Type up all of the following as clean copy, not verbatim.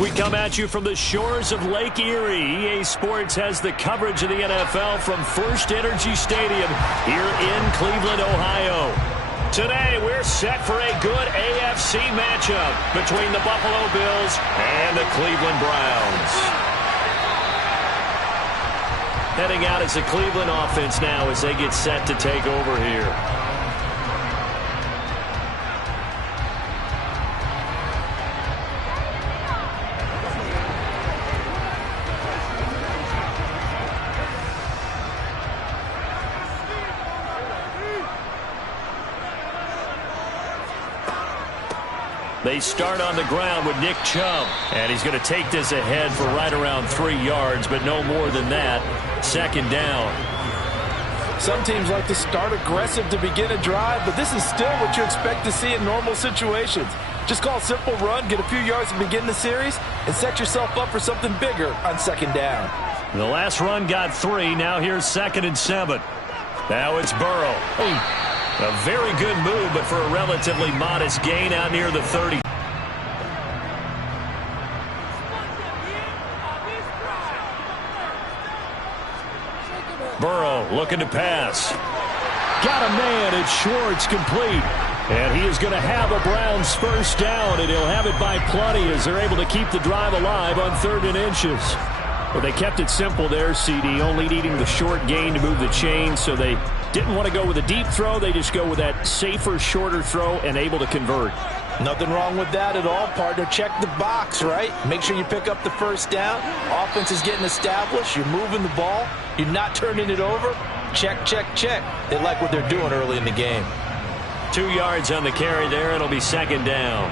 We come at you from the shores of Lake Erie. EA Sports has the coverage of the NFL from First Energy Stadium here in Cleveland, Ohio. Today, we're set for a good AFC matchup between the Buffalo Bills and the Cleveland Browns. Heading out is the Cleveland offense now as they get set to take over here. They start on the ground with Nick Chubb. And he's going to take this ahead for right around 3 yards, but no more than that. Second down. Some teams like to start aggressive to begin a drive, but this is still what you expect to see in normal situations. Just call a simple run, get a few yards to begin the series, and set yourself up for something bigger on second down. The last run got 3. Now here's 2nd and 7. Now it's Burrow. A very good move, but for a relatively modest gain out near the 30. Burrow looking to pass. Got a man at Schwartz, complete. And he is going to have a Browns first down, and he'll have it by plenty as they're able to keep the drive alive on 3rd and inches. Well, they kept it simple there, CD, only needing the short gain to move the chain, so they didn't want to go with a deep throw. They just go with that safer, shorter throw and able to convert. Nothing wrong with that at all, partner. Check the box, right? Make sure you pick up the first down. Offense is getting established. You're moving the ball. You're not turning it over. Check, check, check. They like what they're doing early in the game. 2 yards on the carry there. It'll be second down.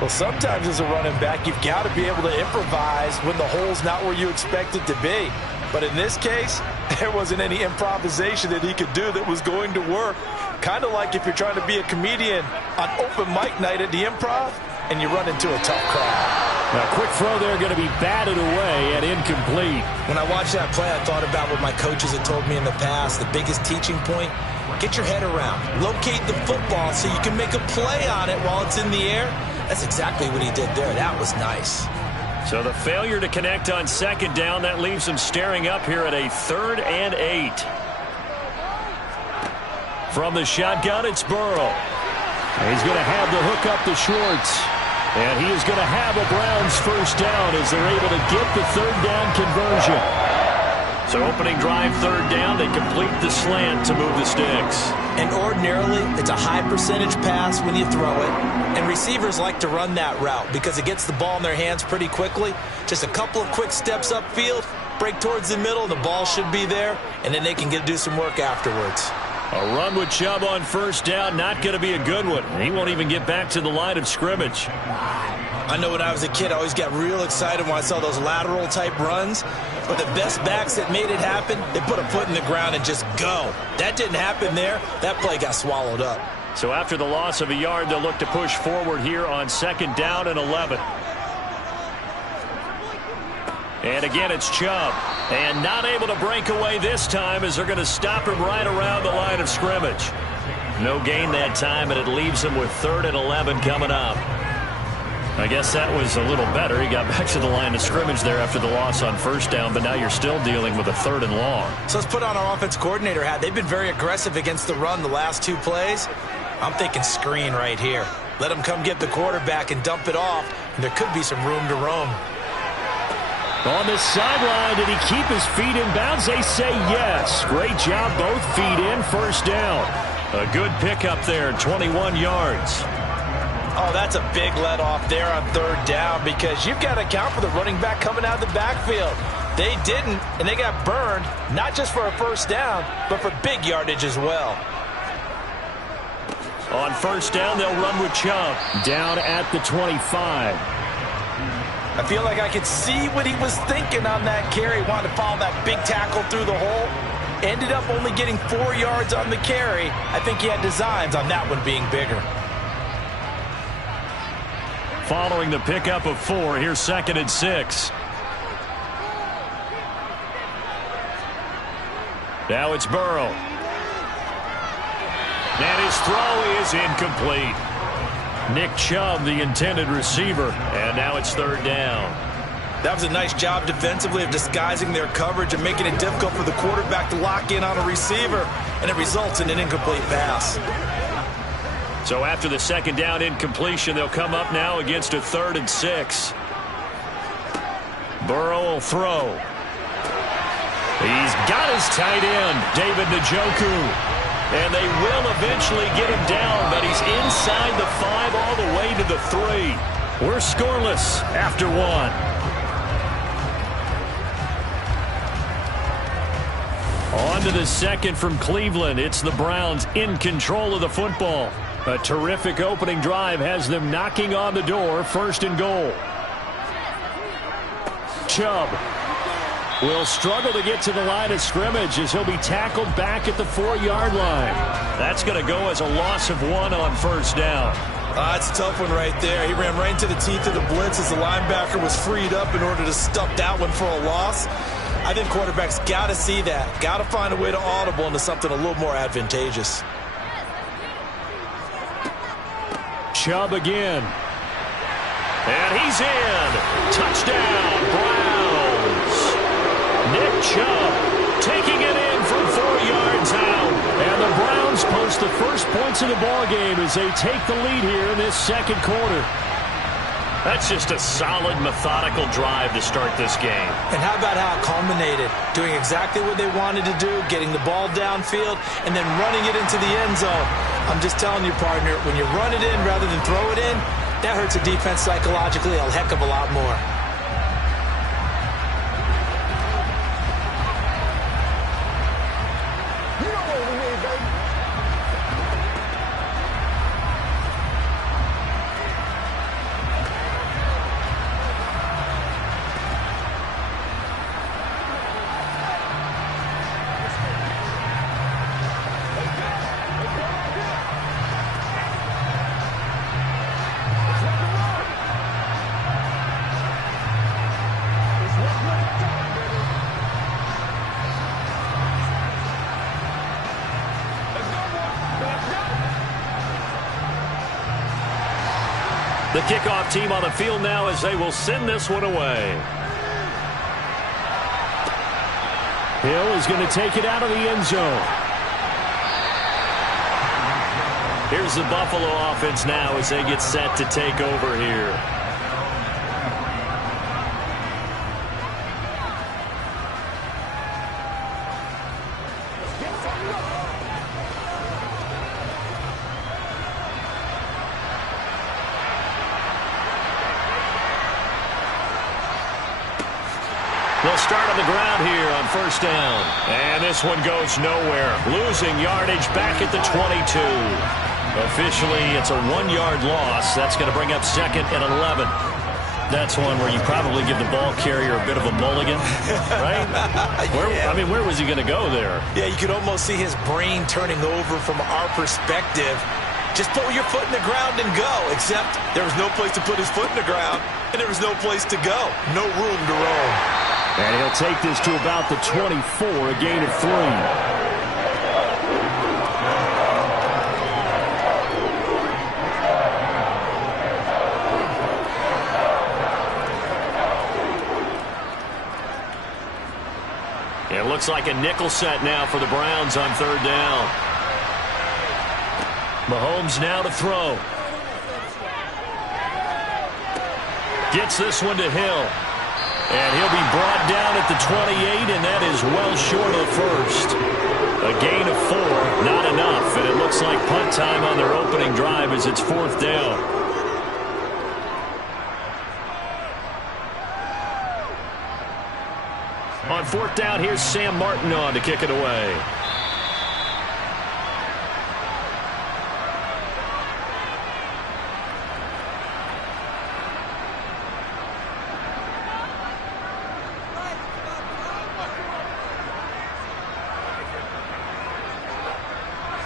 Well, sometimes as a running back, you've got to be able to improvise when the hole's not where you expect it to be. But in this case, there wasn't any improvisation that he could do that was going to work. Kind of like if you're trying to be a comedian on open mic night at the Improv and you run into a tough crowd. Now, quick throw there going to be batted away and incomplete. When I watched that play, I thought about what my coaches had told me in the past. The biggest teaching point, get your head around. Locate the football so you can make a play on it while it's in the air. That's exactly what he did there. That was nice. So the failure to connect on second down, that leaves him staring up here at a 3rd and 8. From the shotgun, it's Burrow. He's going to have the hook up to Schwartz. And he is going to have a Browns first down as they're able to get the 3rd down conversion. So opening drive, 3rd down, they complete the slant to move the sticks. And ordinarily, it's a high percentage pass when you throw it. And receivers like to run that route because it gets the ball in their hands pretty quickly. Just a couple of quick steps upfield, break towards the middle, the ball should be there, and then they can do some work afterwards. A run with Chubb on first down, not going to be a good one. He won't even get back to the line of scrimmage. I know when I was a kid, I always got real excited when I saw those lateral type runs. But the best backs that made it happen, they put a foot in the ground and just go. That didn't happen there. That play got swallowed up. So after the loss of a yard, they'll look to push forward here on 2nd down and 11. And again, it's Chubb. And not able to break away this time as they're going to stop him right around the line of scrimmage. No gain that time, and it leaves him with 3rd and 11 coming up. I guess that was a little better. He got back to the line of scrimmage there after the loss on first down, but now you're still dealing with a 3rd and long. So let's put on our offense coordinator hat. They've been very aggressive against the run the last 2 plays. I'm thinking screen right here. Let him come get the quarterback and dump it off, and there could be some room to roam. On the sideline, did he keep his feet in bounds? They say yes. Great job, both feet in, first down. A good pickup there, 21 yards. Oh, that's a big let off there on 3rd down because you've got to account for the running back coming out of the backfield. They didn't, and they got burned, not just for a first down, but for big yardage as well. On first down, they'll run with Chubb. Down at the 25. I feel like I could see what he was thinking on that carry. Wanted to follow that big tackle through the hole. Ended up only getting 4 yards on the carry. I think he had designs on that one being bigger. Following the pickup of 4, here's 2nd and 6. Now it's Burrow. And his throw is incomplete. Nick Chubb, the intended receiver. And now it's third down. That was a nice job defensively of disguising their coverage and making it difficult for the quarterback to lock in on a receiver, and it results in an incomplete pass. So after the second down incompletion, they'll come up now against a 3rd and 6. Burrow will throw. He's got his tight end, David Njoku. And they will eventually get him down, but he's inside the 5 all the way to the 3. We're scoreless after 1. On to the second from Cleveland. It's the Browns in control of the football. A terrific opening drive has them knocking on the door. 1st and goal. Chubb will struggle to get to the line of scrimmage as he'll be tackled back at the 4-yard line. That's going to go as a loss of 1 on 1st down. That's a tough one right there. He ran right into the teeth of the blitz as the linebacker was freed up in order to stuff that one for a loss. I think quarterbacks got to see that. Got to find a way to audible into something a little more advantageous. Chubb again. And he's in. Touchdown, Browns. Nick Chubb taking it in from 4 yards out. And the Browns post the first points of the ballgame as they take the lead here in this second quarter. That's just a solid, methodical drive to start this game. And how about how it culminated? Doing exactly what they wanted to do, getting the ball downfield, and then running it into the end zone. I'm just telling you, partner, when you run it in rather than throw it in, that hurts a defense psychologically a heck of a lot more. The kickoff team on the field now as they will send this one away. Hill is going to take it out of the end zone. Here's the Buffalo offense now as they get set to take over here. They'll start on the ground here on 1st down. And this one goes nowhere. Losing yardage back at the 22. Officially, it's a 1-yard loss. That's going to bring up 2nd and 11. That's one where you probably give the ball carrier a bit of a mulligan, right? I mean, where was he going to go there? Yeah, you could almost see his brain turning over from our perspective. Just put your foot in the ground and go, except there was no place to put his foot in the ground, and there was no place to go. No room to roam. And he'll take this to about the 24, a gain of 3. It looks like a nickel set now for the Browns on 3rd down. Mahomes now to throw. Gets this one to Hill. And he'll be brought down at the 28, and that is well short of the 1st. A gain of 4, not enough. And it looks like punt time on their opening drive as it's 4th down. On 4th down, here's Sam Martin on to kick it away.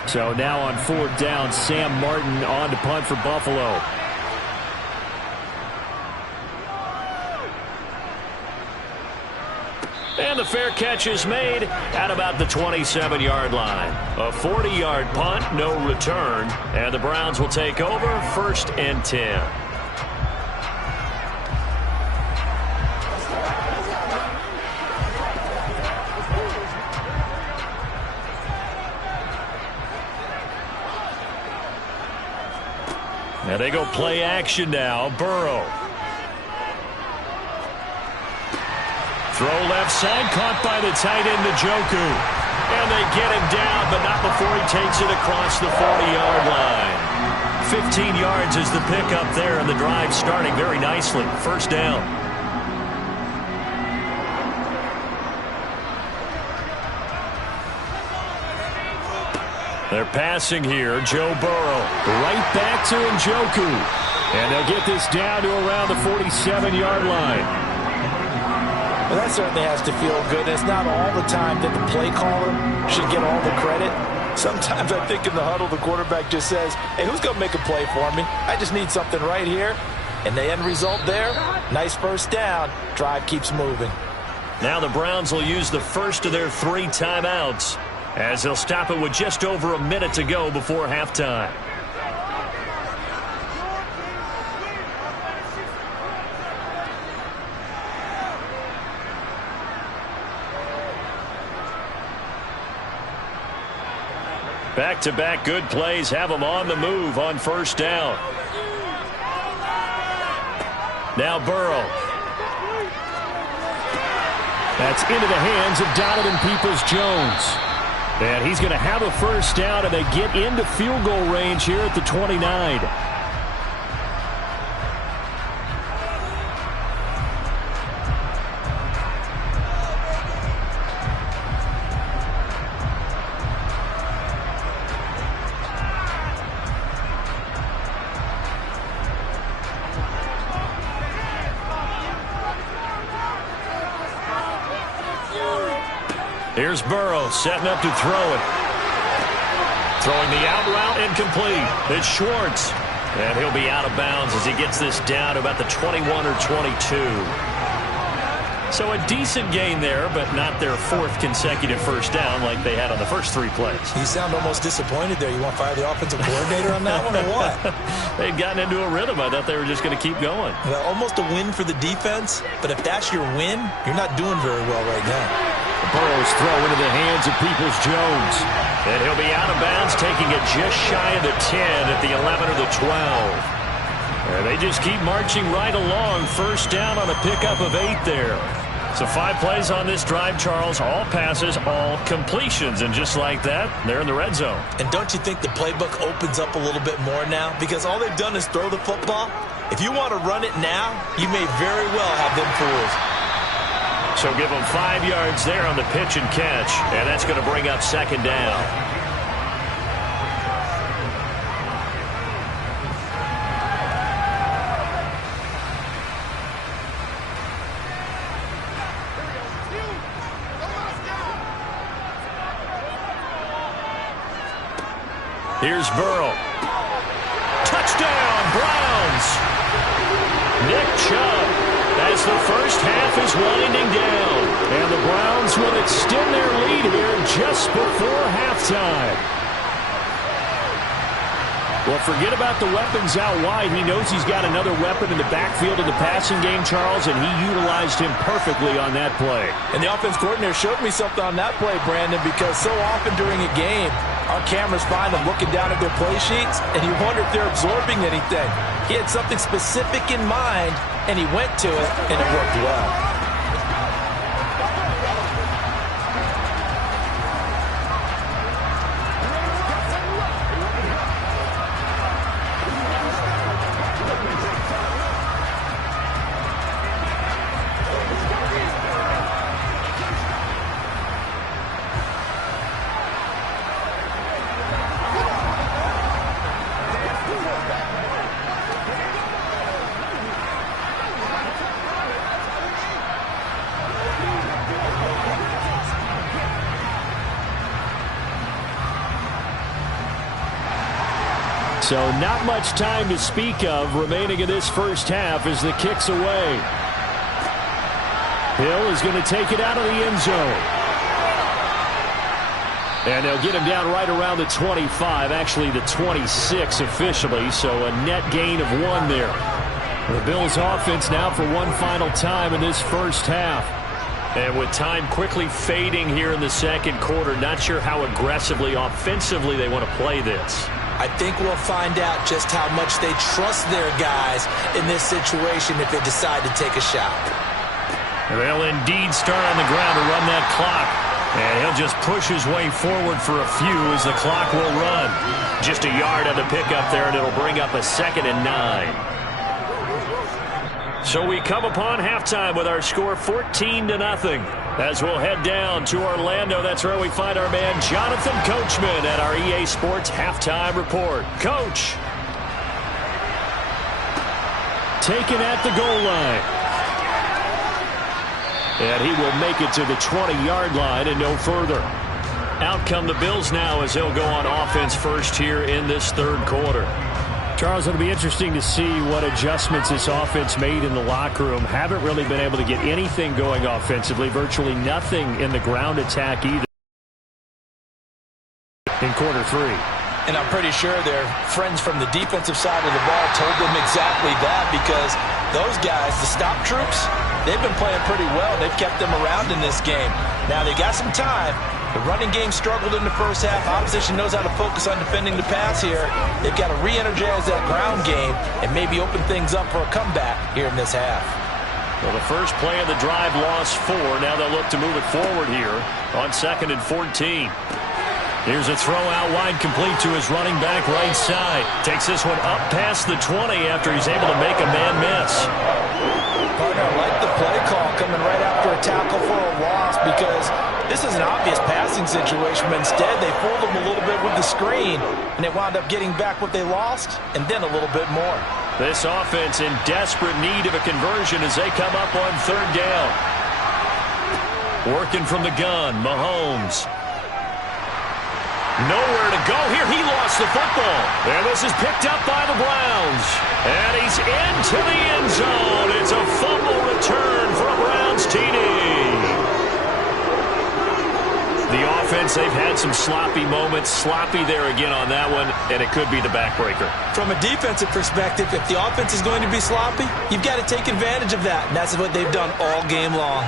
So now on 4th down, Sam Martin on to punt for Buffalo. And the fair catch is made at about the 27-yard line. A 40-yard punt, no return. And the Browns will take over 1st and 10. Now they go play action now. Burrow. Throw left side, caught by the tight end, Njoku. And they get him down, but not before he takes it across the 40-yard line. 15 yards is the pickup there, and the drive starting very nicely. 1st down. They're passing here. Joe Burrow right back to Njoku. And they'll get this down to around the 47-yard line. Well, that certainly has to feel good. It's not all the time that the play caller should get all the credit. Sometimes I think in the huddle, the quarterback just says, hey, who's going to make a play for me? I just need something right here. And the end result there, nice 1st down. Drive keeps moving. Now the Browns will use the first of their 3 timeouts, as they'll stop it with just over a minute to go before halftime. Back-to-back good plays have them on the move on 1st down. Now Burrow. That's into the hands of Donovan Peoples-Jones. And he's going to have a 1st down, and they get into field goal range here at the 29. Here's Burrow setting up to throw it. Throwing the out route incomplete. It's Schwartz. And he'll be out of bounds as he gets this down to about the 21 or 22. So a decent gain there, but not their 4th consecutive 1st down like they had on the first 3 plays. You sound almost disappointed there. You want to fire the offensive coordinator on that one or what? They'd gotten into a rhythm. I thought they were just going to keep going. Well, almost a win for the defense, but if that's your win, you're not doing very well right now. Burrow's throw into the hands of Peoples-Jones. And he'll be out of bounds, taking it just shy of the 10 at the 11 or the 12. And they just keep marching right along. 1st down on a pickup of 8 there. So 5 plays on this drive, Charles. All passes, all completions. And just like that, they're in the red zone. And don't you think the playbook opens up a little bit more now? Because all they've done is throw the football. If you want to run it now, you may very well have them fools. So give them 5 yards there on the pitch and catch. And that's going to bring up 2nd down. Here's Burrow. Touchdown, Browns. Nick Chubb, as the first half is winding down. And the Browns will extend their lead here just before halftime. Well, forget about the weapons out wide. He knows he's got another weapon in the backfield of the passing game, Charles, and he utilized him perfectly on that play. And the offense coordinator showed me something on that play, Brandon, because so often during a game, our cameras find them looking down at their play sheets, and you wonder if they're absorbing anything. He had something specific in mind, and he went to it, and it worked well. So not much time to speak of remaining in this first half as the kick's away. Hill is going to take it out of the end zone. And they'll get him down right around the 25, actually the 26 officially, so a net gain of 1 there. The Bills offense now for one final time in this first half. And with time quickly fading here in the second quarter, not sure how aggressively, offensively they want to play this. I think we'll find out just how much they trust their guys in this situation if they decide to take a shot. They'll indeed start on the ground to run that clock. And he'll just push his way forward for a few as the clock will run. Just a yard on the pickup there, and it'll bring up a 2nd and 9. So we come upon halftime with our score 14-0. As we'll head down to Orlando, that's where we find our man Jonathan Coachman at our EA Sports Halftime Report. Coach. Taken at the goal line. And he will make it to the 20-yard line and no further. Out come the Bills now as they'll go on offense first here in this third quarter. Charles, it'll be interesting to see what adjustments this offense made in the locker room. Haven't really been able to get anything going offensively. Virtually nothing in the ground attack either in quarter 3. And I'm pretty sure their friends from the defensive side of the ball told them exactly that, because those guys, the stop troops, they've been playing pretty well. They've kept them around in this game. Now they got some time. The running game struggled in the first half. Opposition knows how to focus on defending the pass here. They've got to re-energize that ground game and maybe open things up for a comeback here in this half. Well, the first play of the drive lost 4. Now they'll look to move it forward here on 2nd and 14. Here's a throw out wide, complete to his running back right side. Takes this one up past the 20 after he's able to make a man miss. Partner, I like the play call coming right after a tackle for a loss, because this is an obvious passing situation, but instead they fooled them a little bit with the screen, and they wound up getting back what they lost and then a little bit more. This offense in desperate need of a conversion as they come up on 3rd down. Working from the gun, Mahomes. Nowhere to go here. He lost the football. And this is picked up by the Browns. And he's into the end zone. It's a fumble return for a Browns TD. The offense, they've had some sloppy moments. Sloppy there again on that one, and it could be the backbreaker. From a defensive perspective, if the offense is going to be sloppy, you've got to take advantage of that, and that's what they've done all game long.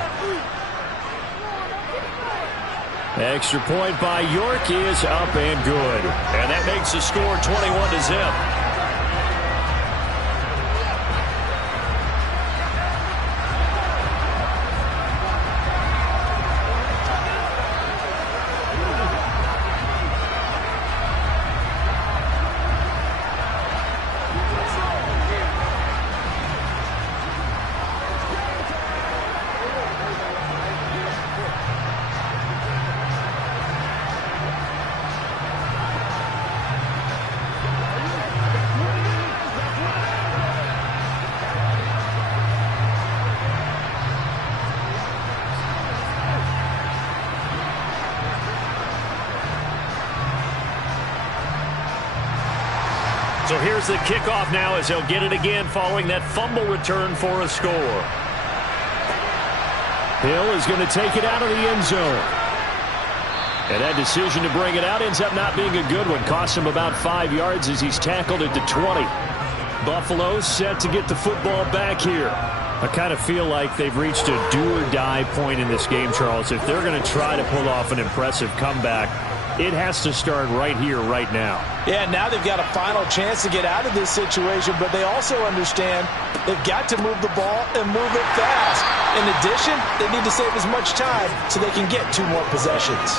Extra point by York is up and good. And that makes the score 21-0. So here's the kickoff now as they'll get it again following that fumble return for a score. Hill is going to take it out of the end zone. And that decision to bring it out ends up not being a good one. Costs him about 5 yards as he's tackled at the 20. Buffalo set to get the football back here. I kind of feel like they've reached a do-or-die point in this game, Charles. If they're going to try to pull off an impressive comeback, it has to start right here, right now. Yeah, now they've got a final chance to get out of this situation, but they also understand they've got to move the ball and move it fast. In addition, they need to save as much time so they can get 2 more possessions.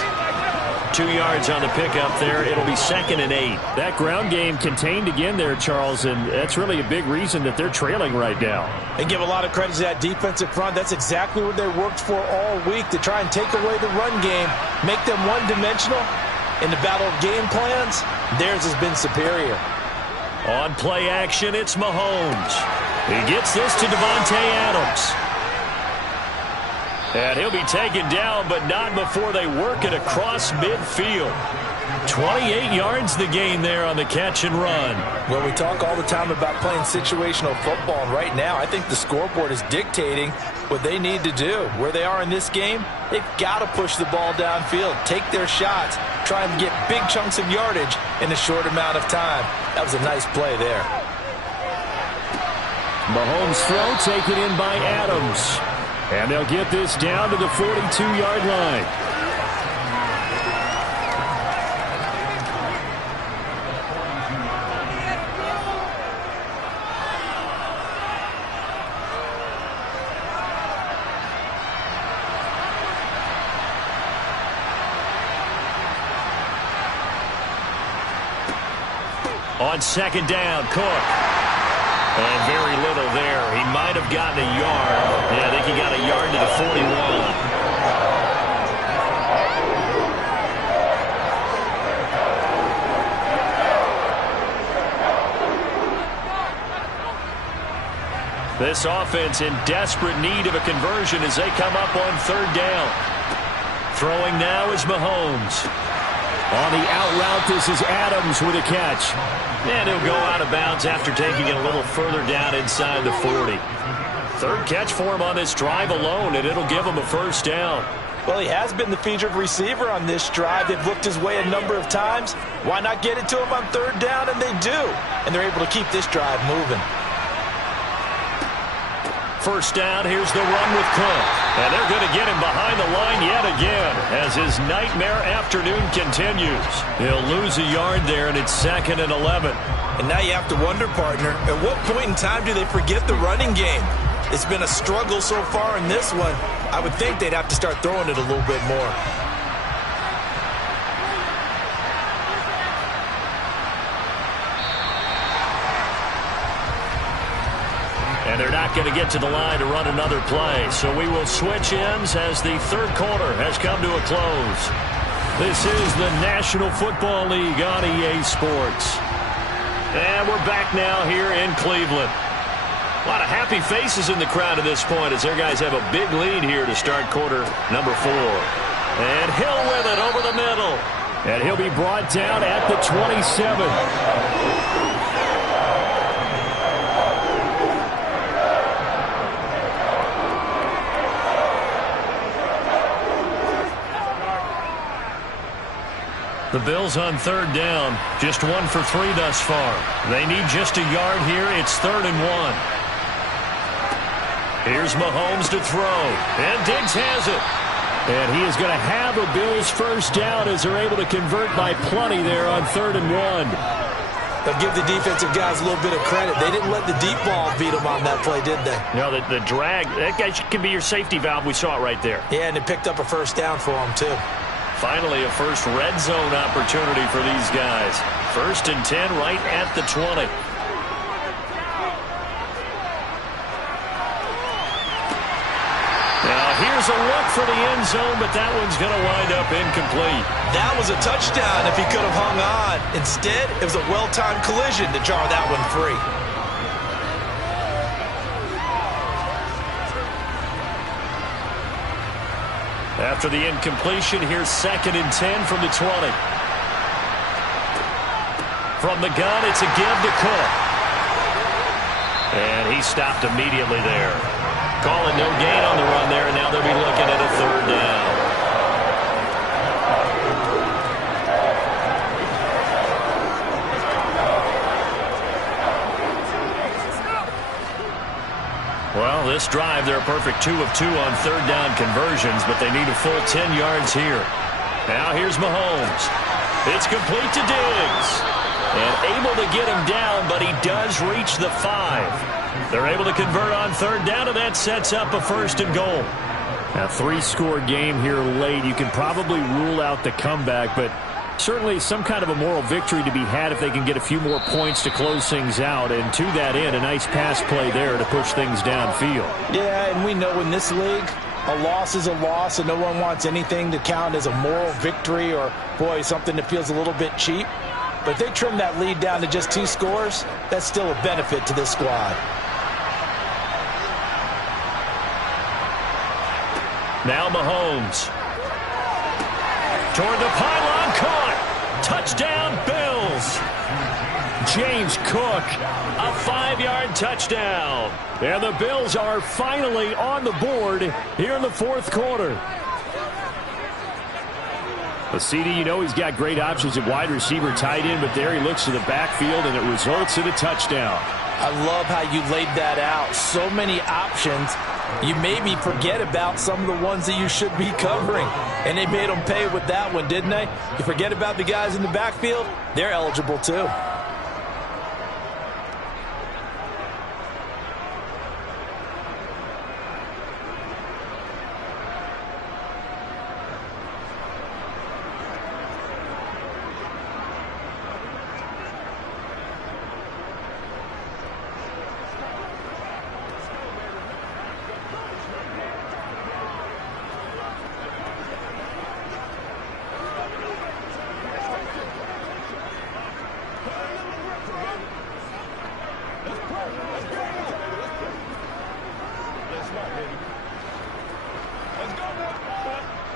2 yards on the pickup there. It'll be 2nd and 8. That ground game contained again there, Charles, and that's really a big reason that they're trailing right now. They give a lot of credit to that defensive front. That's exactly what they worked for all week, to try and take away the run game, make them one-dimensional. In the battle of game plans, theirs has been superior. On play action, it's Mahomes. He gets this to Devontae Adams. And he'll be taken down, but not before they work it across midfield. 28 yards the gain there on the catch and run. Well, we talk all the time about playing situational football, and right now I think the scoreboard is dictating what they need to do. Where they are in this game, they've got to push the ball downfield, take their shots, try and get big chunks of yardage in a short amount of time. That was a nice play there. Mahomes' throw taken in by Adams. And they'll get this down to the 42-yard line. On second down, Cook. And very little there. He might have gotten a yard. Yeah, I think he got a yard to the 41. This offense in desperate need of a conversion as they come up on third down. Throwing now is Mahomes. On the out route, this is Adams with a catch. And he'll go out of bounds after taking it a little further down inside the 40. Third catch for him on this drive alone, and it'll give him a first down. Well, he has been the featured receiver on this drive. They've looked his way a number of times. Why not get it to him on third down? And they do. And they're able to keep this drive moving. First down, here's the run with Cook. And they're going to get him behind the line yet again as his nightmare afternoon continues. He'll lose a yard there, and it's 2nd and 11. And now you have to wonder, partner, at what point in time do they forget the running game? It's been a struggle so far in this one. I would think they'd have to start throwing it a little bit more. And they're not going to get to the line to run another play. So we will switch ends as the third quarter has come to a close. This is the National Football League on EA Sports. And we're back now here in Cleveland. A lot of happy faces in the crowd at this point as their guys have a big lead here to start quarter number 4. And Hill with it over the middle. And he'll be brought down at the 27. The Bills on third down, just 1 for 3 thus far. They need just a yard here. It's 3rd and 1. Here's Mahomes to throw, and Diggs has it. And he is going to have a Bills first down as they're able to convert by plenty there on 3rd and 1. They'll give the defensive guys a little bit of credit. They didn't let the deep ball beat them on that play, did they? No, the drag, that guy can be your safety valve. We saw it right there. Yeah, and it picked up a first down for them, too. Finally, a first red zone opportunity for these guys. 1st and 10 right at the 20. Now, here's a look for the end zone, but that one's going to wind up incomplete. That was a touchdown if he could have hung on. Instead, it was a well-timed collision to jar that one free. After the incompletion, here's 2nd and 10 from the 20. From the gun, it's a give to Cook. And he stopped immediately there. Calling no gain on the run there, and now they'll be looking at a 3rd down. Well, this drive, they're a perfect 2 of 2 on third down conversions, but they need a full 10 yards here. Now here's Mahomes. It's complete to Diggs. And able to get him down, but he does reach the 5. They're able to convert on third down, and that sets up a 1st and goal. A 3-score game here late. You can probably rule out the comeback, but certainly some kind of a moral victory to be had if they can get a few more points to close things out. And to that end, a nice pass play there to push things downfield. Yeah, and we know in this league, a loss is a loss, and no one wants anything to count as a moral victory or, boy, something that feels a little bit cheap. But if they trim that lead down to just 2 scores, that's still a benefit to this squad. Now Mahomes. Toward the pylon, caught. Touchdown, Bills. James Cook, a 5-yard touchdown. And the Bills are finally on the board here in the fourth quarter. A CD, you know he's got great options at wide receiver, tight end, but there he looks to the backfield, and it results in a touchdown. I love how you laid that out. So many options. You made me forget about some of the ones that you should be covering. And they made them pay with that one, didn't they? You forget about the guys in the backfield, they're eligible too.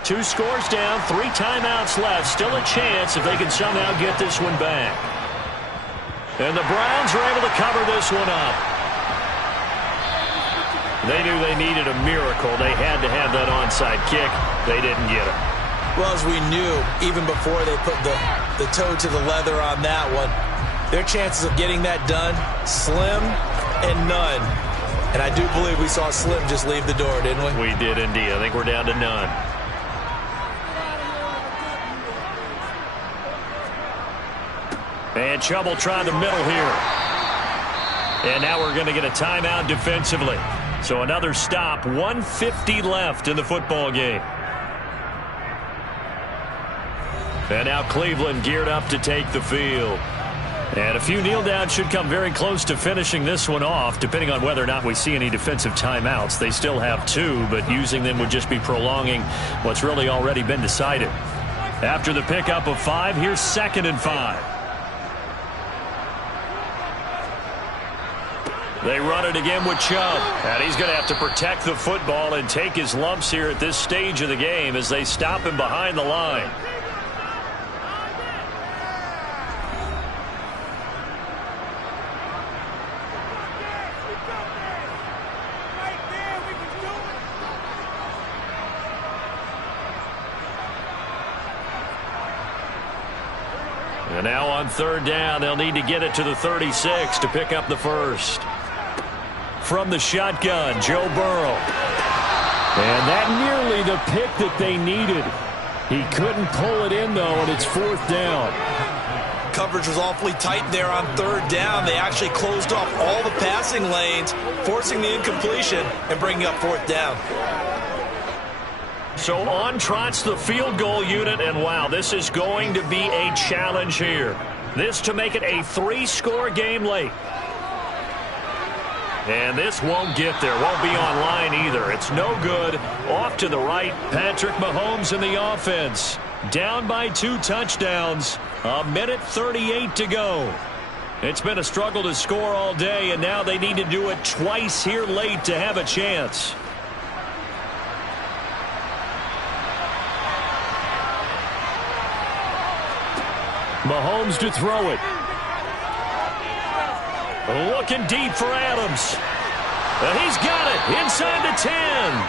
Two scores down, 3 timeouts left. Still a chance if they can somehow get this one back. And the Browns are able to cover this one up. They knew they needed a miracle. They had to have that onside kick. They didn't get it. Well, as we knew, even before they put the toe to the leather on that one, their chances of getting that done, slim and none. And I do believe we saw Slim just leave the door, didn't we? We did indeed. I think we're down to none. And Chubb will try the middle here. And now we're going to get a timeout defensively. So another stop, 1:50 left in the football game. And now Cleveland geared up to take the field. And a few kneel downs should come very close to finishing this one off, depending on whether or not we see any defensive timeouts. They still have 2, but using them would just be prolonging what's really already been decided. After the pickup of 5, here's 2nd and 5. They run it again with Chubb. And he's going to have to protect the football and take his lumps here at this stage of the game as they stop him behind the line. And now on 3rd down, they'll need to get it to the 36 to pick up the first. From the shotgun, Joe Burrow. And that nearly the pick that they needed. He couldn't pull it in, though, and it's 4th down. Coverage was awfully tight there on 3rd down. They actually closed off all the passing lanes, forcing the incompletion and bringing up 4th down. So on trots the field goal unit, and wow, this is going to be a challenge here. This to make it a 3-score game late. And this won't get there, won't be online either. It's no good. Off to the right, Patrick Mahomes in the offense. Down by 2 touchdowns. 1:38 to go. It's been a struggle to score all day, and now they need to do it twice here late to have a chance. Mahomes to throw it. Looking deep for Adams. And he's got it inside the 10.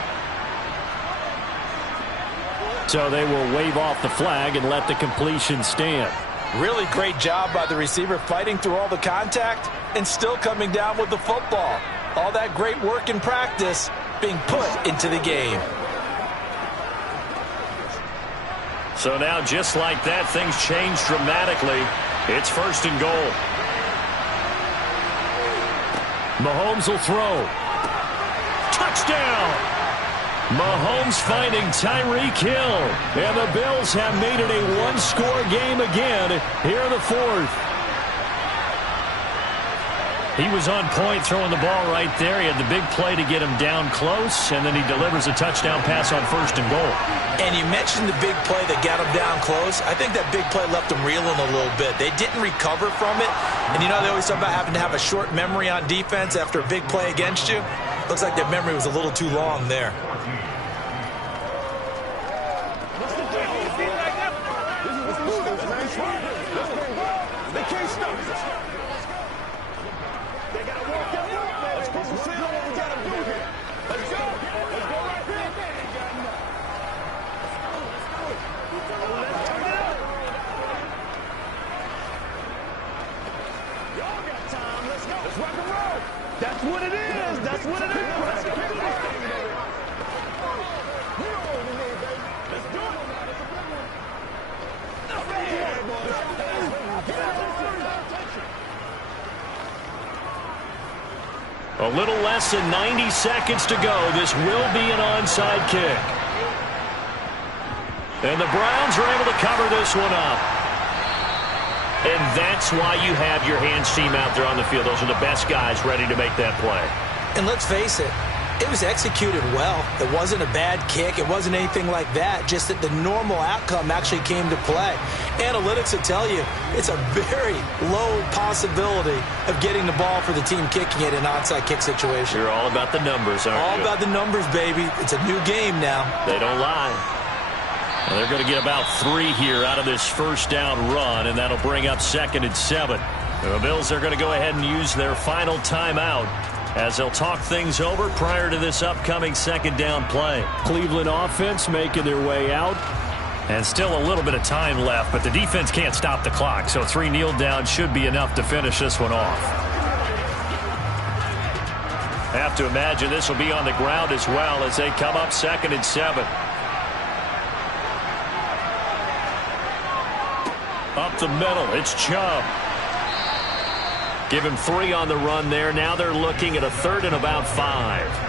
So they will wave off the flag and let the completion stand. Really great job by the receiver fighting through all the contact and still coming down with the football. All that great work in practice being put into the game. So now just like that, things change dramatically. It's 1st and goal. Mahomes will throw. Touchdown! Mahomes finding Tyreek Hill. And the Bills have made it a 1-score game again here in the 4th. He was on point throwing the ball right there. He had the big play to get him down close, and then he delivers a touchdown pass on 1st and goal. And you mentioned the big play that got him down close. I think that big play left him reeling a little bit. They didn't recover from it. And you know they always talk about having to have a short memory on defense after a big play against you. Looks like their memory was a little too long there. They can't stop us. They got to walk that route, man. Let's concentrate on what we got to do here. Let's go. Let's go right here. Let's turn it up. Y'all got time. Let's go. Let's rock and roll. That's what it is. That's what it is. Let's get to this thing, baby. We over here, baby. Let's do it. A little less than 90 seconds to go. This will be an onside kick. And the Browns are able to cover this one up. And that's why you have your hands team out there on the field. Those are the best guys ready to make that play. And let's face it, it was executed well. It wasn't a bad kick. It wasn't anything like that. Just that the normal outcome actually came to play. Analytics will tell you it's a very low possibility of getting the ball for the team kicking it in an onside kick situation. You're all about the numbers, aren't you? All about the numbers, baby. It's a new game now. They don't lie. Well, they're going to get about 3 here out of this first down run, and that'll bring up 2nd and 7. The Bills are going to go ahead and use their final timeout as they'll talk things over prior to this upcoming 2nd down play. Cleveland offense making their way out. And still a little bit of time left, but the defense can't stop the clock, so 3 kneel downs should be enough to finish this one off. Have to imagine this will be on the ground as well as they come up 2nd and 7. Up the middle, it's Chubb. Give him 3 on the run there. Now they're looking at a 3rd and about 5.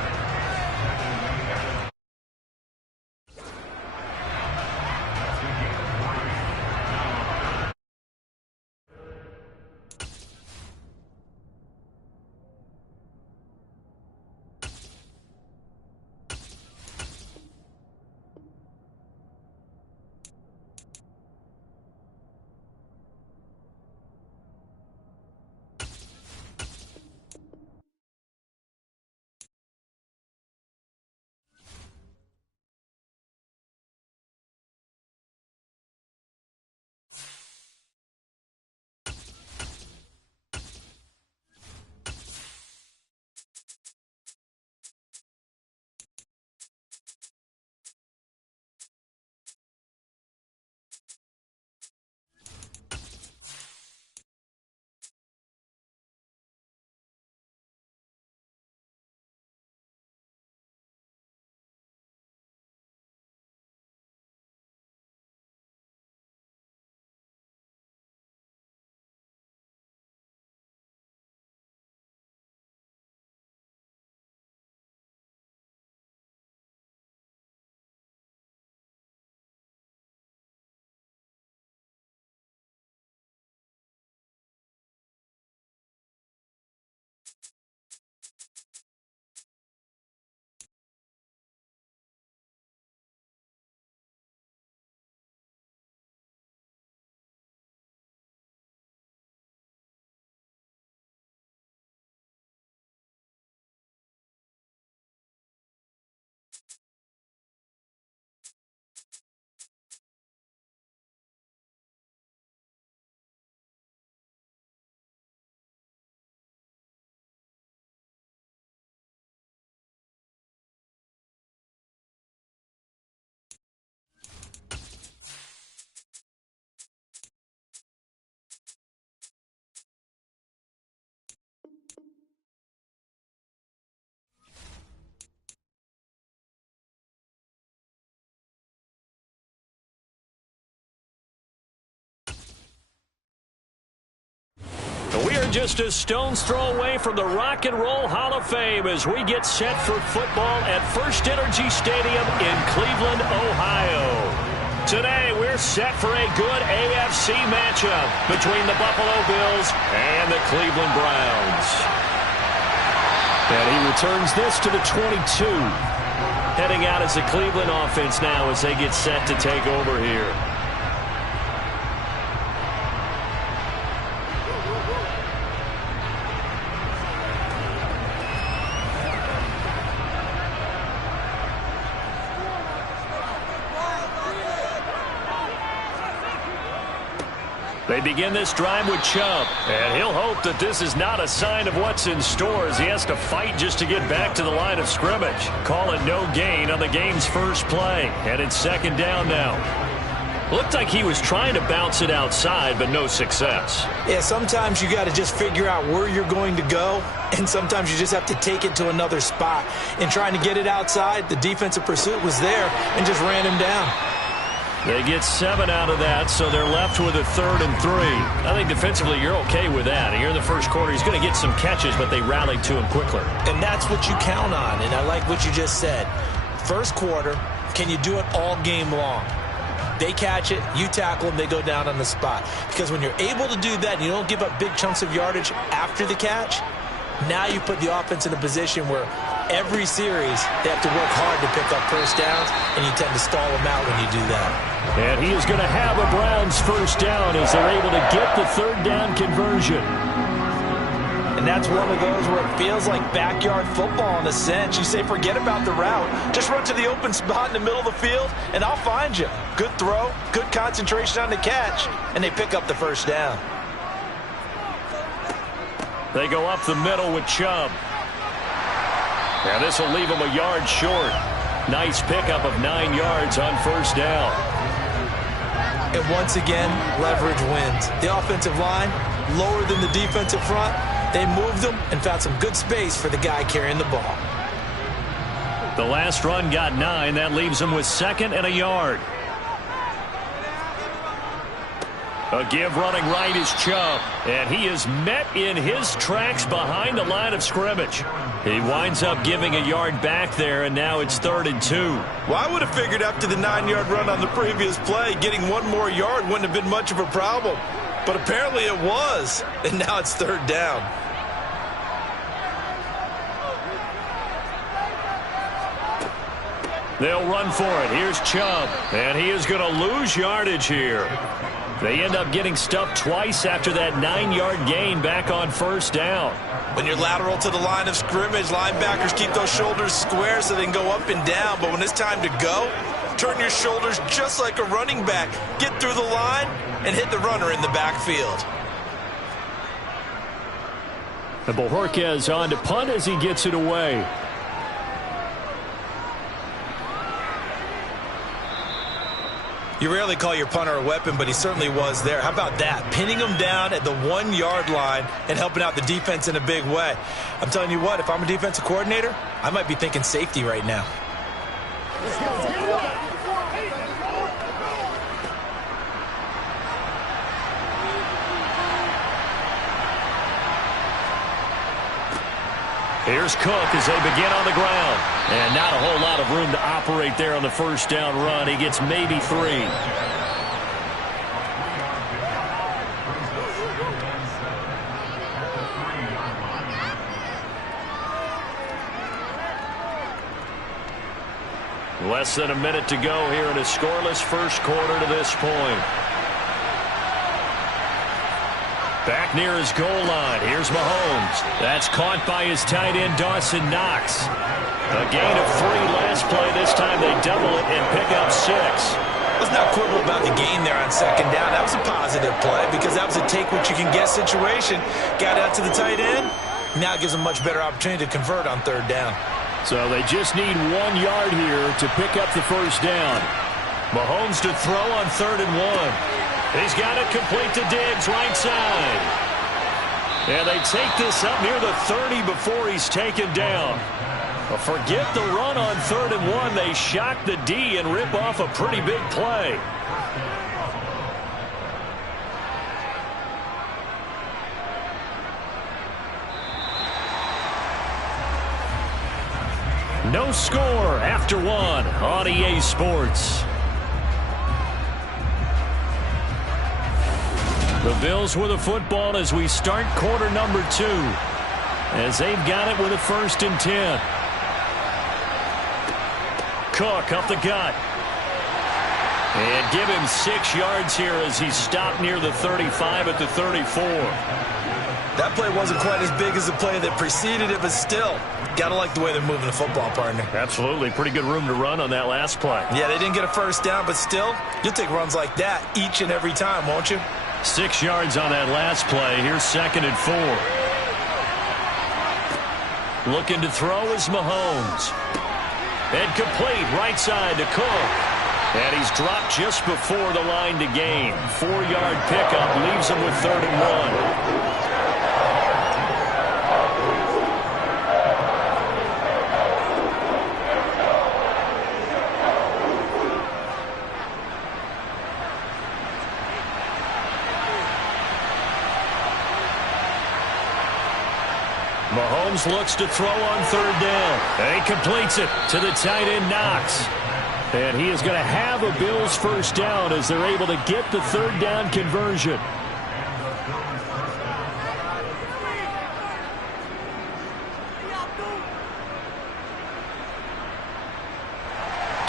We are just a stone's throw away from the Rock and Roll Hall of Fame as we get set for football at First Energy Stadium in Cleveland, Ohio. Today, we're set for a good AFC matchup between the Buffalo Bills and the Cleveland Browns. And he returns this to the 22. Heading out as the Cleveland offense now as they get set to take over here. They begin this drive with Chubb, and he'll hope that this is not a sign of what's in store as he has to fight just to get back to the line of scrimmage. Call it no gain on the game's first play, and it's second down now. Looked like he was trying to bounce it outside, but no success. Yeah, sometimes you got to just figure out where you're going to go, and sometimes you just have to take it to another spot. In trying to get it outside, the defensive pursuit was there and just ran him down. They get 7 out of that, so they're left with a 3rd and 3. I think defensively you're okay with that. Here in the first quarter, he's going to get some catches, but they rallied to him quickly. And that's what you count on, and I like what you just said. First quarter, can you do it all game long? They catch it, you tackle them, they go down on the spot. Because when you're able to do that and you don't give up big chunks of yardage after the catch, now you put the offense in a position where every series they have to work hard to pick up first downs, and you tend to stall them out when you do that. And he is going to have a Browns first down as they're able to get the 3rd down conversion. And that's one of those where it feels like backyard football in a sense. You say forget about the route. Just run to the open spot in the middle of the field, and I'll find you. Good throw, good concentration on the catch, and they pick up the first down. They go up the middle with Chubb. And this will leave him a yard short. Nice pickup of 9 yards on first down. And once again, leverage wins. The offensive line, lower than the defensive front. They moved them and found some good space for the guy carrying the ball. The last run got 9. That leaves him with 2nd and a yard. A give running right is Chubb, and he is met in his tracks behind the line of scrimmage. He winds up giving a yard back there, and now it's 3rd and 2. Well, I would have figured after the 9-yard run on the previous play, getting 1 more yard wouldn't have been much of a problem. But apparently it was, and now it's 3rd down. They'll run for it. Here's Chubb, and he is going to lose yardage here. They end up getting stuffed twice after that 9-yard gain back on first down. When you're lateral to the line of scrimmage, linebackers keep those shoulders square so they can go up and down. But when it's time to go, turn your shoulders just like a running back. Get through the line and hit the runner in the backfield. And Bojorquez on to punt as he gets it away. You rarely call your punter a weapon, but he certainly was there. How about that? Pinning him down at the 1-yard line and helping out the defense in a big way. I'm telling you what, if I'm a defensive coordinator, I might be thinking safety right now. Here's Cook as they begin on the ground. And not a whole lot of room to operate there on the first down run. He gets maybe 3. Less than a minute to go here in a scoreless first quarter to this point. Back near his goal line. Here's Mahomes. That's caught by his tight end, Dawson Knox. A gain of 3 last play. This time they double it and pick up 6. Let's not quibble about the gain there on second down. That was a positive play because that was a take-what-you-can-get situation. Got out to the tight end. Now it gives them a much better opportunity to convert on 3rd down. So they just need 1 yard here to pick up the first down. Mahomes to throw on 3rd and 1. He's got it complete to Diggs, right side. And they take this up near the 30 before he's taken down. But forget the run on 3rd and 1. They shock the D and rip off a pretty big play. No score after 1 on EA Sports. The Bills with a football as we start quarter number 2. As they've got it with a 1st and 10. Cook up the gut. And give him 6 yards here as he's stopped near the 35 at the 34. That play wasn't quite as big as the play that preceded it, but still, gotta like the way they're moving the football, partner. Absolutely. Pretty good room to run on that last play. Yeah, they didn't get a first down, but still, you'll take runs like that each and every time, won't you? 6 yards on that last play. Here's 2nd and 4. Looking to throw is Mahomes. And complete right side to Cook. And he's dropped just before the line to gain. 4-yard pickup leaves him with 3rd and 1. Mahomes looks to throw on 3rd down. And he completes it to the tight end, Knox. And he is going to have a Bills 1st down as they're able to get the 3rd down conversion.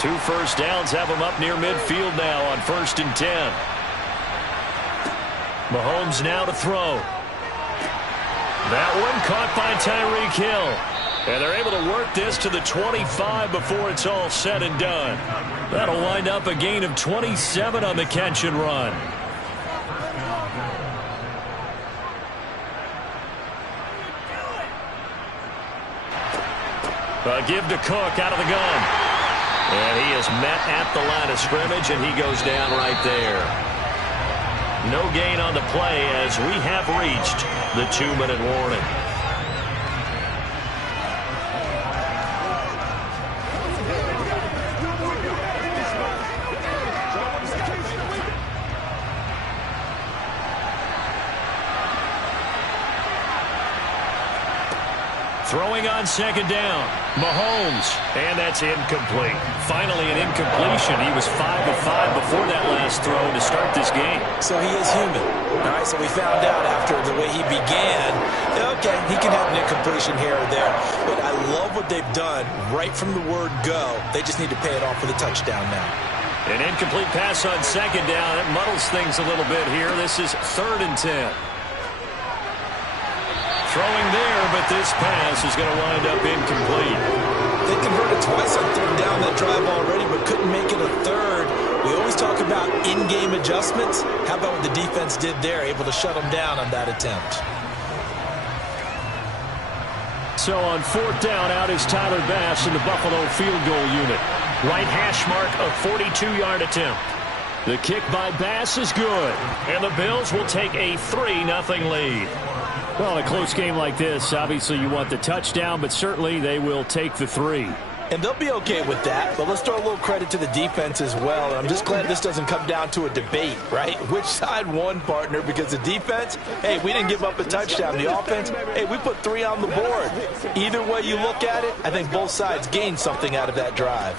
Two 1st downs have them up near midfield now on 1st and 10. Mahomes now to throw. That one caught by Tyreek Hill. And they're able to work this to the 25 before it's all said and done. That'll wind up a gain of 27 on the catch and run. A give to Cook out of the gun. And he is met at the line of scrimmage, and he goes down right there. No gain on the play as we have reached the 2-minute warning. Throwing on 2nd down. Mahomes. And that's incomplete. Finally an incompletion. He was 5 of 5 before that last throw to start this game. So he is human. All right, so we found out after the way he began, okay, he can have an incompletion here or there. But I love what they've done right from the word go. They just need to pay it off with a touchdown now. An incomplete pass on 2nd down. It muddles things a little bit here. This is 3rd and 10. Throwing there, but this pass is going to wind up incomplete. They converted twice on 3rd down that drive already, but couldn't make it a 3rd. We always talk about in-game adjustments. How about what the defense did there, able to shut them down on that attempt? So on 4th down, out is Tyler Bass in the Buffalo field goal unit. Right hash mark, a 42-yard attempt. The kick by Bass is good, and the Bills will take a 3-0 lead. Well, in a close game like this, obviously you want the touchdown, but certainly they will take the 3. And they'll be okay with that, but let's throw a little credit to the defense as well. And I'm just glad this doesn't come down to a debate, right? Which side won, partner? Because the defense, hey, we didn't give up a touchdown. The offense, hey, we put 3 on the board. Either way you look at it, I think both sides gained something out of that drive.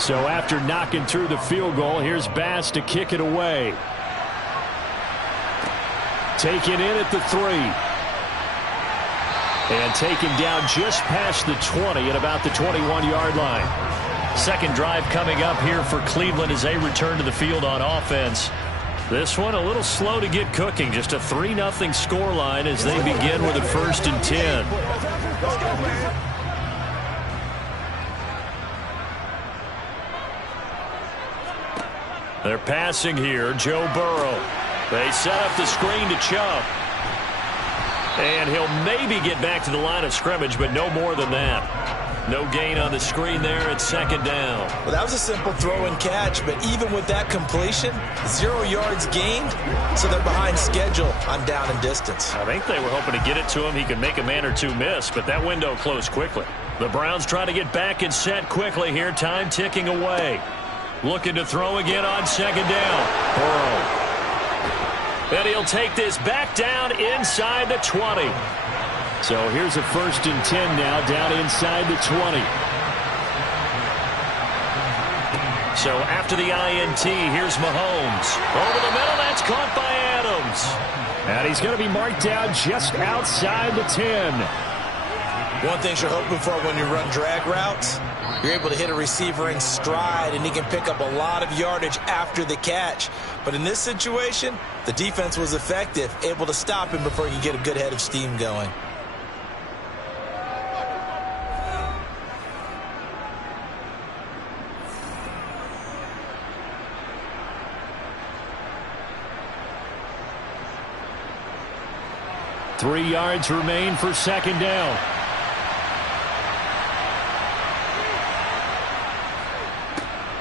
So after knocking through the field goal, here's Bass to kick it away. Taken in at the 3. And taken down just past the 20 at about the 21-yard line. Second drive coming up here for Cleveland as they return to the field on offense. This one a little slow to get cooking. Just a 3-0 scoreline as they begin with a 1st and 10. They're passing here. Joe Burrow. They set up the screen to Chubb. And he'll maybe get back to the line of scrimmage, but no more than that. No gain on the screen there at 2nd down. Well, that was a simple throw and catch, but even with that completion, 0 yards gained, so they're behind schedule on down and distance. I think they were hoping to get it to him. He could make a man or two miss, but that window closed quickly. The Browns trying to get back and set quickly here. Time ticking away. Looking to throw again on 2nd down. Burrow. And he'll take this back down inside the 20. So here's a 1st and 10 now down inside the 20. So after the INT, here's Mahomes. Over the middle, that's caught by Adams. And he's going to be marked down just outside the 10. One thing you're hoping for when you run drag routes, you're able to hit a receiver in stride, and he can pick up a lot of yardage after the catch. But in this situation, the defense was effective, able to stop him before he could get a good head of steam going. Three yards remain for second down.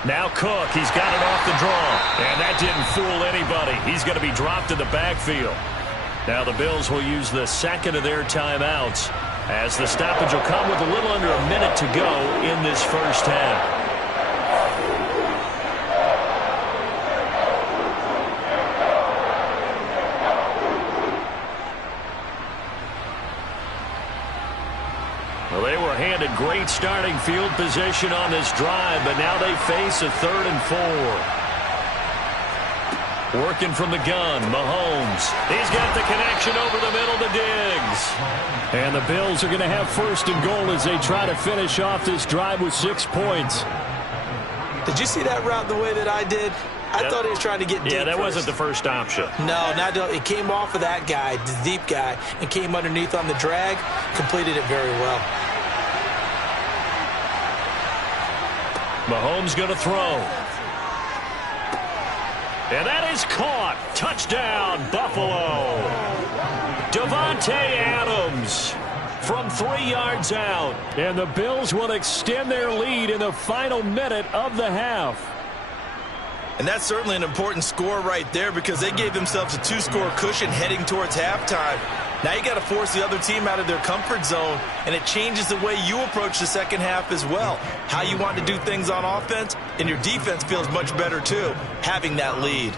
Now Cook, he's got it off the draw. And that didn't fool anybody. He's going to be dropped in the backfield. Now the Bills will use the second of their timeouts as the stoppage will come with a little under a minute to go in this first half. Well, they were handed great starting field position on this drive, but now they face a 3rd and 4. Working from the gun, Mahomes. He's got the connection over the middle to Diggs. And the Bills are going to have 1st and goal as they try to finish off this drive with 6 points. Did you see that route the way that I did? I thought he was trying to get deep. Yeah, that first. wasn't the first option. No, it came off of that guy, the deep guy, and came underneath on the drag, completed it very well. Mahomes going to throw. And that is caught. Touchdown, Buffalo. Davante Adams from 3 yards out. And the Bills will extend their lead in the final minute of the half. And that's certainly an important score right there because they gave themselves a 2-score cushion heading towards halftime. Now you got to force the other team out of their comfort zone, and it changes the way you approach the second half as well. How you want to do things on offense, and your defense feels much better too, having that lead.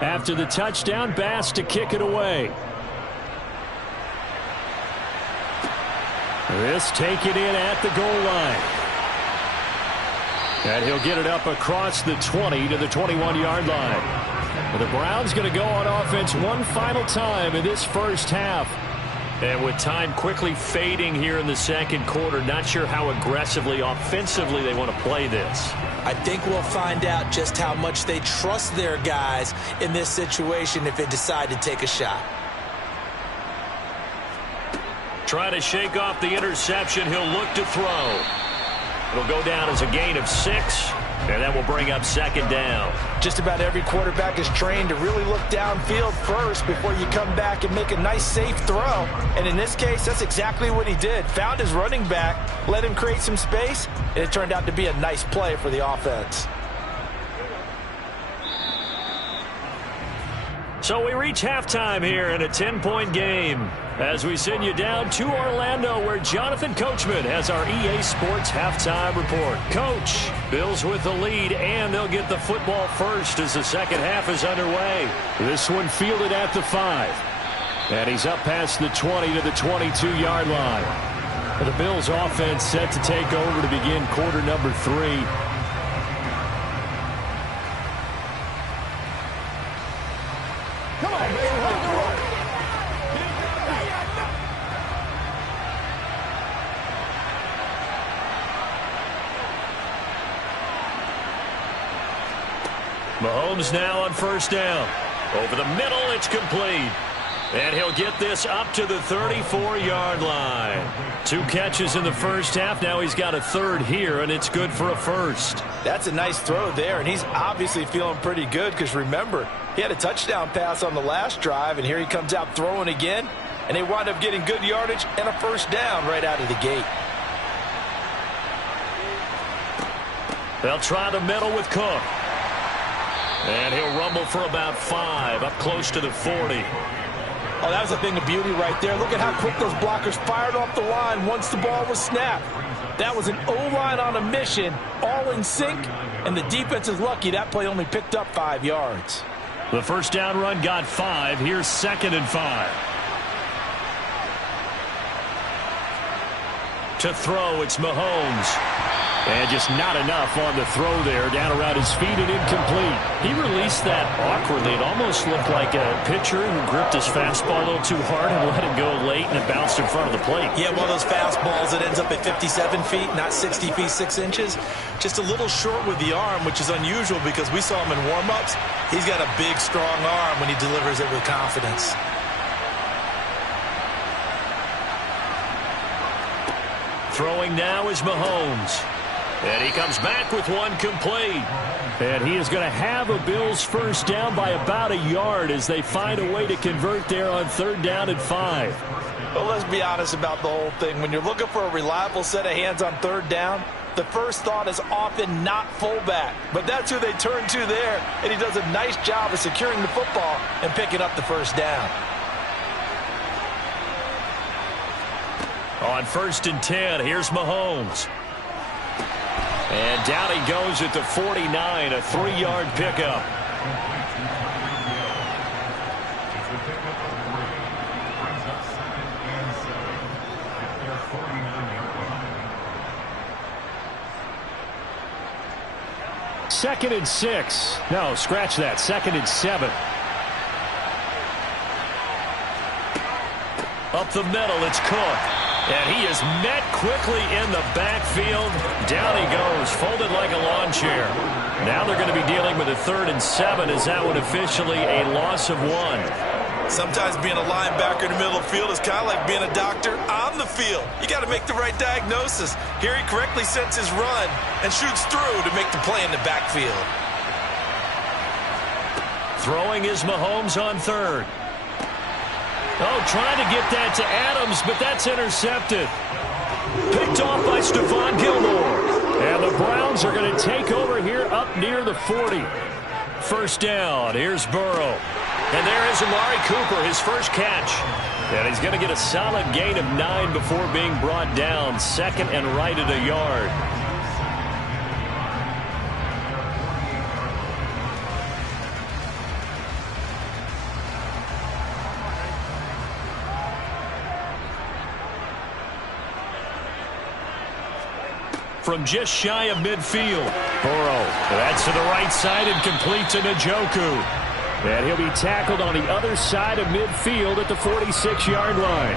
After the touchdown, Bass to kick it away. This taken in at the goal line. And he'll get it up across the 20 to the 21-yard line. And the Browns going to go on offense one final time in this first half. And with time quickly fading here in the second quarter, not sure how aggressively, offensively they want to play this. I think we'll find out just how much they trust their guys in this situation if they decide to take a shot. Try to shake off the interception. He'll look to throw. It'll go down as a gain of 6, and that will bring up second down. Just about every quarterback is trained to really look downfield first before you come back and make a nice, safe throw. And in this case, that's exactly what he did. Found his running back, let him create some space, and it turned out to be a nice play for the offense. So we reach halftime here in a 10-point game as we send you down to Orlando where Jonathan Coachman has our EA Sports halftime report. Coach, Bills with the lead, and they'll get the football first as the second half is underway. This one fielded at the 5. And he's up past the 20 to the 22-yard line. The Bills offense set to take over to begin quarter number 3. Come on, baby. Rock and roll. Mahomes now on first down. Over the middle, it's complete. And he'll get this up to the 34-yard line. 2 catches in the first half. Now he's got a 3rd here, and it's good for a first. That's a nice throw there, and he's obviously feeling pretty good because, remember, he had a touchdown pass on the last drive, and here he comes out throwing again, and they wind up getting good yardage and a first down right out of the gate. They'll try the middle with Cook. And he'll rumble for about 5, up close to the 40. Oh, that was a thing of beauty right there. Look at how quick those blockers fired off the line once the ball was snapped. That was an O-line on a mission, all in sync, and the defense is lucky that play only picked up 5 yards. The first down run got 5. Here's 2nd and 5. To throw, it's Mahomes. And just not enough on the throw there, down around his feet and incomplete. He released that awkwardly. It almost looked like a pitcher who gripped his fastball a little too hard and let it go late, and it bounced in front of the plate. Yeah, one of those fastballs that ends up at 57 feet, not 60 feet 6 inches. Just a little short with the arm, which is unusual because we saw him in warm-ups. He's got a big, strong arm when he delivers it with confidence. Throwing now is Mahomes. And he comes back with one complete. And he is going to have a Bills first down by about a yard as they find a way to convert there on 3rd down and 5. Well, let's be honest about the whole thing. When you're looking for a reliable set of hands on 3rd down, the first thought is often not fullback. But that's who they turn to there, and he does a nice job of securing the football and picking up the first down. On 1st and 10, here's Mahomes. And down he goes at the 49, a 3-yard pickup. Second and 6. No, scratch that. 2nd and 7. Up the middle, it's Cook. And he is met quickly in the backfield. Down he goes, folded like a lawn chair. Now they're going to be dealing with a 3rd and 7 as that one officially a loss of 1. Sometimes being a linebacker in the middle of the field is kind of like being a doctor on the field. You got to make the right diagnosis. Here he correctly sets his run and shoots through to make the play in the backfield. Throwing is Mahomes on 3rd. Oh, trying to get that to Adams, but that's intercepted. Picked off by Stephon Gilmore. And the Browns are going to take over here up near the 40. First down, here's Burrow. And there is Amari Cooper, his first catch. And he's going to get a solid gain of 9 before being brought down. 2nd and right at a yard. From just shy of midfield. Burrow, that's to the right side and complete to Njoku. And he'll be tackled on the other side of midfield at the 46-yard line.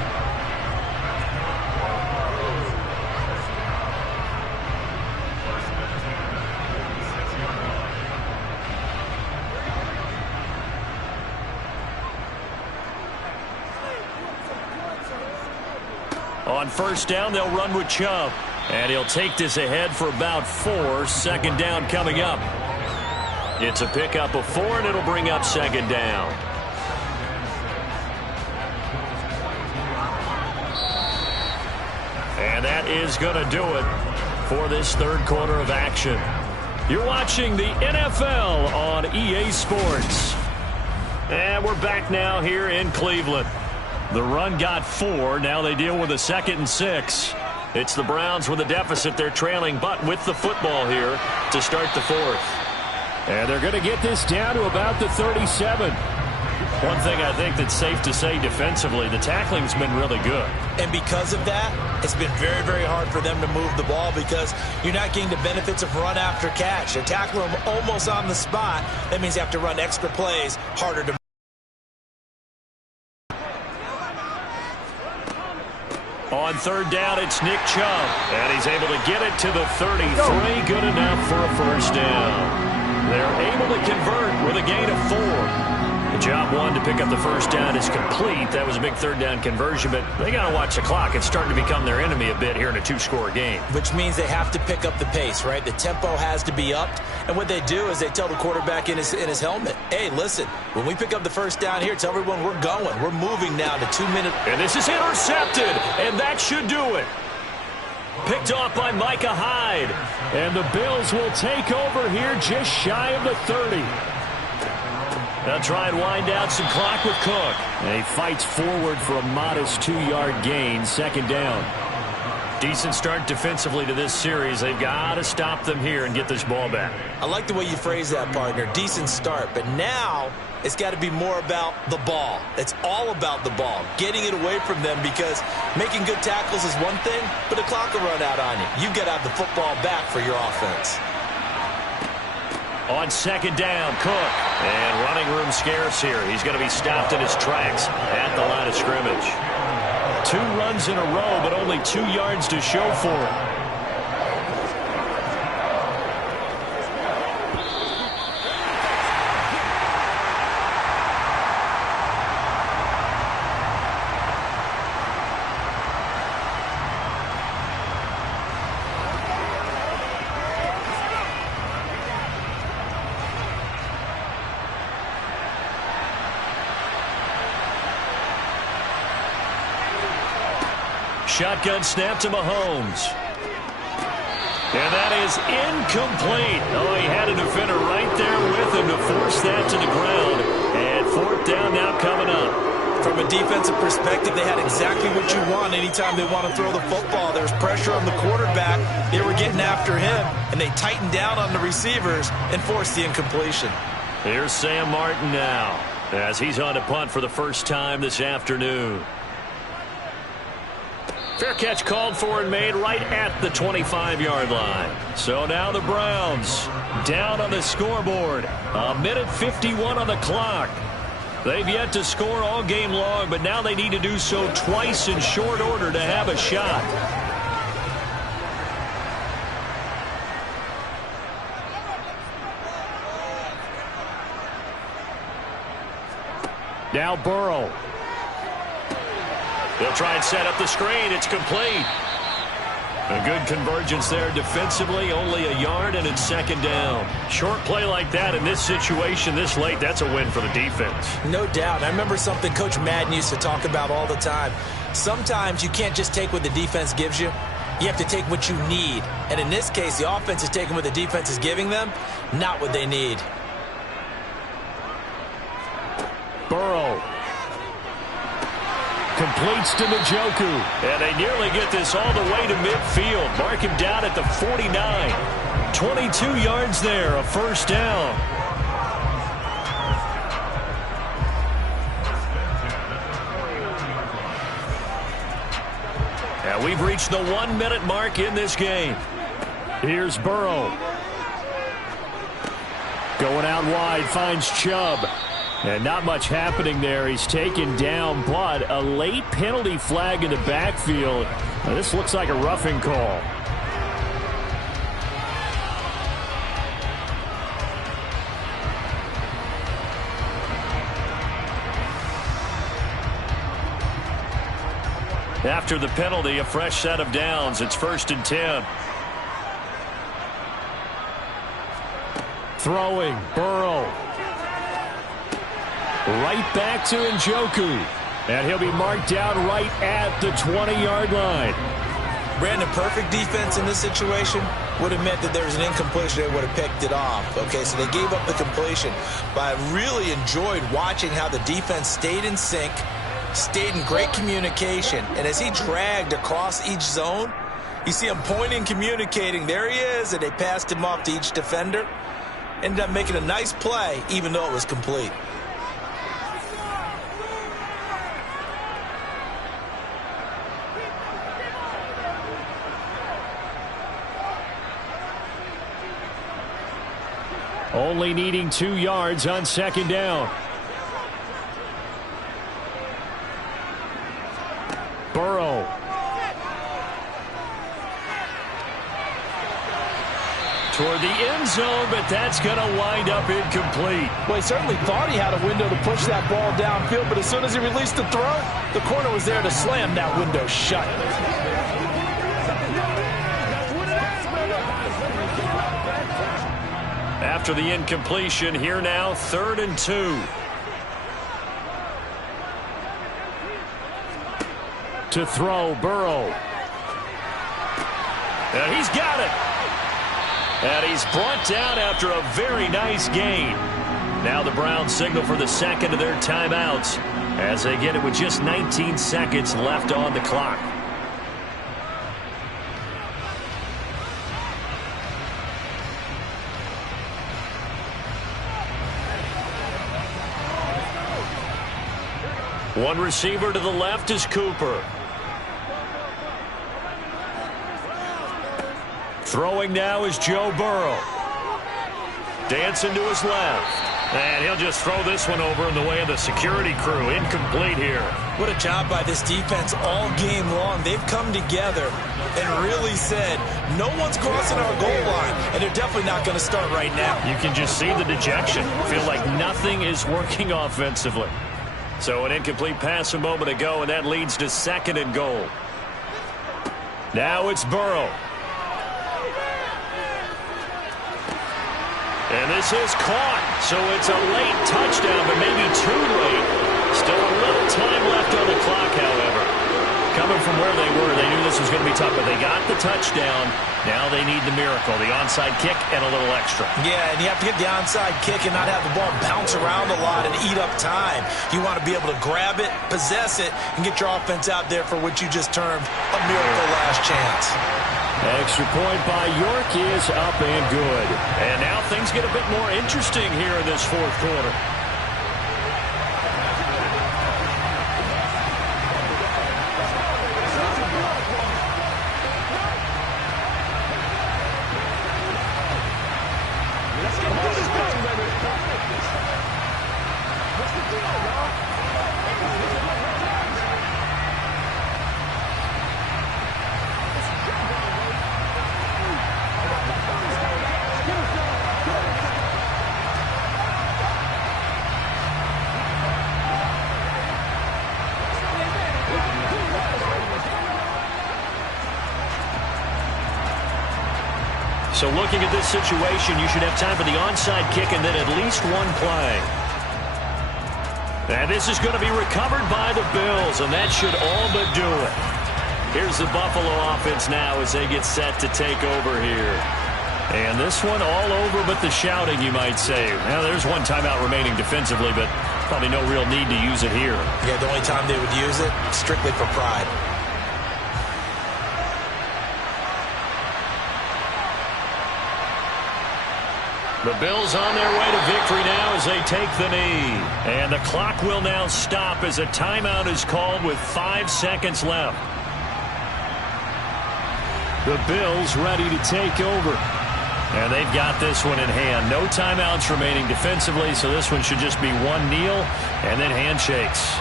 On first down, they'll run with Chubb. And he'll take this ahead for about 4. 2nd down coming up. It's a pickup of 4, and it'll bring up 2nd down. And that is going to do it for this 3rd quarter of action. You're watching the NFL on EA Sports. And we're back now here in Cleveland. The run got 4. Now they deal with a 2nd and 6. It's the Browns with a deficit. They're trailing, but with the football here to start the 4th. And they're going to get this down to about the 37. One thing I think that's safe to say defensively, the tackling's been really good. And because of that, it's been very, very hard for them to move the ball because you're not getting the benefits of run after catch. They're tackling them almost on the spot. That means you have to run extra plays, harder to. On 3rd down, it's Nick Chubb. And he's able to get it to the 33. Good enough for a first down. They're able to convert with a gain of 4. The job one to pick up the first down is complete. That was a big 3rd down conversion, but they got to watch the clock. It's starting to become their enemy a bit here in a 2-score game. Which means they have to pick up the pace, right? The tempo has to be upped. And what they do is they tell the quarterback in his helmet, hey, listen, when we pick up the first down here, tell everyone we're going. We're moving now to 2 minutes. And this is intercepted, and that should do it. Picked off by Micah Hyde. And the Bills will take over here just shy of the 30. They'll try and wind out some clock with Cook. And he fights forward for a modest 2-yard gain, second down. Decent start defensively to this series. They've got to stop them here and get this ball back. I like the way you phrase that, partner. Decent start. But now it's got to be more about the ball. It's all about the ball, getting it away from them, because making good tackles is one thing, but the clock will run out on you. You've got to have the football back for your offense. On second down, Cook. And running room scarce here. He's going to be stopped in his tracks at the line of scrimmage. 2 runs in a row, but only 2 yards to show for it. Shotgun snap to Mahomes. And that is incomplete. Oh, he had a defender right there with him to force that to the ground. And fourth down now coming up. From a defensive perspective, they had exactly what you want anytime they want to throw the football. There's pressure on the quarterback. They were getting after him, and they tightened down on the receivers and forced the incompletion. Here's Sam Martin now, as he's on to punt for the first time this afternoon. Fair catch called for and made right at the 25-yard line. So now the Browns down on the scoreboard. 1:51 on the clock. They've yet to score all game long, but now they need to do so twice in short order to have a shot. Now Burrow. They'll try and set up the screen. It's complete. A good convergence there defensively. Only a yard, and it's second down. Short play like that in this situation this late, that's a win for the defense. No doubt. I remember something Coach Madden used to talk about all the time. Sometimes you can't just take what the defense gives you. You have to take what you need. And in this case, the offense is taking what the defense is giving them, not what they need. Burrow. Completes to Njoku. And they nearly get this all the way to midfield. Mark him down at the 49. 22 yards there, a first down. And we've reached the 1-minute mark in this game. Here's Burrow. Going out wide, finds Chubb. And not much happening there. He's taken down, but a late penalty flag in the backfield. Now, this looks like a roughing call. After the penalty, a fresh set of downs. It's 1st and 10. Throwing, Burrow. Right back to Njoku. And he'll be marked down right at the 20-yard line. Brandon, perfect defense in this situation would have meant that there was an incompletion. They would have picked it off. Okay, so they gave up the completion. But I really enjoyed watching how the defense stayed in sync, stayed in great communication. And as he dragged across each zone, you see him pointing, communicating. There he is, and they passed him off to each defender. Ended up making a nice play, even though it was complete. Only needing 2 yards on second down. Burrow. Toward the end zone, but that's going to wind up incomplete. Well, he certainly thought he had a window to push that ball downfield, but as soon as he released the throw, the corner was there to slam that window shut. After the incompletion, here now, 3rd and 2. To throw, Burrow. And he's got it. And he's brought down after a very nice gain. Now the Browns signal for the second of their timeouts as they get it with just 19 seconds left on the clock. One receiver to the left is Cooper. Throwing now is Joe Burrow. Dancing to his left. And he'll just throw this one over in the way of the security crew. Incomplete here. What a job by this defense all game long. They've come together and really said, no one's crossing our goal line, and they're definitely not going to start right now. You can just see the dejection. Feel like nothing is working offensively. So an incomplete pass a moment ago, and that leads to second and goal. Now it's Burrow. And this is caught, so it's a late touchdown, but maybe too late. Still a little time left on the clock, however. Coming from where they were, they knew this was going to be tough, but they got the touchdown. Now they need the miracle, the onside kick and a little extra. Yeah, and you have to get the onside kick and not have the ball bounce around a lot and eat up time. You want to be able to grab it, possess it, and get your offense out there for what you just termed a miracle last chance. Extra point by York is up and good. And now things get a bit more interesting here in this fourth quarter. So looking at this situation, you should have time for the onside kick and then at least one play. And this is going to be recovered by the Bills, and that should all but do it. Here's the Buffalo offense now as they get set to take over here. And this one all over but the shouting, you might say. Now, there's one timeout remaining defensively, but probably no real need to use it here. Yeah, the only time they would use it, strictly for pride. The Bills on their way to victory now as they take the knee. And the clock will now stop as a timeout is called with 5 seconds left. The Bills ready to take over. And they've got this one in hand. No timeouts remaining defensively, so this one should just be one kneel and then handshakes.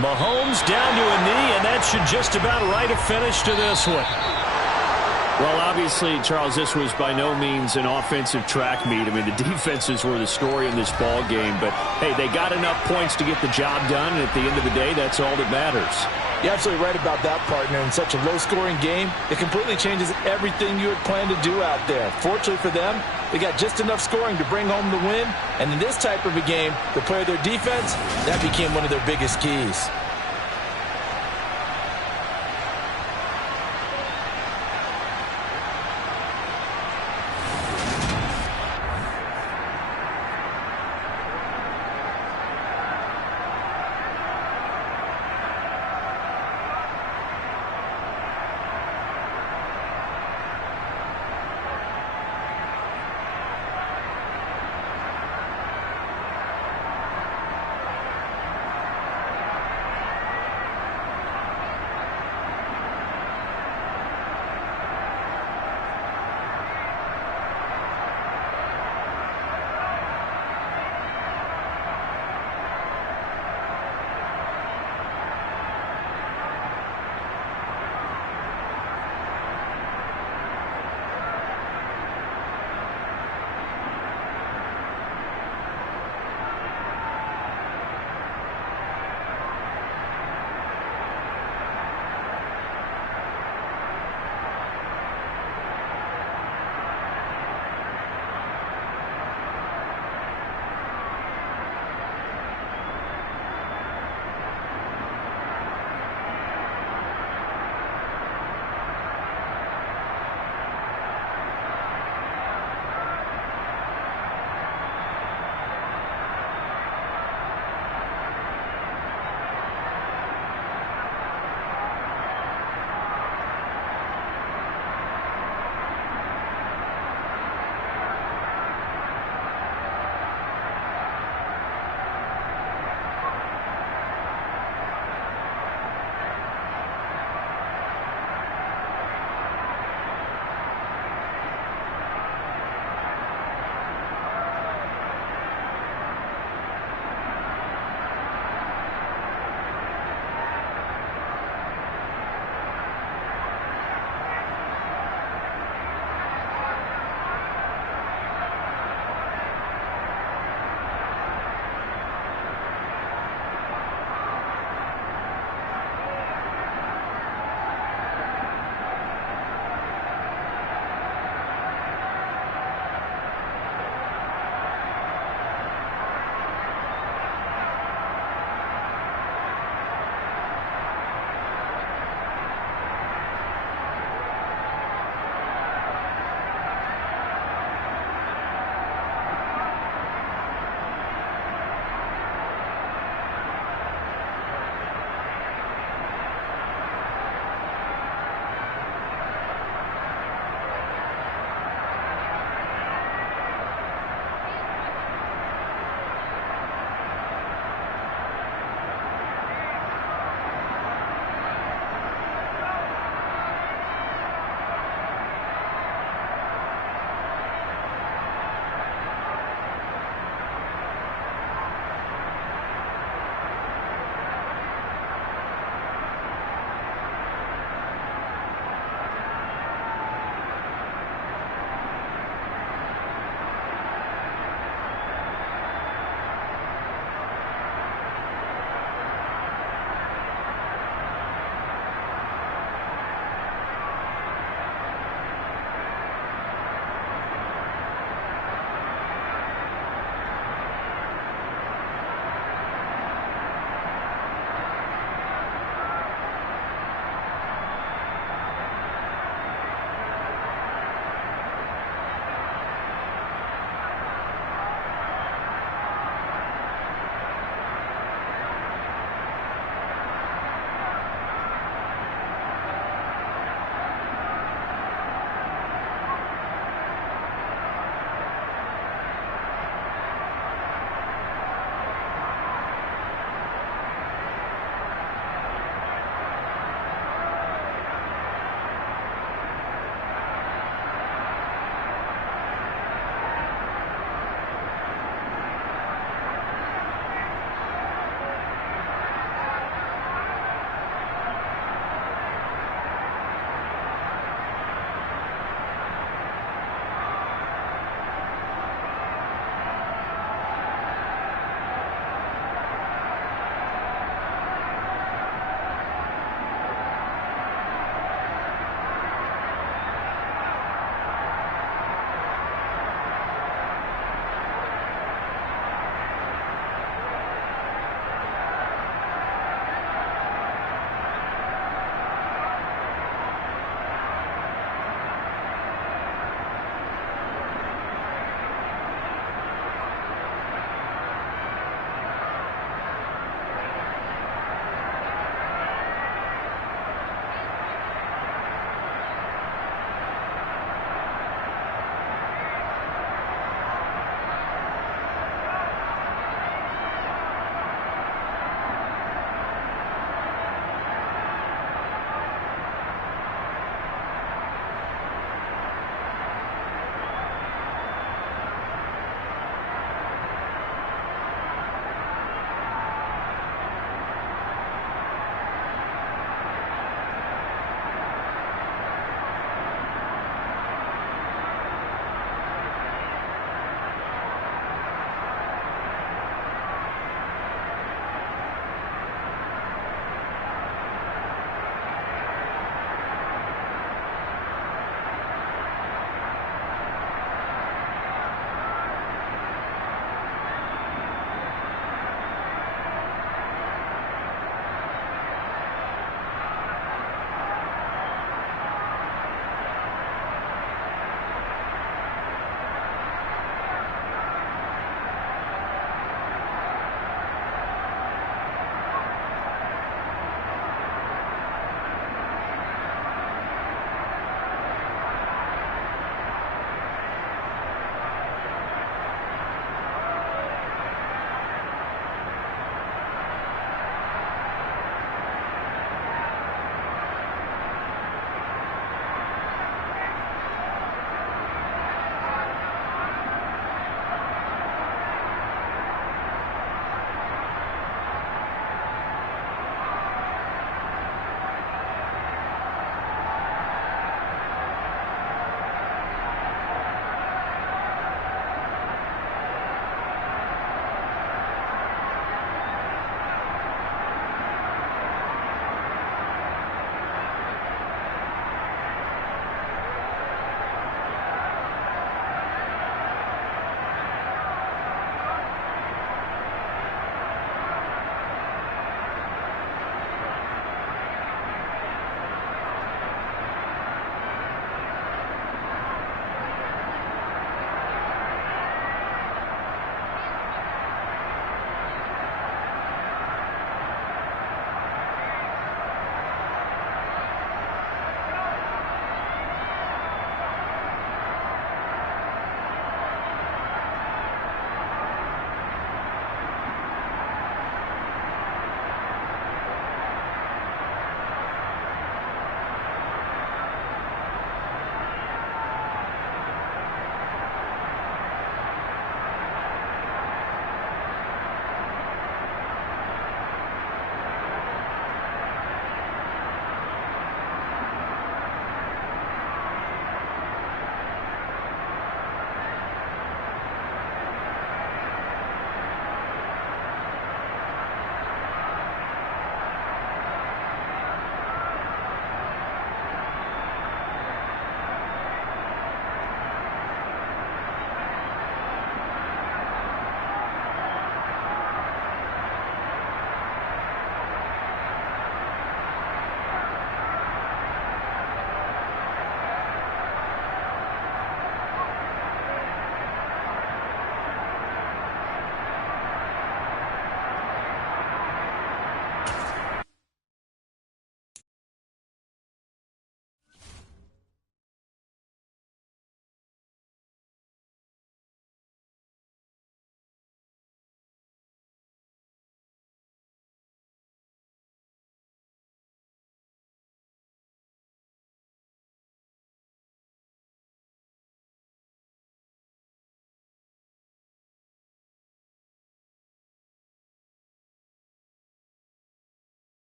Mahomes down to a knee, and that should just about write a finish to this one. Well, obviously, Charles, this was by no means an offensive track meet. I mean, the defenses were the story in this ball game, but, hey, they got enough points to get the job done, and at the end of the day, that's all that matters. You're absolutely right about that, partner. In such a low-scoring game, it completely changes everything you had planned to do out there. Fortunately for them, they got just enough scoring to bring home the win, and in this type of a game, the play of their defense, that became one of their biggest keys.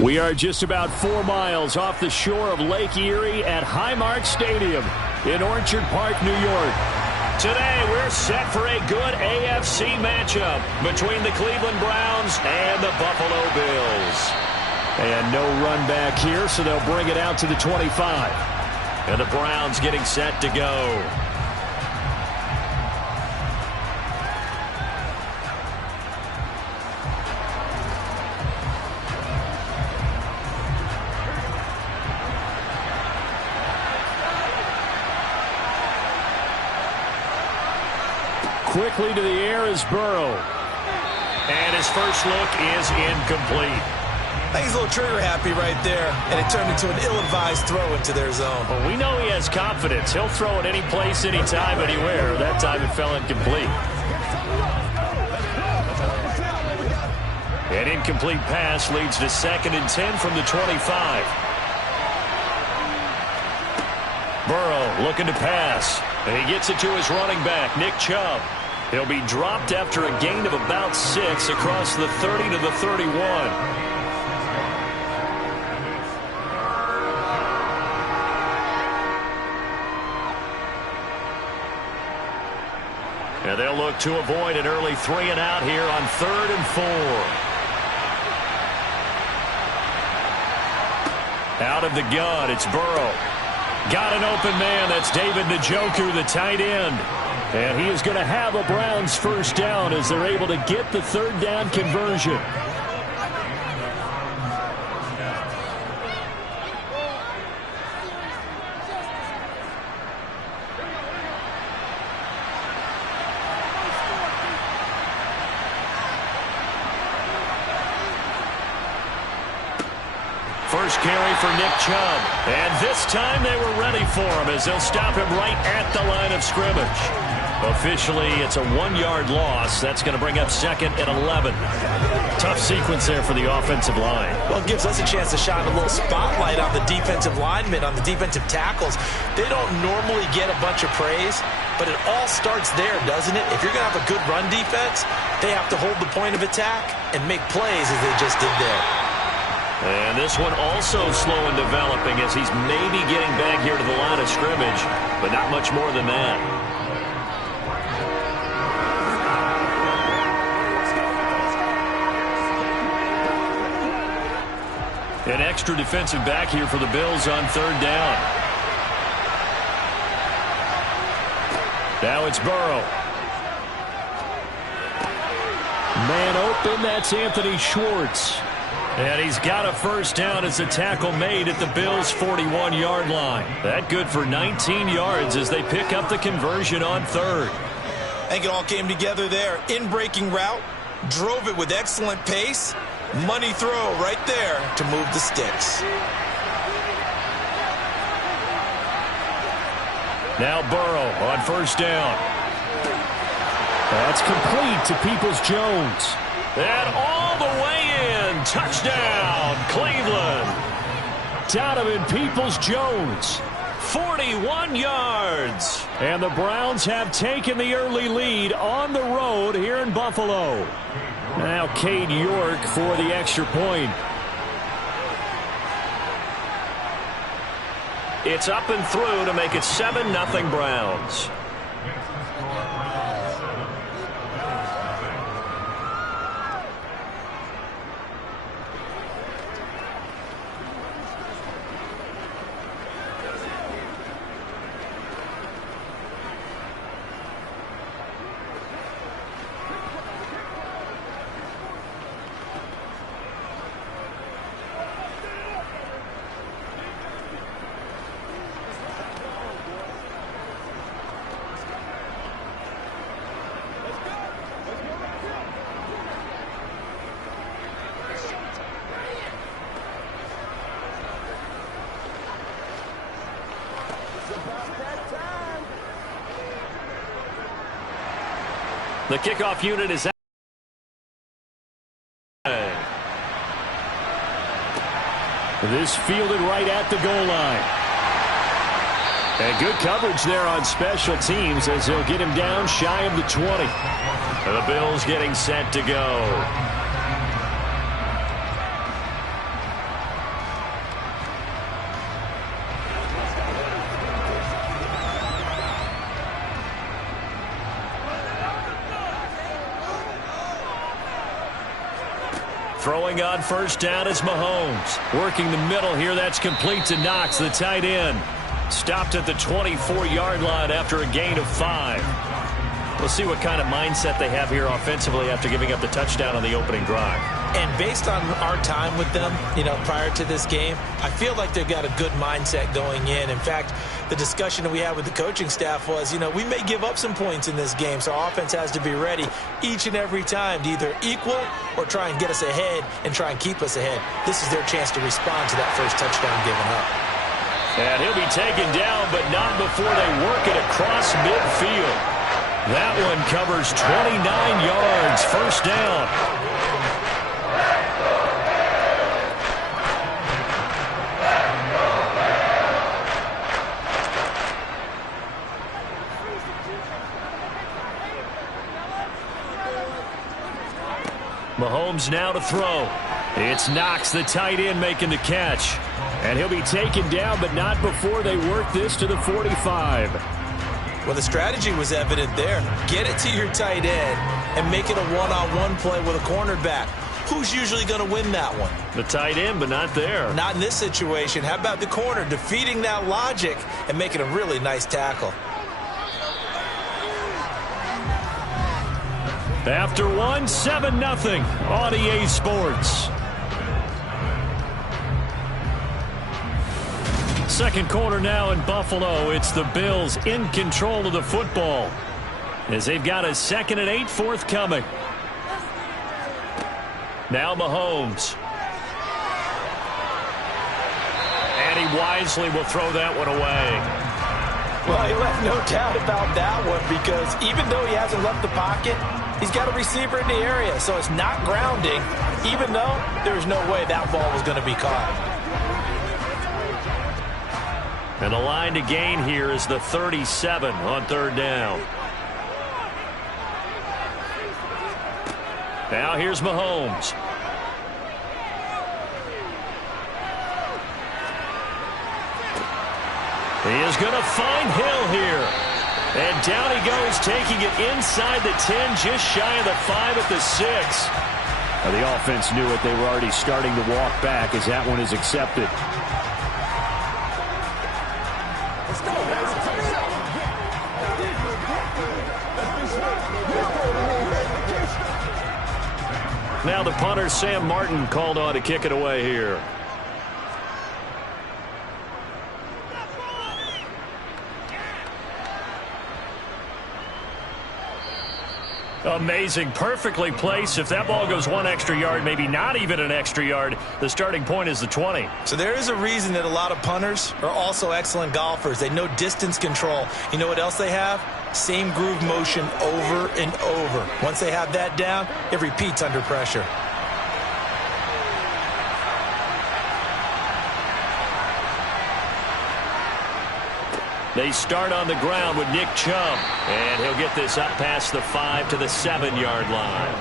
We are just about 4 miles off the shore of Lake Erie at Highmark Stadium in Orchard Park, New York. Today, we're set for a good AFC matchup between the Cleveland Browns and the Buffalo Bills. And no run back here, so they'll bring it out to the 25. And the Browns getting set to go. Quickly to the air is Burrow. And his first look is incomplete. I think he's a little trigger happy right there, and it turned into an ill-advised throw into their zone. Well, we know he has confidence. He'll throw it any place, anytime, anywhere. That time it fell incomplete. An incomplete pass leads to 2nd and 10 from the 25. Burrow looking to pass. And he gets it to his running back, Nick Chubb. He'll be dropped after a gain of about 6 across the 30 to the 31. And they'll look to avoid an early 3 and out here on 3rd and 4. Out of the gun, it's Burrow. Got an open man. That's David Njoku, the tight end. And he is going to have a Browns first down as they're able to get the 3rd down conversion. First carry for Nick Chubb. And this time they were ready for him as they'll stop him right at the line of scrimmage. Officially, it's a 1-yard loss. That's going to bring up 2nd and 11. Tough sequence there for the offensive line. Well, it gives us a chance to shine a little spotlight on the defensive linemen, on the defensive tackles. They don't normally get a bunch of praise, but it all starts there, doesn't it? If you're going to have a good run defense, they have to hold the point of attack and make plays as they just did there. And this one also slow in developing as he's maybe getting back here to the line of scrimmage, but not much more than that. An extra defensive back here for the Bills on 3rd down. Now it's Burrow. Man open, that's Anthony Schwartz. And he's got a first down as the tackle made at the Bills' 41-yard line. That good for 19 yards as they pick up the conversion on 3rd. I think it all came together there. In-breaking route, drove it with excellent pace. Money throw right there to move the sticks. Now Burrow on first down. That's complete to Peoples-Jones. And all the way in. Touchdown, Cleveland. Donovan Peoples-Jones. 41 yards. And the Browns have taken the early lead on the road here in Buffalo. Now Cade York for the extra point. It's up and through to make it 7-0 Browns. The kickoff unit is out. This fielded right at the goal line. And good coverage there on special teams as they'll get him down shy of the 20. And the Bills getting set to go. Throwing on first down is Mahomes. Working the middle here. That's complete to Knox, the tight end. Stopped at the 24-yard line after a gain of 5. We'll see what kind of mindset they have here offensively after giving up the touchdown on the opening drive. And based on our time with them, prior to this game, I feel like they've got a good mindset going in. In fact, the discussion that we had with the coaching staff was, we may give up some points in this game, so our offense has to be ready each and every time to either equal or try and get us ahead and try and keep us ahead. This is their chance to respond to that first touchdown given up. And he'll be taken down, but not before they work it across midfield. That one covers 29 yards, first down. Mahomes now to throw. It's Knox, the tight end, making the catch. And he'll be taken down, but not before they work this to the 45. Well, the strategy was evident there. Get it to your tight end and make it a one-on-one play with a cornerback. Who's usually going to win that one? The tight end, but not there. Not in this situation. How about the corner defeating that logic and making a really nice tackle? After 7-0 on EA Sports. Second quarter now in Buffalo. It's the Bills in control of the football as they've got a 2nd and 8 forthcoming. Now Mahomes. And he wisely will throw that one away. Well, he left no doubt about that one because even though he hasn't left the pocket, he's got a receiver in the area, so it's not grounding, even though there's no way that ball was going to be caught. And the line to gain here is the 37 on third down. Now here's Mahomes. He is going to find Hill here. And down he goes, taking it inside the 10, just shy of the 5 at the 6. Now the offense knew it. They were already starting to walk back as that one is accepted. Now the punter, Sam Martin, called on to kick it away here. Amazing. Perfectly placed. If that ball goes 1 extra yard, maybe not even an extra yard, the starting point is the 20. So there is a reason that a lot of punters are also excellent golfers. They know distance control. You know what else they have? Same groove motion over and over. Once they have that down, it repeats under pressure. They start on the ground with Nick Chubb, and he'll get this up past the 5 to the 7-yard line.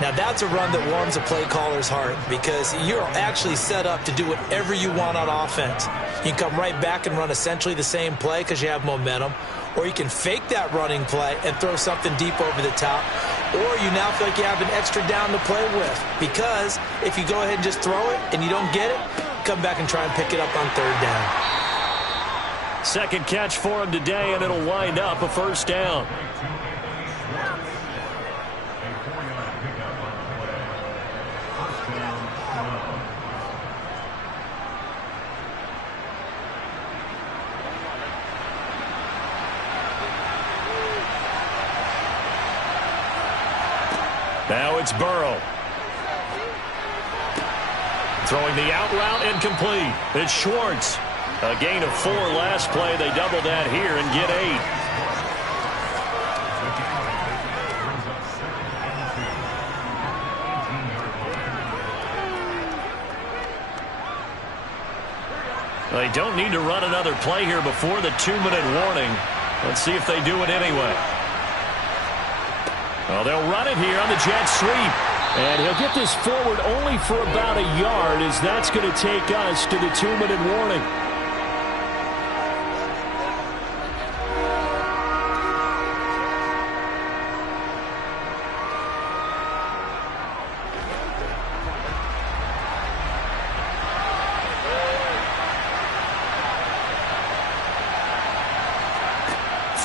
Now that's a run that warms a play caller's heart because you're actually set up to do whatever you want on offense. You can come right back and run essentially the same play because you have momentum, or you can fake that running play and throw something deep over the top, or you now feel like you have an extra down to play with because if you go ahead and just throw it and you don't get it, come back and try and pick it up on third down. Second catch for him today, and it'll wind up a first down. Now it's Burrow. Throwing the out route incomplete. It's Schwartz. A gain of 4 last play. They double that here and get 8. They don't need to run another play here before the 2-minute warning. Let's see if they do it anyway. Well, they'll run it here on the jet sweep. And he'll get this forward only for about a yard, as that's going to take us to the 2-minute warning.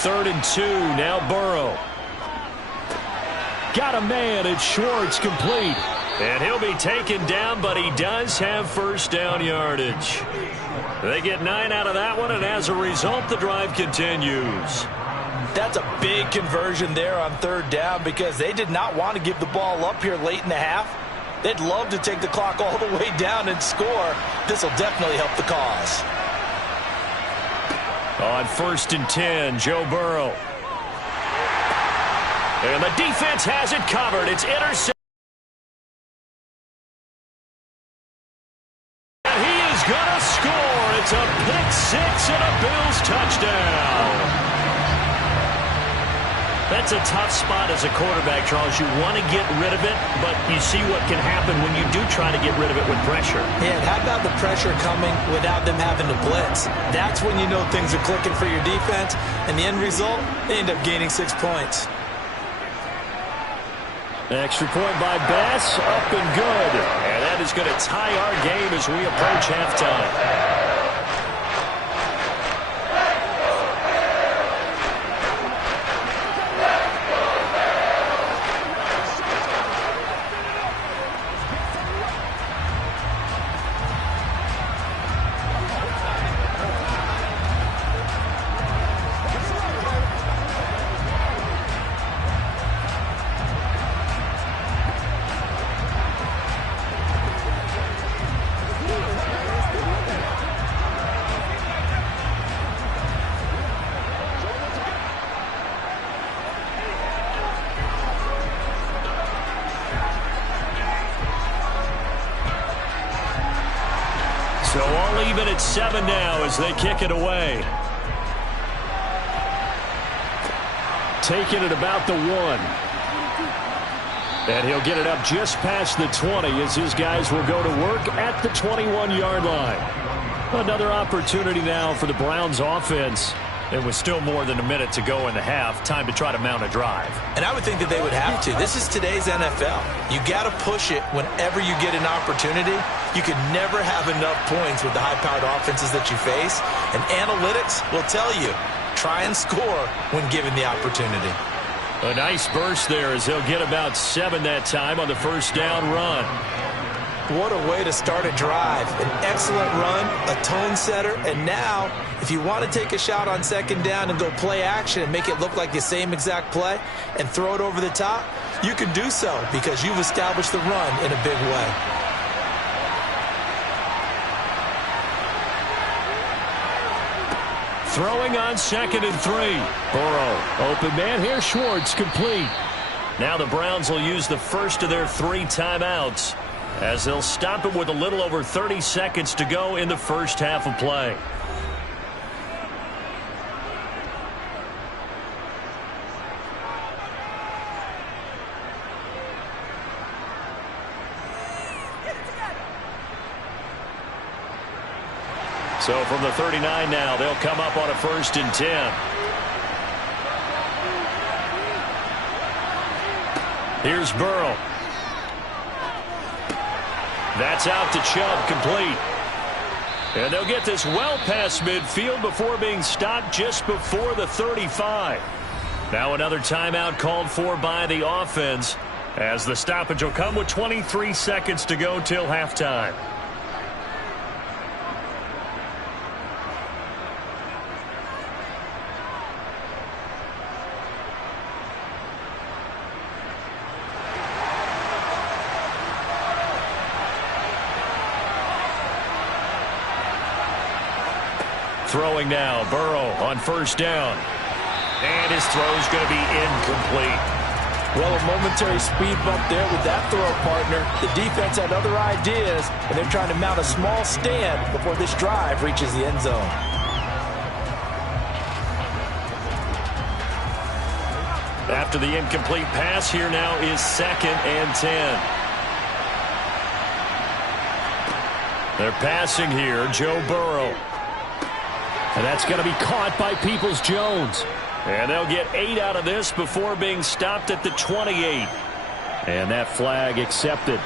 3rd and 2. Now Burrow. Got a man at Schwartz, complete. And he'll be taken down, but he does have first down yardage. They get 9 out of that one, and as a result, the drive continues. That's a big conversion there on 3rd down because they did not want to give the ball up here late in the half. They'd love to take the clock all the way down and score. This will definitely help the cause. On 1st and 10, Joe Burrow. And the defense has it covered. It's intercepted. And he is going to score. It's a pick six and a Bills touchdown. That's a tough spot as a quarterback, Charles. You want to get rid of it, but you see what can happen when you do try to get rid of it with pressure. Yeah, how about the pressure coming without them having to blitz? That's when you know things are clicking for your defense, and the end result, they end up gaining 6 points. Extra point by Bass, up and good. And that is going to tie our game as we approach halftime. So all even at 7 now as they kick it away. Taking it about the 1. And he'll get it up just past the 20 as his guys will go to work at the 21-yard line. Another opportunity now for the Browns offense. There was still more than a minute to go in the half. Time to try to mount a drive. And I would think that they would have to. This is today's NFL. You got to push it whenever you get an opportunity. You can never have enough points with the high-powered offenses that you face. And analytics will tell you, try and score when given the opportunity. A nice burst there as they'll get about 7 that time on the first down run. What a way to start a drive. An excellent run, a tone setter, and now if you want to take a shot on 2nd down and go play action and make it look like the same exact play and throw it over the top, you can do so because you've established the run in a big way. Throwing on 2nd and 3. Burrow, open man here, Schwartz, complete. Now the Browns will use the first of their 3 timeouts as they'll stop it with a little over 30 seconds to go in the first half of play. So from the 39 now, they'll come up on a 1st and 10. Here's Burrow. That's out to Chubb, complete. And they'll get this well past midfield before being stopped just before the 35. Now another timeout called for by the offense as the stoppage will come with 23 seconds to go till halftime. Throwing now, Burrow on 1st down. And his throw's going to be incomplete. Well, a momentary speed bump there with that throw, partner. The defense had other ideas, and they're trying to mount a small stand before this drive reaches the end zone. After the incomplete pass, here now is 2nd and 10. They're passing here, Joe Burrow. And that's going to be caught by Peoples-Jones. And they'll get 8 out of this before being stopped at the 28. And that flag accepted.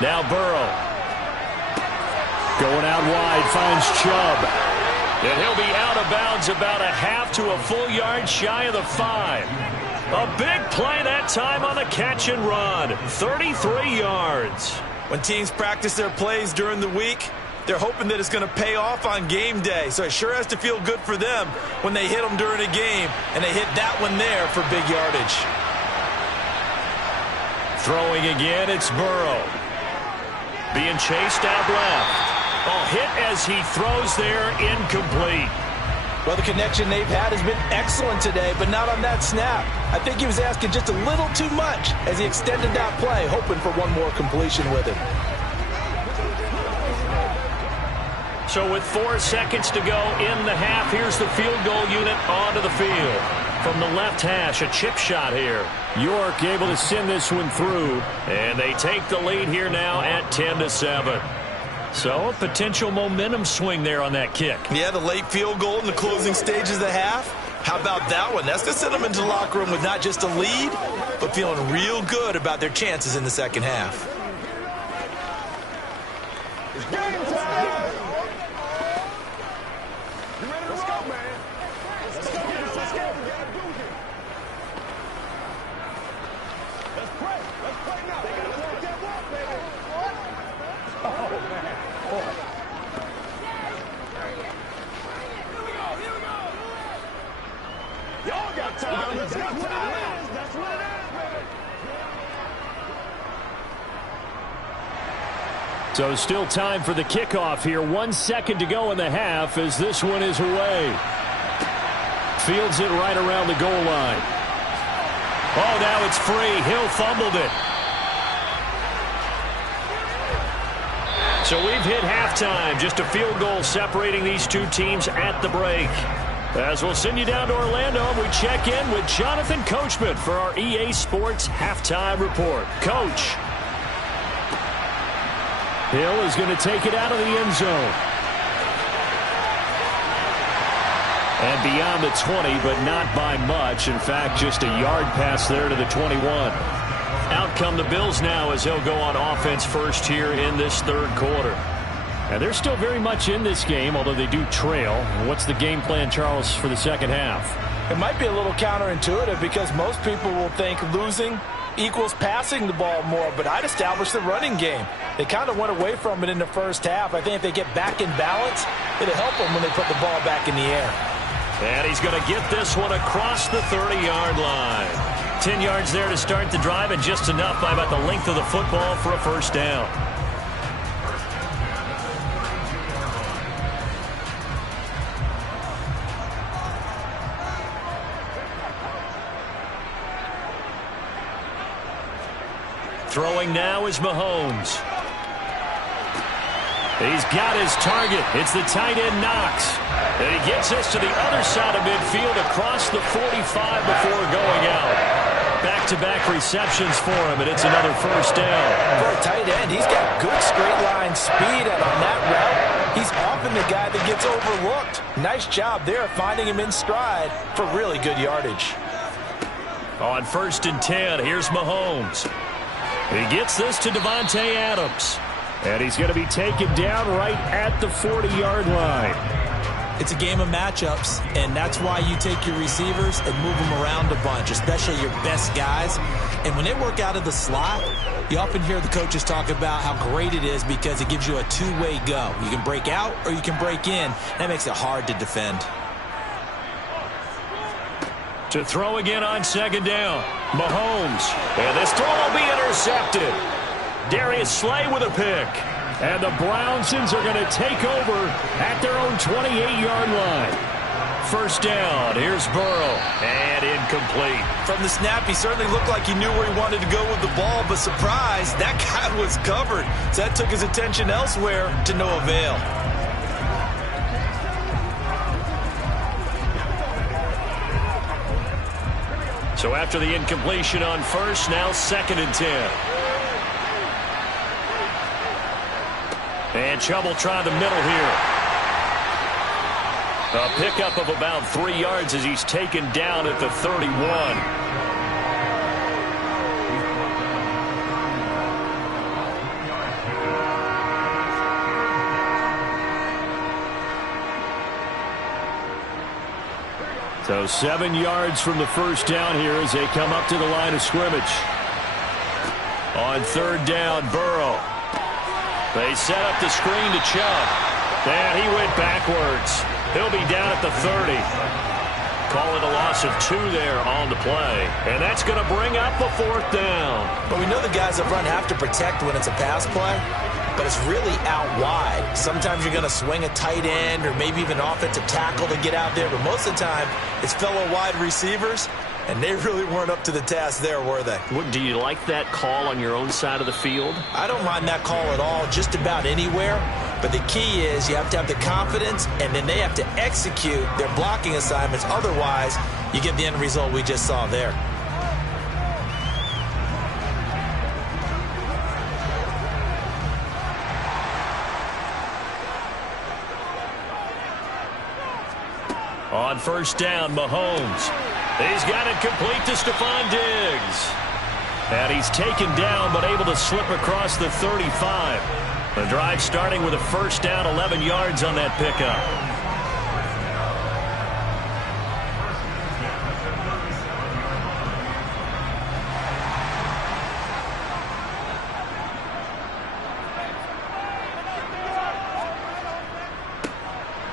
Now Burrow. Going out wide, finds Chubb. And he'll be out of bounds about a half to a full yard shy of the 5. A big play that time on the catch and run. 33 yards. When teams practice their plays during the week, they're hoping that it's going to pay off on game day. So it sure has to feel good for them when they hit them during a game, and they hit that one there for big yardage. Throwing again, it's Burrow. Being chased out left. Oh, hit as he throws there, incomplete. Well, the connection they've had has been excellent today, but not on that snap. I think he was asking just a little too much as he extended that play, hoping for one more completion with it. So with 4 seconds to go in the half, here's the field goal unit onto the field. From the left hash, a chip shot here. York able to send this one through, and they take the lead here now at 10-7. So a potential momentum swing there on that kick. Yeah, the late field goal in the closing stages of the half. How about that one? That's going to send them into the locker room with not just a lead, but feeling real good about their chances in the second half. It's game time. You ready to roll, man? Let's go. Let's go. We gotta do this. Let's pray. Let's pray now. They gotta walk that walk, baby. Oh, man. Oh. Here we go. Y'all got time. That's what it is. That's what it is, baby. So still time for the kickoff here. 1 second to go in the half as this one is away. Fields it right around the goal line. Oh, now it's free. Hill fumbled it. So we've hit halftime. Just a field goal separating these two teams at the break. As we'll send you down to Orlando, we check in with Jonathan Coachman for our EA Sports Halftime Report. Coach. Hill is going to take it out of the end zone. And beyond the 20, but not by much. In fact, just a yard pass there to the 21. Out come the Bills now as they'll go on offense first here in this third quarter. And they're still very much in this game, although they do trail. What's the game plan, Charles, for the second half? It might be a little counterintuitive because most people will think losing equals passing the ball more, but I'd establish the running game. They kind of went away from it in the first half. I think if they get back in balance, it'll help them when they put the ball back in the air. And he's going to get this one across the 30-yard line. 10 yards there to start the drive, and just enough by about the length of the football for a first down. Throwing now is Mahomes. He's got his target. It's the tight end Knox. And he gets this to the other side of midfield across the 45 before going out. Back-to-back receptions for him, and it's another first down. For a tight end, he's got good straight line speed, and on that route, he's often the guy that gets overlooked. Nice job there finding him in stride for really good yardage. On 1st and 10, here's Mahomes. He gets this to Devontae Adams. And he's going to be taken down right at the 40-yard line. It's a game of matchups, and that's why you take your receivers and move them around a bunch, especially your best guys. And when they work out of the slot, you often hear the coaches talk about how great it is because it gives you a two-way go. You can break out or you can break in. That makes it hard to defend. To throw again on second down. Mahomes. And this throw will be intercepted. Darius Slay with a pick. And the Brownsons are going to take over at their own 28-yard line. First down. Here's Burrow. And incomplete. From the snap, he certainly looked like he knew where he wanted to go with the ball, but surprise, that guy was covered. So that took his attention elsewhere to no avail. So after the incompletion on first, now 2nd and 10. And Chubb will try the middle here. A pickup of about 3 yards as he's taken down at the 31. So 7 yards from the first down here as they come up to the line of scrimmage. On third down, Burrow. They set up the screen to Chubb. And he went backwards. He'll be down at the 30. Call it a loss of 2 there on the play. And that's going to bring up a 4th down. But we know the guys up front have to protect when it's a pass play, but it's really out wide. Sometimes you're going to swing a tight end or maybe even an offensive tackle to get out there, but most of the time it's fellow wide receivers, and they really weren't up to the task there, were they? Do you like that call on your own side of the field? I don't mind that call at all, just about anywhere. But the key is you have to have the confidence, and then they have to execute their blocking assignments. Otherwise, you get the end result we just saw there. On first down, Mahomes. He's got it complete to Stephon Diggs. And he's taken down but able to slip across the 35. The drive starting with a first down, 11 yards on that pickup.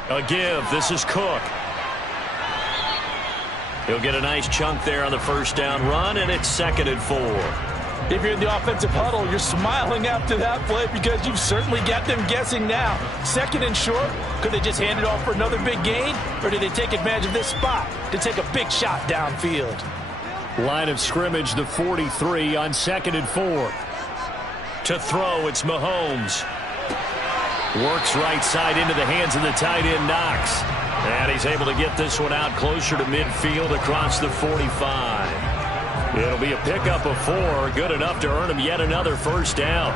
A give. This is Cook. He'll get a nice chunk there on the first down run, and it's 2nd and 4. If you're in the offensive huddle, you're smiling after that play because you've certainly got them guessing now. 2nd and short, could they just hand it off for another big gain, or do they take advantage of this spot to take a big shot downfield? Line of scrimmage, the 43 on 2nd and 4. To throw, it's Mahomes. Works right side into the hands of the tight end, Knox. And he's able to get this one out closer to midfield across the 45. It'll be a pickup of 4, good enough to earn him yet another first down.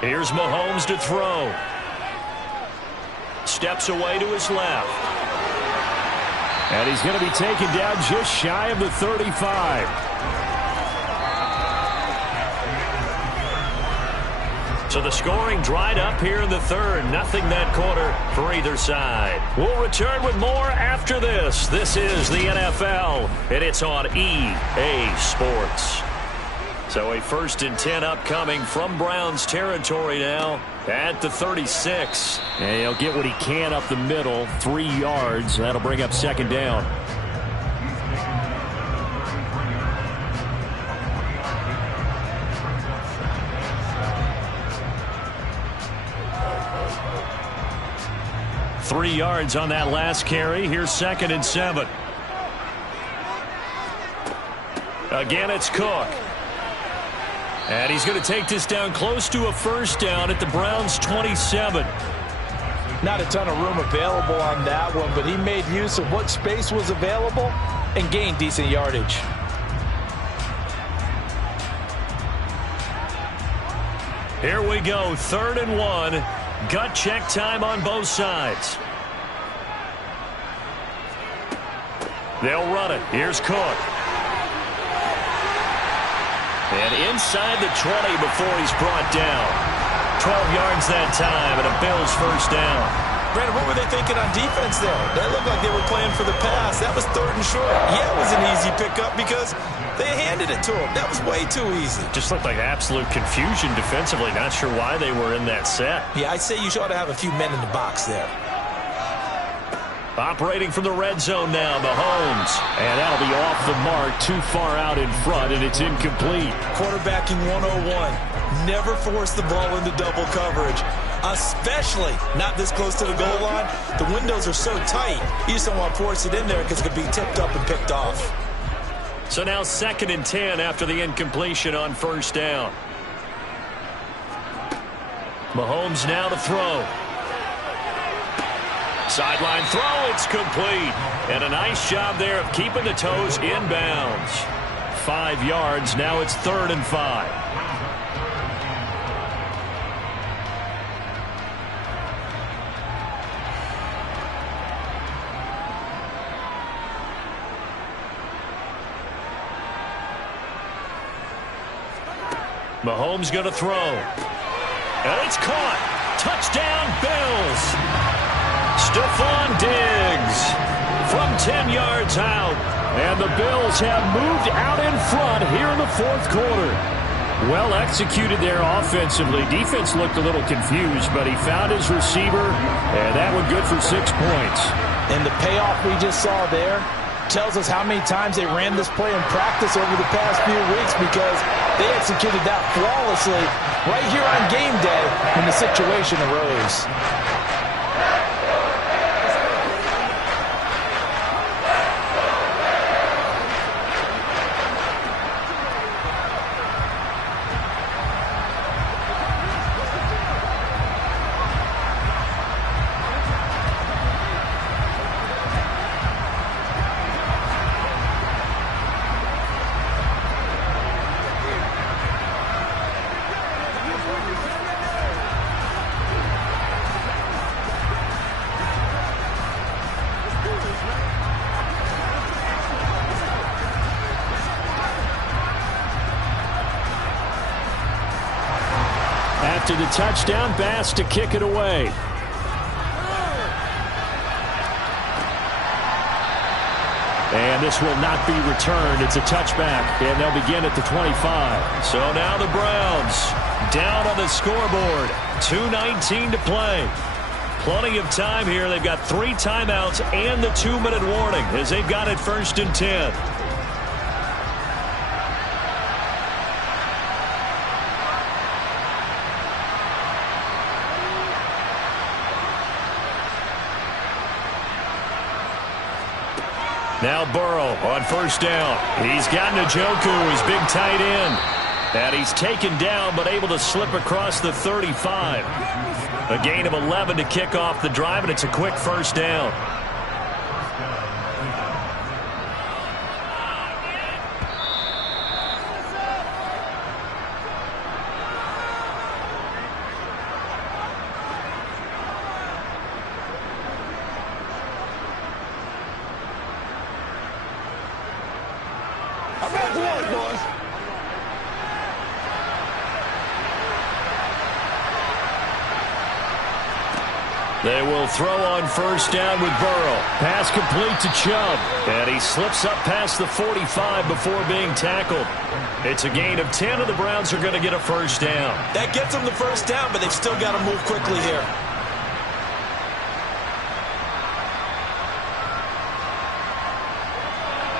Here's Mahomes to throw. Steps away to his left. And he's going to be taken down just shy of the 35. So the scoring dried up here in the third. Nothing that quarter for either side. We'll return with more after this. This is the NFL, and it's on EA Sports. So a 1st and 10 upcoming from Browns territory now at the 36. And he'll get what he can up the middle, 3 yards. That'll bring up 2nd down. Three yards on that last carry. Here's 2nd and 7. Again, it's Cook. And he's going to take this down close to a first down at the Browns' 27. Not a ton of room available on that one, but he made use of what space was available and gained decent yardage. Here we go, 3rd and 1. Gut check time on both sides. They'll run it. Here's Cook. And inside the 20 before he's brought down. 12 yards that time and a Bills first down. Brandon, what were they thinking on defense there? They looked like they were playing for the pass. That was 3rd and short. Yeah, it was an easy pickup because they handed it to him. That was way too easy. Just looked like absolute confusion defensively. Not sure why they were in that set. Yeah, I'd say you ought to have a few men in the box there. Operating from the red zone now, Mahomes. And that'll be off the mark, too far out in front, and it's incomplete. Quarterbacking 101. Never force the ball into double coverage, especially not this close to the goal line. The windows are so tight, you just don't want to force it in there because it could be tipped up and picked off. So now 2nd and 10 after the incompletion on first down. Mahomes now to throw. Sideline throw, it's complete. And a nice job there of keeping the toes inbounds. 5 yards, now it's 3rd and 5. Mahomes going to throw. And it's caught. Touchdown, Bills. Stephon Diggs from 10 yards out. And the Bills have moved out in front here in the fourth quarter. Well executed there offensively. Defense looked a little confused, but he found his receiver, and that one good for 6 points. And the payoff we just saw there tells us how many times they ran this play in practice over the past few weeks, because they executed that flawlessly right here on game day when the situation arose. After the touchdown, Bass to kick it away. And this will not be returned. It's a touchback, and they'll begin at the 25. So now the Browns down on the scoreboard. 2:19 to play. Plenty of time here. They've got 3 timeouts and the 2-minute warning as they've got it 1st and 10. Now Burrow on 1st down. He's got Njoku, his big tight end. And he's taken down but able to slip across the 35. A gain of 11 to kick off the drive, and it's a quick 1st down. I'm back to work, boys. They will throw on 1st down with Burrow. Pass complete to Chubb. And he slips up past the 45 before being tackled. It's a gain of 10, and the Browns are going to get a 1st down. That gets them the 1st down, but they've still got to move quickly here.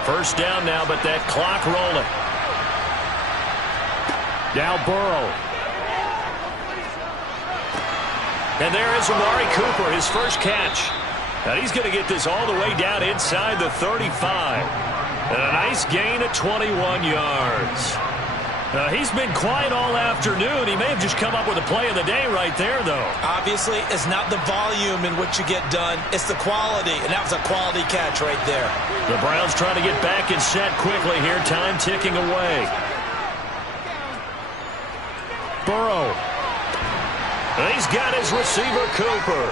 First down now, but that clock rolling. Now Burrow. And there is Amari Cooper, his first catch. And he's going to get this all the way down inside the 35. And a nice gain of 21 yards. He's been quiet all afternoon. He may have just come up with a play of the day right there, though. Obviously, it's not the volume in which you get done. It's the quality, and that was a quality catch right there. The Browns trying to get back and set quickly here. Time ticking away. Burrow. And he's got his receiver, Cooper.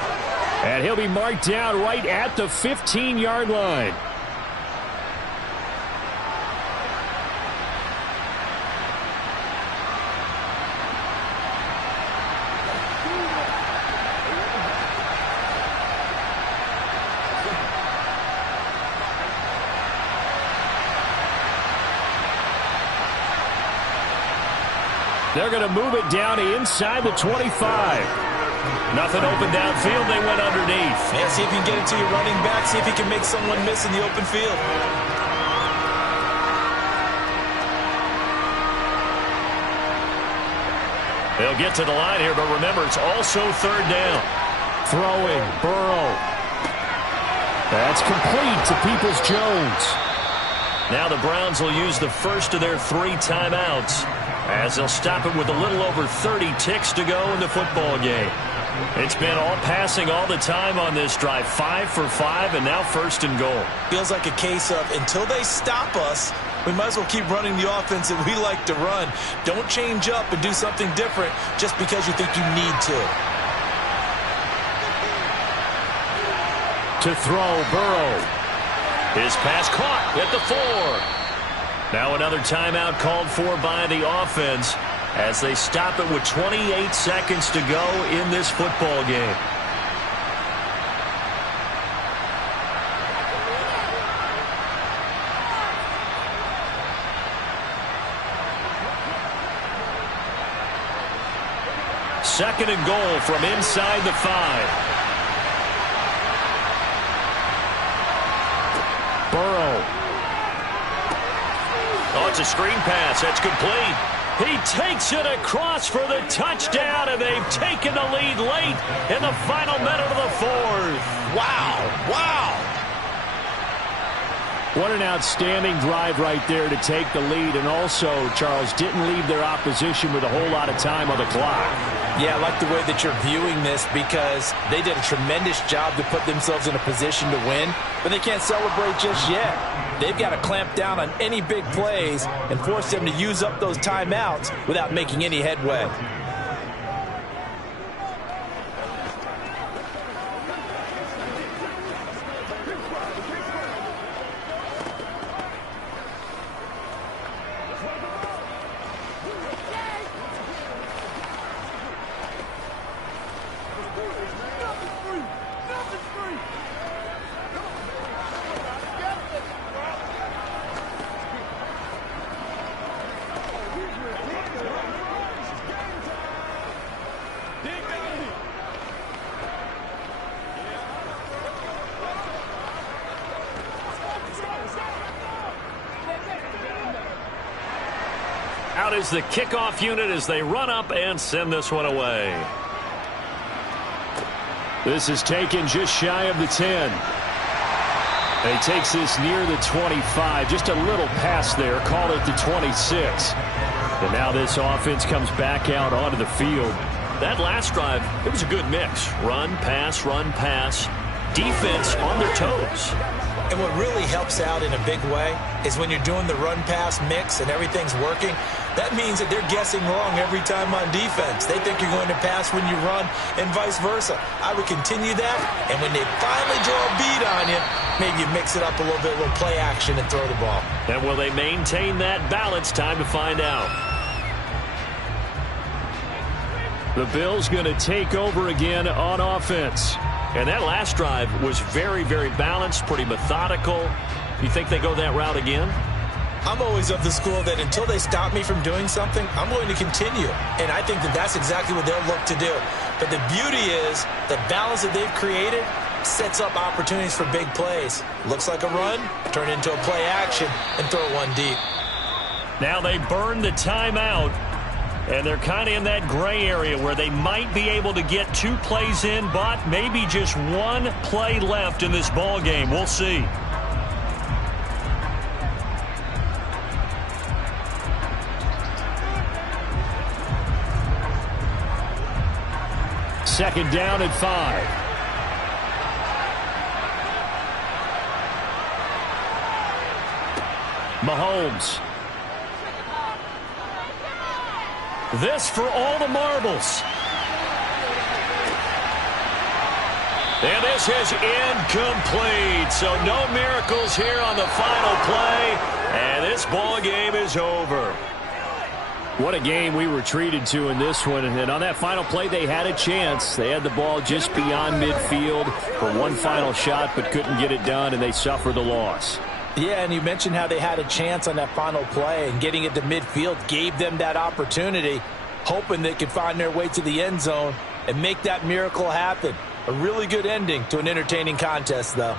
And he'll be marked down right at the 15-yard line. They're going to move it down inside the 25. Nothing open downfield. They went underneath. Yeah, see if you can get it to your running back. See if you can make someone miss in the open field. They'll get to the line here, but remember, it's also 3rd down. Throwing, Burrow. That's complete to Peoples-Jones. Now the Browns will use the first of their 3 timeouts, as they'll stop it with a little over 30 ticks to go in the football game. It's been all passing all the time on this drive. 5 for 5, and now 1st and goal. Feels like a case of until they stop us, we might as well keep running the offense that we like to run. Don't change up and do something different just because you think you need to. To throw, Burrow. His pass caught at the 4. Now another timeout called for by the offense as they stop it with 28 seconds to go in this football game. Second and goal from inside the 5. Burrow. Oh, it's a screen pass. That's complete. He takes it across for the touchdown, and they've taken the lead late in the final minute of the 4th. Wow. Wow. What an outstanding drive right there to take the lead, and also, Charles, didn't leave their opposition with a whole lot of time on the clock. Yeah, I like the way that you're viewing this because they did a tremendous job to put themselves in a position to win, but they can't celebrate just yet. They've got to clamp down on any big plays and force them to use up those timeouts without making any headway. Out is the kickoff unit as they run up and send this one away. This is taken just shy of the 10. And he takes this near the 25. Just a little pass there. Call it the 26. And now this offense comes back out onto the field. That last drive, it was a good mix. Run, pass, defense on their toes. And what really helps out in a big way is when you're doing the run-pass mix and everything's working, that means that they're guessing wrong every time on defense. They think you're going to pass when you run and vice versa. I would continue that, and when they finally draw a beat on you, maybe you mix it up a little bit, a little play action and throw the ball. And will they maintain that balance? Time to find out. The Bills going to take over again on offense. And that last drive was very, very balanced, pretty methodical. You think they go that route again? I'm always of the school that until they stop me from doing something, I'm going to continue. And I think that that's exactly what they'll look to do. But the beauty is the balance that they've created sets up opportunities for big plays. Looks like a run, turn into a play action, and throw one deep. Now they burn the timeout. And they're kind of in that gray area where they might be able to get 2 plays in, but maybe just 1 play left in this ball game. We'll see. Second down and 5. Mahomes. This for all the marbles. And this is incomplete. So no miracles here on the final play. And this ball game is over. What a game we were treated to in this one. And on that final play, they had a chance. They had the ball just beyond midfield for one final shot, but couldn't get it done, and they suffered the loss. Yeah, and you mentioned how they had a chance on that final play, and getting it to midfield gave them that opportunity, hoping they could find their way to the end zone and make that miracle happen. A really good ending to an entertaining contest, though.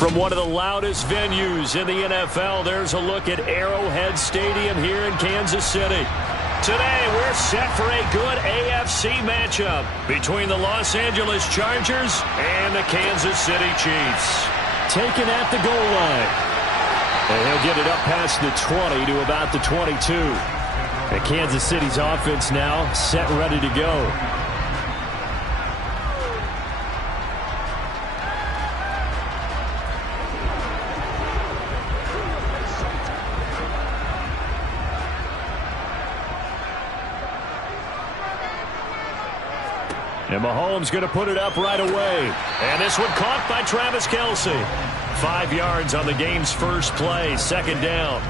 From one of the loudest venues in the NFL, there's a look at Arrowhead Stadium here in Kansas City. Today, we're set for a good AFC matchup between the Los Angeles Chargers and the Kansas City Chiefs. Taken at the goal line. And he'll get it up past the 20 to about the 22. And Kansas City's offense now set and ready to go. And Mahomes going to put it up right away. And this one caught by Travis Kelce. 5 yards on the game's first play, second down.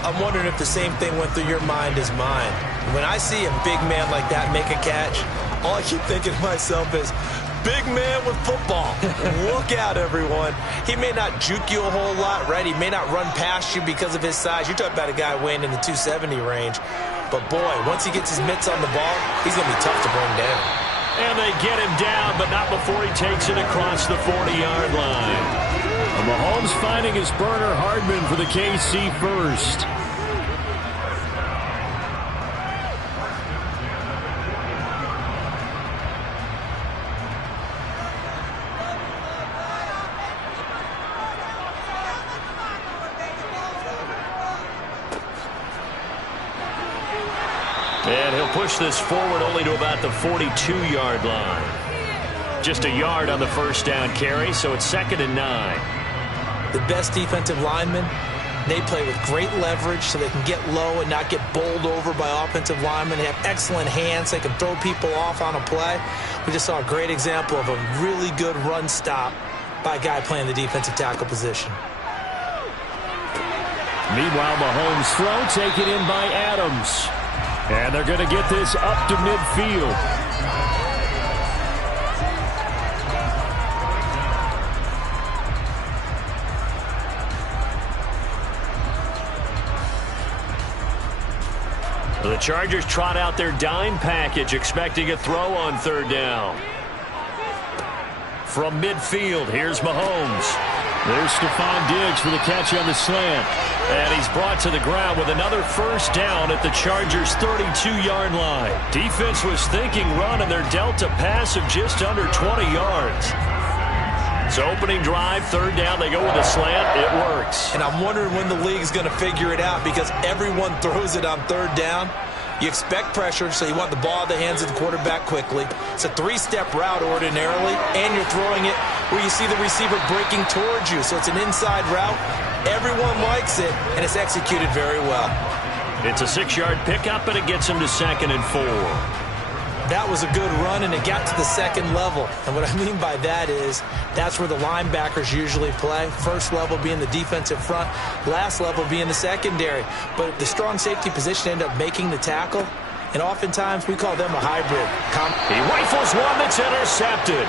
I'm wondering if the same thing went through your mind as mine. When I see a big man like that make a catch, all I keep thinking to myself is, big man with football. Look out, everyone. He may not juke you a whole lot, right? He may not run past you because of his size. You're talking about a guy weighing in the 270 range. But, boy, once he gets his mitts on the ball, he's going to be tough to bring down. And they get him down, but not before he takes it across the 40-yard line. And Mahomes finding his burner Hardman for the KC first. And he'll push this forward only to about the 42-yard line. Just a yard on the first down carry, so it's 2nd and 9. The best defensive linemen, they play with great leverage so they can get low and not get bowled over by offensive linemen. They have excellent hands. They can throw people off on a play. We just saw a great example of a really good run stop by a guy playing the defensive tackle position. Meanwhile, Mahomes' throw taken in by Adams. And they're going to get this up to midfield. The Chargers trot out their dime package, expecting a throw on third down. From midfield, here's Mahomes. There's Stephon Diggs for the catch on the slant. And he's brought to the ground with another first down at the Chargers' 32-yard line. Defense was thinking run, and they're dealt a pass of just under 20 yards. So opening drive, third down, they go with a slant. It works. And I'm wondering when the league is going to figure it out, because everyone throws it on third down. You expect pressure, so you want the ball in the hands of the quarterback quickly. It's a three-step route ordinarily, and you're throwing it where you see the receiver breaking towards you. So it's an inside route. Everyone likes it, and it's executed very well. It's a 6-yard pickup, and it gets him to 2nd and 4. That was a good run, and it got to the second level. And what I mean by that is that's where the linebackers usually play. First level being the defensive front, last level being the secondary. But the strong safety position ended up making the tackle, and oftentimes we call them a hybrid. He rifles one that's intercepted.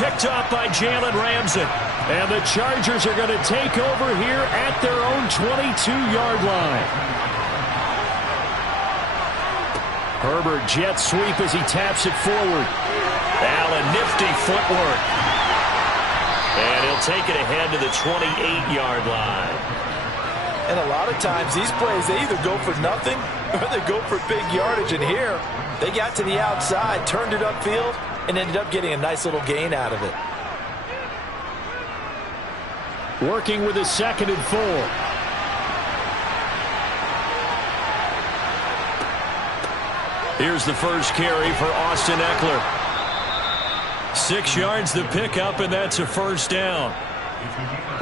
Picked up by Jalen Ramsey. And the Chargers are going to take over here at their own 22-yard line. Herbert jet sweep as he taps it forward. Allen, nifty footwork. And he'll take it ahead to the 28-yard line. And a lot of times these plays, they either go for nothing or they go for big yardage. And here, they got to the outside, turned it upfield, and ended up getting a nice little gain out of it. Working with a 2nd and 4. Here's the first carry for Austin Eckler. 6 yards the pickup, and that's a first down.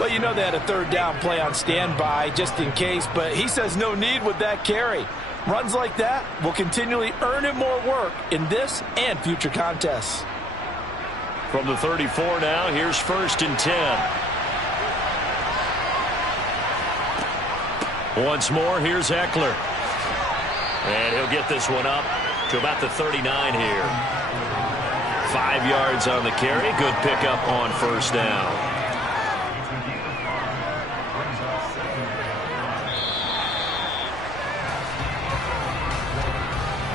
Well, you know they had a third down play on standby just in case, but he says no need with that carry. Runs like that will continually earn him more work in this and future contests. From the 34 now, here's 1st and 10. Once more, here's Eckler. And he'll get this one up to about the 39 here. 5 yards on the carry. Good pickup on first down.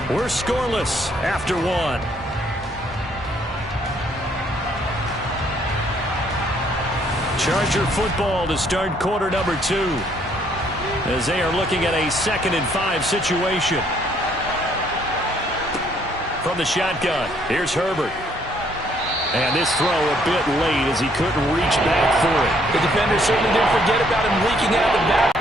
We're scoreless after one. Charger football to start quarter number 2. As they are looking at a 2nd and 5 situation. From the shotgun, here's Herbert. And this throw a bit late as he couldn't reach back for it. The defender certainly didn't forget about him leaking out the back.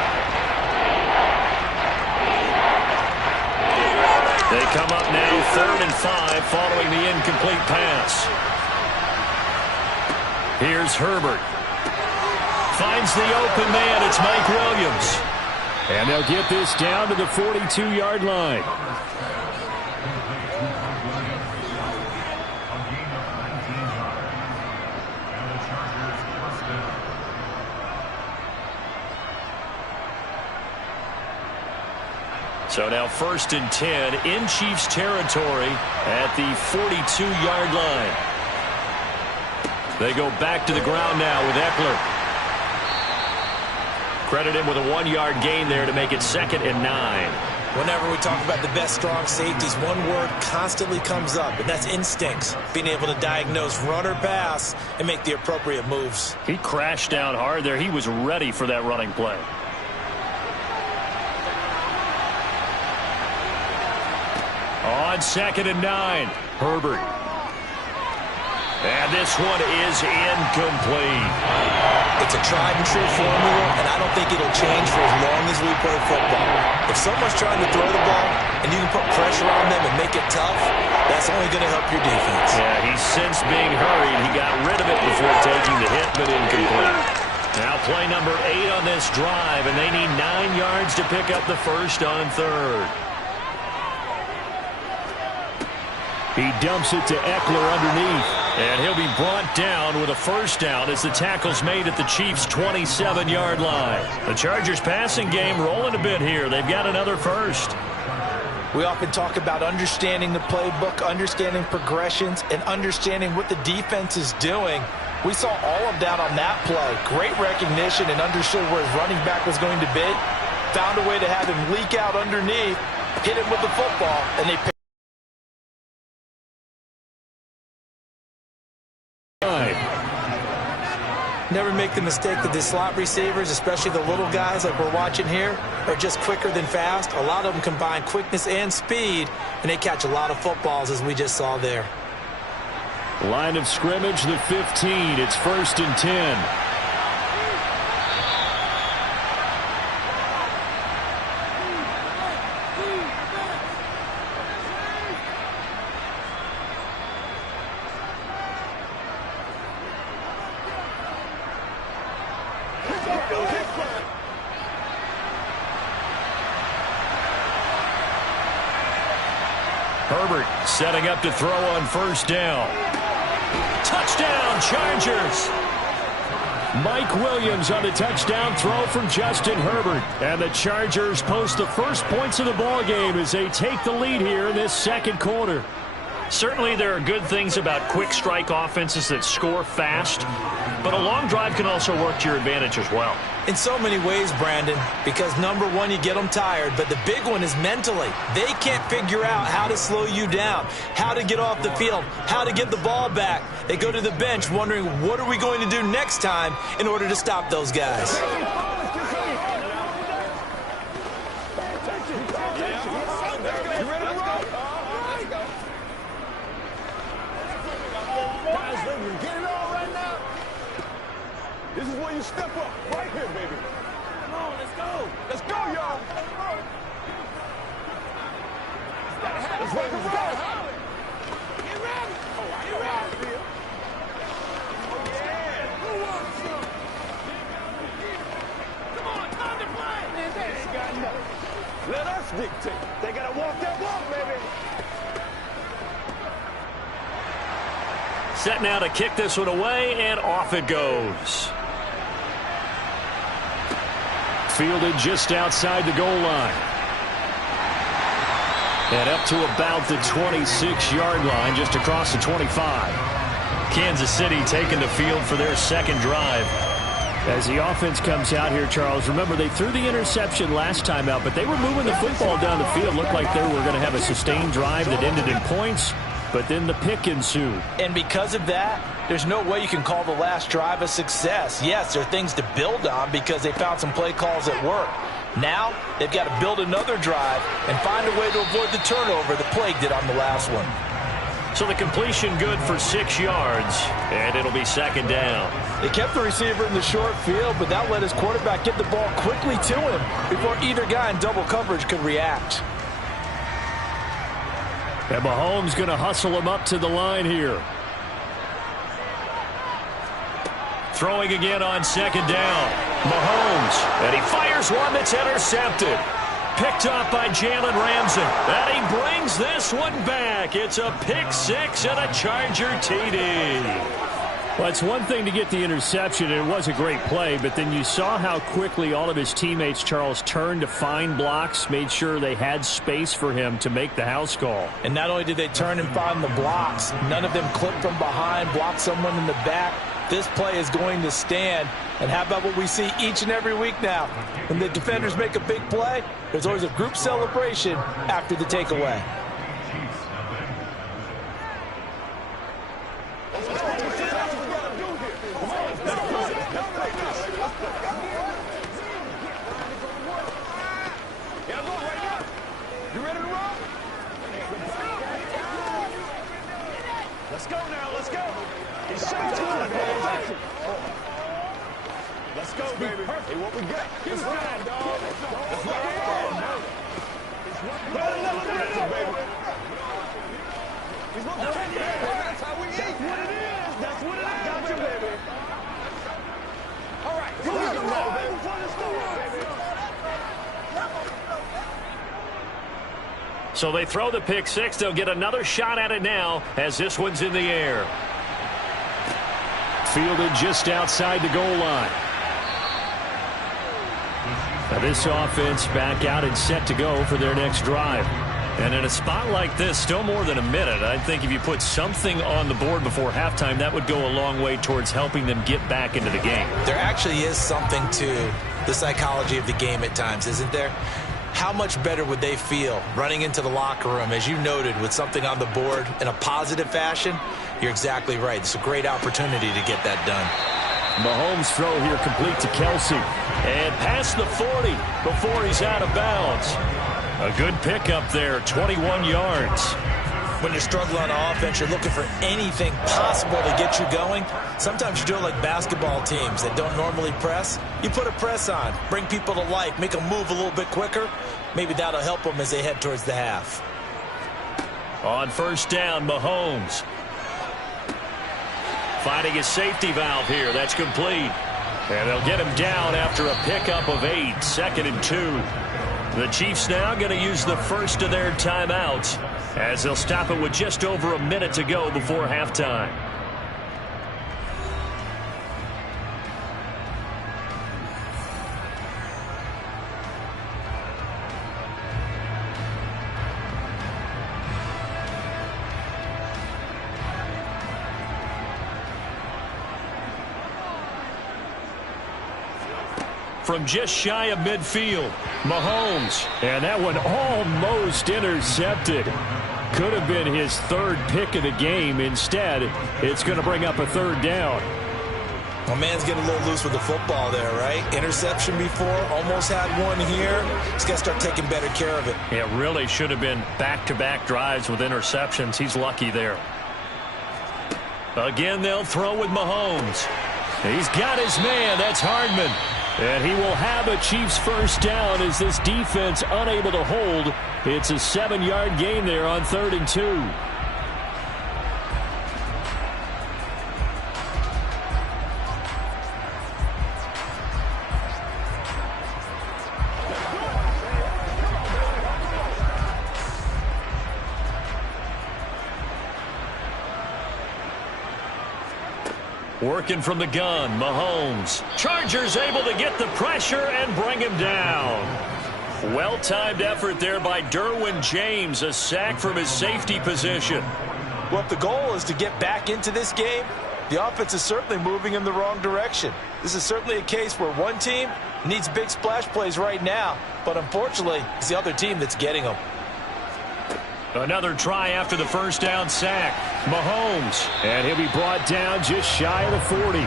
They come up now 3rd and 5 following the incomplete pass. Here's Herbert. Finds the open man. It's Mike Williams. And they'll get this down to the 42-yard line. So now 1st and 10 in Chiefs territory at the 42-yard line. They go back to the ground now with Eckler. Credit him with a 1-yard gain there to make it 2nd and 9. Whenever we talk about the best strong safeties, one word constantly comes up, and that's instincts. Being able to diagnose run or pass and make the appropriate moves. He crashed down hard there. He was ready for that running play. On 2nd and 9, Herbert. And this one is incomplete. It's a tried and true formula, and I don't think it'll change for as long as we play football. If someone's trying to throw the ball and you can put pressure on them and make it tough, that's only going to help your defense. Yeah, he's since being hurried. He got rid of it before taking the hit, but incomplete. Now play number 8 on this drive, and they need 9 yards to pick up the first on 3rd. He dumps it to Eckler underneath. And he'll be brought down with a first down as the tackle's made at the Chiefs' 27-yard line. The Chargers passing game rolling a bit here. They've got another first. We often talk about understanding the playbook, understanding progressions, and understanding what the defense is doing. We saw all of that on that play. Great recognition and understood where his running back was going to be. Found a way to have him leak out underneath, hit him with the football, and they picked. Never make the mistake that the slot receivers, especially the little guys like we're watching here, are just quicker than fast. A lot of them combine quickness and speed, and they catch a lot of footballs, as we just saw there. Line of scrimmage, the 15. It's 1st and 10. Herbert setting up to throw on first down. Touchdown, Chargers! Mike Williams on the touchdown throw from Justin Herbert. And the Chargers post the first points of the ball game as they take the lead here in this 2nd quarter. Certainly there are good things about quick strike offenses that score fast, but a long drive can also work to your advantage as well. In so many ways, Brandon, because number one, you get them tired, but the big one is mentally. They can't figure out how to slow you down, how to get off the field, how to get the ball back. They go to the bench wondering, what are we going to do next time in order to stop those guys? This is where you step up, right here, baby. Come on, let's go. Let's go, y'all. Let's rock and roll. Get ready. Get ready. Oh, yeah. Who wants some? Come on, time to play. Man, they ain't got nothing. Let us dictate. They got to walk that walk, baby. Set now to kick this one away, and off it goes. Fielded just outside the goal line. And up to about the 26-yard line, just across the 25. Kansas City taking the field for their 2nd drive. As the offense comes out here, Charles, remember they threw the interception last time out, but they were moving the football down the field. Looked like they were going to have a sustained drive that ended in points. but then the pick ensued. And because of that, there's no way you can call the last drive a success. Yes, there are things to build on because they found some play calls that work. Now, they've got to build another drive and find a way to avoid the turnover that plagued it on the last one. So the completion good for 6 yards, and it'll be second down. They kept the receiver in the short field, but that let his quarterback get the ball quickly to him before either guy in double coverage could react. And Mahomes going to hustle him up to the line here. Throwing again on second down. Mahomes, and he fires one that's intercepted. Picked off by Jalen Ramsey. And he brings this one back. It's a pick six and a Charger TD. Well, it's one thing to get the interception, and it was a great play, but then you saw how quickly all of his teammates, Charles, turned to find blocks, made sure they had space for him to make the house call. And not only did they turn and find the blocks, none of them clipped from behind, blocked someone in the back. This play is going to stand. And how about what we see each and every week now? When the defenders make a big play, there's always a group celebration after the takeaway. You ready to roll? Let's go now, let's go. It's showtime, baby. Let's go, baby. Hey, what we got? Let's ride, dog. Let's rock and roll. That's how we eat. That's what it is. That's what it is. Got you, baby. All right, here we go, baby. So they throw the pick six. They'll get another shot at it now as this one's in the air. Fielded just outside the goal line. Now this offense back out and set to go for their next drive. And in a spot like this, still more than a minute, I think if you put something on the board before halftime, that would go a long way towards helping them get back into the game. There actually is something to the psychology of the game at times, isn't there? How much better would they feel running into the locker room, as you noted, with something on the board in a positive fashion? You're exactly right. It's a great opportunity to get that done. Mahomes' throw here complete to Kelsey. And past the 40 before he's out of bounds. A good pickup there, 21 yards. When you're struggling on offense, you're looking for anything possible to get you going. Sometimes you do it like basketball teams that don't normally press. You put a press on, bring people to life, make them move a little bit quicker. Maybe that'll help them as they head towards the half. On first down, Mahomes. Finding a safety valve here. That's complete. And they'll get him down after a pickup of 8, 2nd and 2. The Chiefs now going to use the first of their timeouts as they'll stop it with just over a minute to go before halftime. From just shy of midfield, Mahomes. And that one almost intercepted. Could have been his third pick of the game. Instead, it's going to bring up a third down. Well, man's getting a little loose with the football there, right? Interception before, almost had one here. He's got to start taking better care of it. It really should have been back-to-back drives with interceptions. He's lucky there. Again, they'll throw with Mahomes. He's got his man. That's Hardman. And he will have a Chiefs first down as this defense unable to hold. It's a 7-yard gain there on 3rd and 2. Working from the gun, Mahomes. Chargers able to get the pressure and bring him down. Well-timed effort there by Derwin James, a sack from his safety position. Well, if the goal is to get back into this game, the offense is certainly moving in the wrong direction. This is certainly a case where one team needs big splash plays right now, but unfortunately, it's the other team that's getting them. Another try after the first down sack. Mahomes, and he'll be brought down just shy of the 40.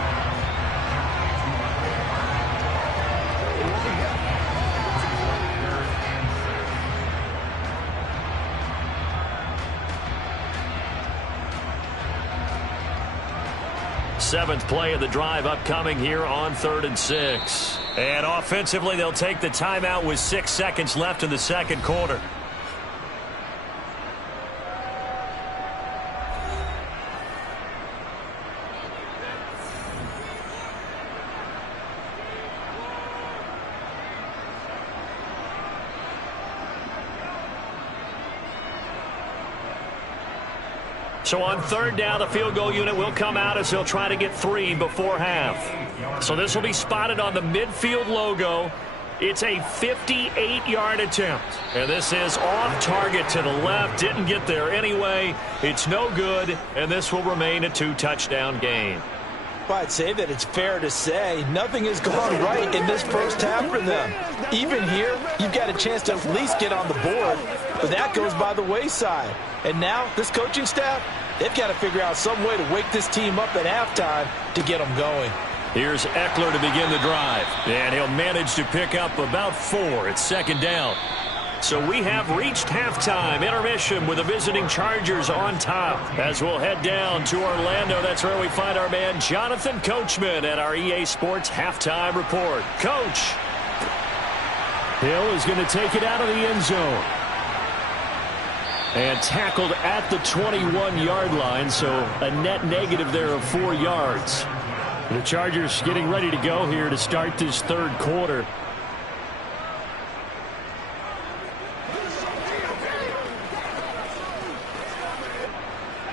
Seventh play of the drive upcoming here on 3rd and 6. And offensively, they'll take the timeout with 6 seconds left in the second quarter. So on 3rd down, the field goal unit will come out as they'll try to get 3 before half. So this will be spotted on the midfield logo. It's a 58-yard attempt. And this is off target to the left. Didn't get there anyway. It's no good, and this will remain a 2-touchdown game. Well, I'd say that it's fair to say nothing has gone right in this first half for them. Even here, you've got a chance to at least get on the board, but that goes by the wayside. And now, this coaching staff, they've got to figure out some way to wake this team up at halftime to get them going. Here's Eckler to begin the drive, and he'll manage to pick up about 4 at 2nd down. So we have reached halftime intermission with the visiting Chargers on top. As we'll head down to Orlando, that's where we find our man Jonathan Coachman at our EA Sports Halftime Report. Coach. Hill is going to take it out of the end zone. And tackled at the 21-yard line, so a net negative there of 4 yards. The Chargers getting ready to go here to start this 3rd quarter.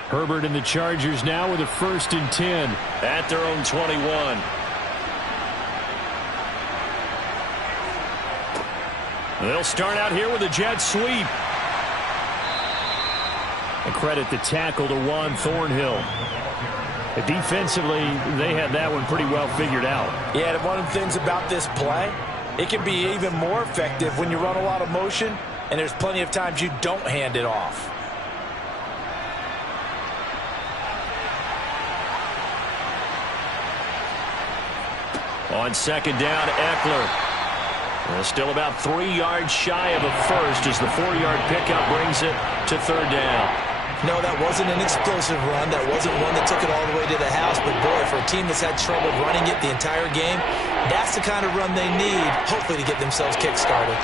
Herbert and the Chargers now with a 1st and 10 at their own 21. They'll start out here with a jet sweep. And credit the tackle to Juan Thornhill. Defensively, they had that one pretty well figured out. Yeah, and one of the things about this play, it can be even more effective when you run a lot of motion, and there's plenty of times you don't hand it off. On 2nd down, Eckler. Still about 3 yards shy of a first as the 4-yard pickup brings it to 3rd down. No, that wasn't an explosive run. That wasn't one that took it all the way to the house. But, boy, for a team that's had trouble running it the entire game, that's the kind of run they need, hopefully, to get themselves kick-started.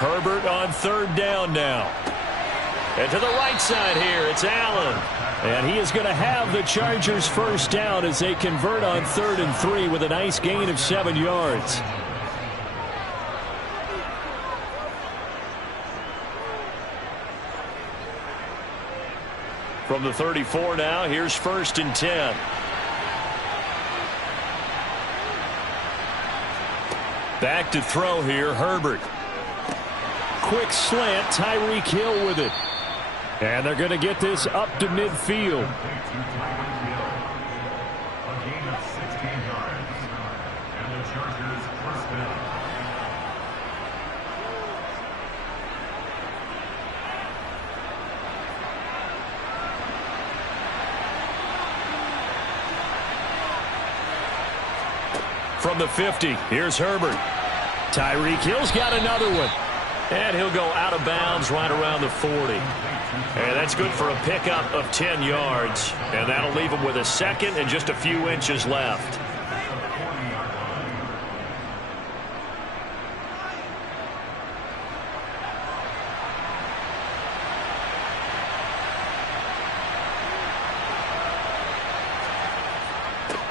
Herbert on 3rd down now. And to the right side here, it's Allen. And he is going to have the Chargers' 1st down as they convert on 3rd and 3 with a nice gain of 7 yards. From the 34 now, here's 1st and 10. Back to throw here, Herbert. Quick slant, Tyreek Hill with it. And they're going to get this up to midfield. From the 50, here's Herbert. Tyreek Hill's got another one. And he'll go out of bounds right around the 40. And that's good for a pickup of 10 yards. And that'll leave him with a 2nd and just a few inches left.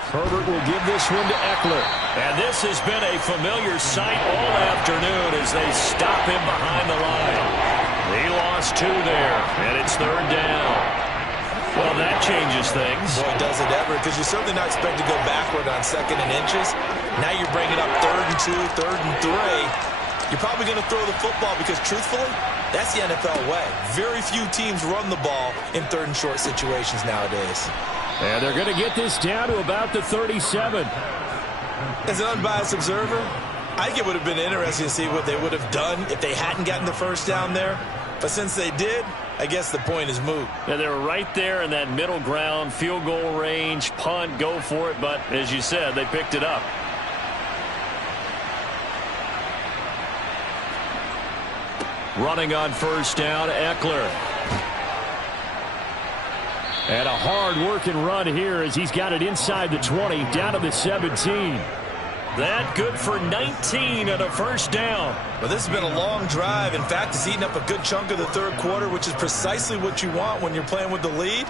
Herbert will give this one to Eckler. And this has been a familiar sight all afternoon as they stop him behind the line. He lost 2 there, and it's 3rd down. Well, that changes things. Boy, does it ever, because you're certainly not expected to go backward on 2nd and inches. Now you're bringing up 3rd and 2, 3rd and 3. You're probably going to throw the football because, truthfully, that's the NFL way. Very few teams run the ball in 3rd and short situations nowadays. And they're going to get this down to about the 37. As an unbiased observer, I think it would have been interesting to see what they would have done if they hadn't gotten the first down there. But since they did, I guess the point is moot. Yeah, they were right there in that middle ground, field goal range, punt, go for it. But as you said, they picked it up. Running on first down, Ekeler. And a hard-working run here as he's got it inside the 20, down to the 17. That good for 19 and a first down. Well, this has been a long drive. In fact, it's eaten up a good chunk of the third quarter, which is precisely what you want when you're playing with the lead.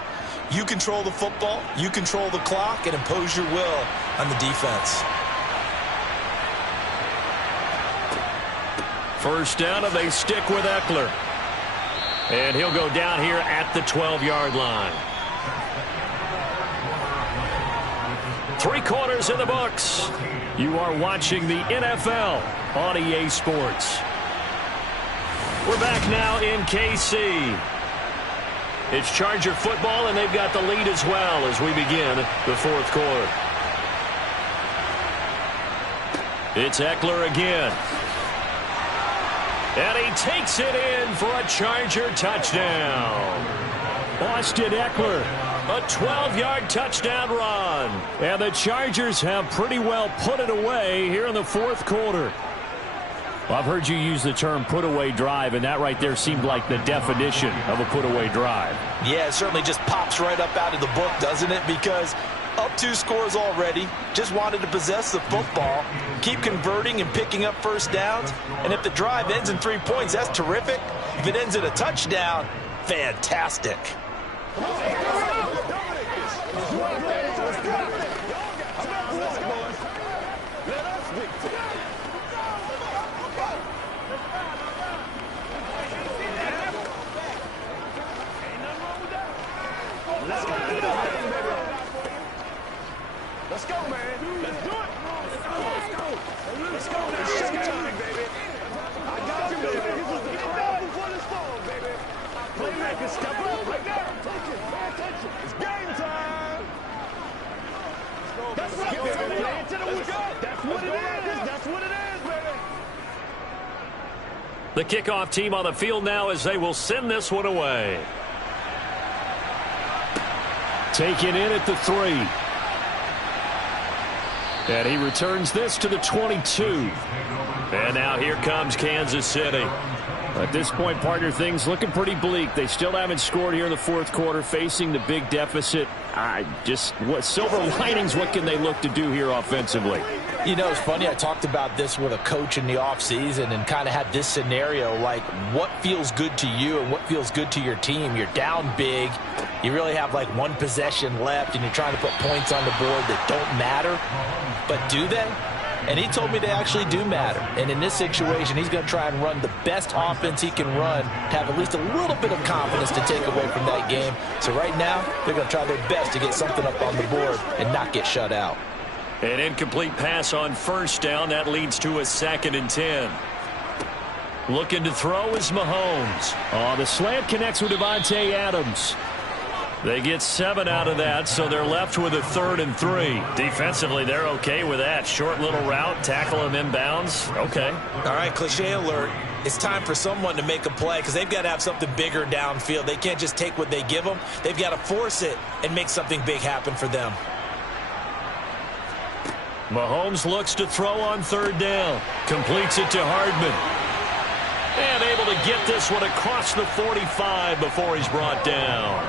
You control the football, you control the clock, and impose your will on the defense. First down, and they stick with Ekeler. And he'll go down here at the 12-yard line. 3 quarters in the books. You are watching the NFL on EA Sports. We're back now in KC. It's Charger football, and they've got the lead as well as we begin the fourth quarter. It's Ekeler again. And he takes it in for a Charger touchdown. Austin Ekeler, a 12-yard touchdown run. And the Chargers have pretty well put it away here in the fourth quarter. Well, I've heard you use the term put-away drive, and that right there seemed like the definition of a put-away drive. Yeah, it certainly just pops right up out of the book, doesn't it? Because up 2 scores already, just wanted to possess the football, keep converting and picking up first downs. And if the drive ends in 3 points, that's terrific. If it ends in a touchdown, fantastic. Let's go, man. Let's do it. Let's go now. Showtime, baby. I got you, baby. Get down before this fall, baby. Playmaker, step up right now. Pay attention. It's game time. That's right, baby. Play it to the whistle. That's what it is. That's what it is, baby. The kickoff team on the field now as they will send this one away. Taken in at the 3. And he returns this to the 22. And now here comes Kansas City. At this point, partner, things looking pretty bleak. They still haven't scored here in the fourth quarter, facing the big deficit. What silver linings, what can they look to do here offensively? You know, it's funny, I talked about this with a coach in the offseason and kind of had this scenario, like what feels good to you and what feels good to your team. You're down big. You really have like 1 possession left, and you're trying to put points on the board that don't matter. But do they? And he told me they actually do matter. And in this situation, he's going to try and run the best offense he can run to have at least a little bit of confidence to take away from that game. So right now, they're going to try their best to get something up on the board and not get shut out. An incomplete pass on first down. That leads to a 2nd and 10. Looking to throw is Mahomes. Oh, the slant connects with Devontae Adams. They get 7 out of that, so they're left with a 3rd and 3. Defensively, they're okay with that. Short little route, tackle him inbounds. Okay. All right, cliche alert. It's time for someone to make a play because they've got to have something bigger downfield. They can't just take what they give them. They've got to force it and make something big happen for them. Mahomes looks to throw on 3rd down. Completes it to Hardman. And able to get this one across the 45 before he's brought down.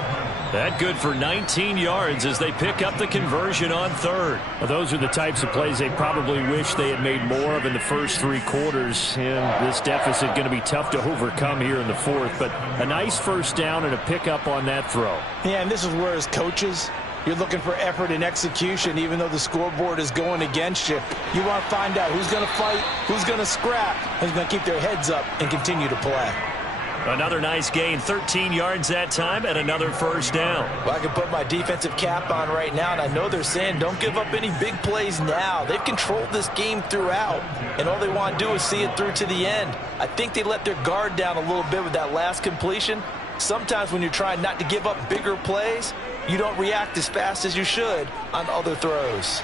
That good for 19 yards as they pick up the conversion on 3rd. Well, those are the types of plays they probably wish they had made more of in the first 3 quarters. And this deficit going to be tough to overcome here in the fourth. But a nice first down and a pickup on that throw. Yeah, and this is where as coaches, you're looking for effort and execution even though the scoreboard is going against you. You want to find out who's going to fight, who's going to scrap, who's going to keep their heads up and continue to play. Another nice gain, 13 yards that time, and another first down. Well, I can put my defensive cap on right now, and I know they're saying don't give up any big plays now. They've controlled this game throughout, and all they want to do is see it through to the end. I think they let their guard down a little bit with that last completion. Sometimes when you're trying not to give up bigger plays, you don't react as fast as you should on other throws.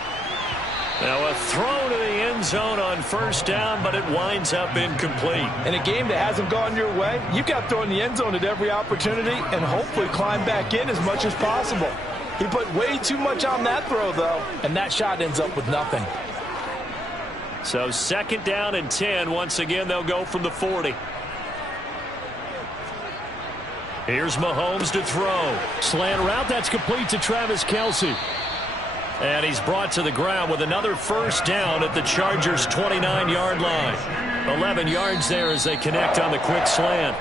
Now a throw to the end zone on first down, but it winds up incomplete. In a game that hasn't gone your way, you've got to throw in the end zone at every opportunity and hopefully climb back in as much as possible. He put way too much on that throw, though, and that shot ends up with nothing. So 2nd down and 10. Once again, they'll go from the 40. Here's Mahomes to throw. Slant route, that's complete to Travis Kelce. And he's brought to the ground with another first down at the Chargers' 29-yard line. 11 yards there as they connect on the quick slant.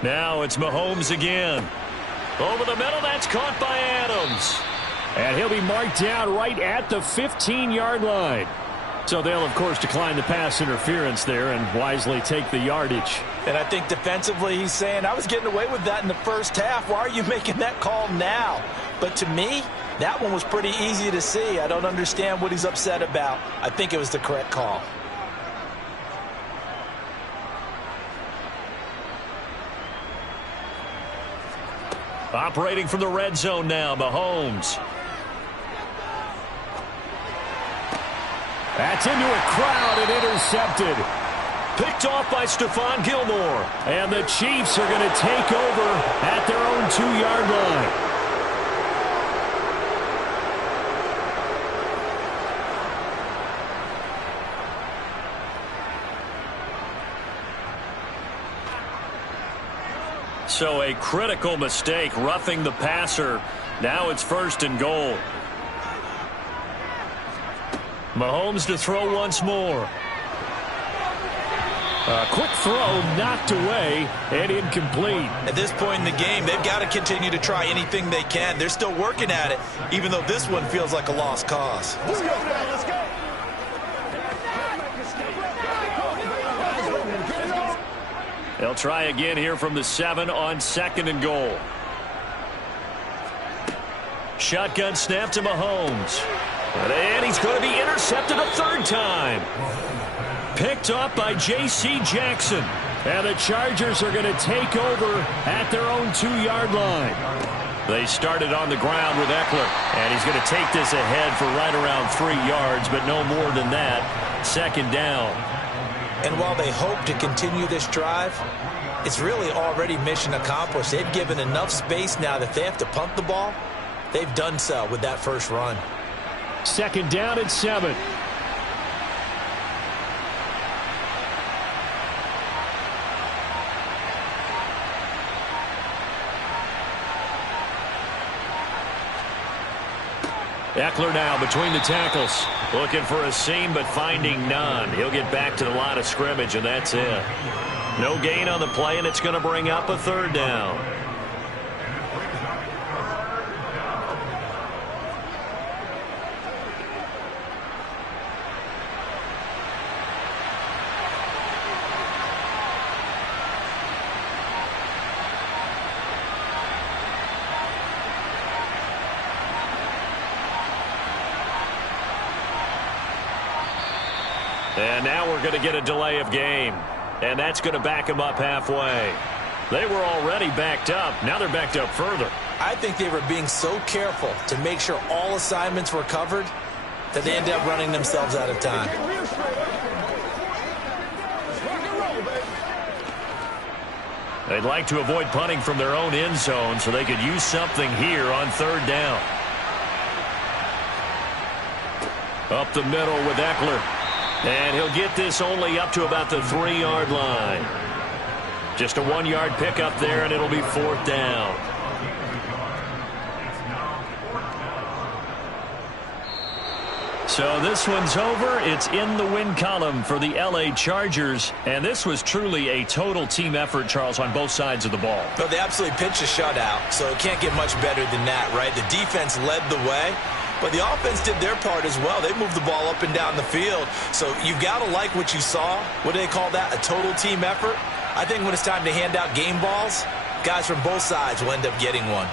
Now it's Mahomes again. Over the middle, that's caught by Adams. And he'll be marked down right at the 15-yard line. So they'll, of course, decline the pass interference there and wisely take the yardage. And I think defensively he's saying, I was getting away with that in the first half. Why are you making that call now? But to me, that one was pretty easy to see. I don't understand what he's upset about. I think it was the correct call. Operating from the red zone now, Mahomes. That's into a crowd and intercepted. Picked off by Stephon Gilmore. And the Chiefs are going to take over at their own 2-yard line. So a critical mistake, roughing the passer. Now it's 1st and goal. Mahomes to throw once more. A quick throw knocked away and incomplete. At this point in the game, they've got to continue to try anything they can. They're still working at it, even though this one feels like a lost cause. Let's go, man. Let's go. They'll try again here from the 7 on 2nd and goal. Shotgun snap to Mahomes. And he's going to be intercepted a 3rd time. Picked off by J.C. Jackson. And the Chargers are going to take over at their own 2-yard line. They started on the ground with Eckler. And he's going to take this ahead for right around 3 yards, but no more than that. 2nd down. And while they hope to continue this drive, it's really already mission accomplished. They've given enough space now that they have to punt the ball. They've done so with that first run. 2nd down and 7. Eckler now between the tackles. Looking for a seam, but finding none. He'll get back to the line of scrimmage, and that's it. No gain on the play, and it's going to bring up a 3rd down. And now we're going to get a delay of game. And that's going to back them up halfway. They were already backed up. Now they're backed up further. I think they were being so careful to make sure all assignments were covered that they ended up running themselves out of time. They'd like to avoid punting from their own end zone so they could use something here on 3rd down. Up the middle with Eckler. And he'll get this only up to about the 3-yard line. Just a 1-yard pickup there, and it'll be 4th down. So this one's over. It's in the win column for the L.A. Chargers. And this was truly a total team effort, Charles, on both sides of the ball. But they absolutely pitched a shutout, so it can't get much better than that, right? The defense led the way. But the offense did their part as well. They moved the ball up and down the field. So you've got to like what you saw. What do they call that? A total team effort? I think when it's time to hand out game balls, Guys from both sides will end up getting one.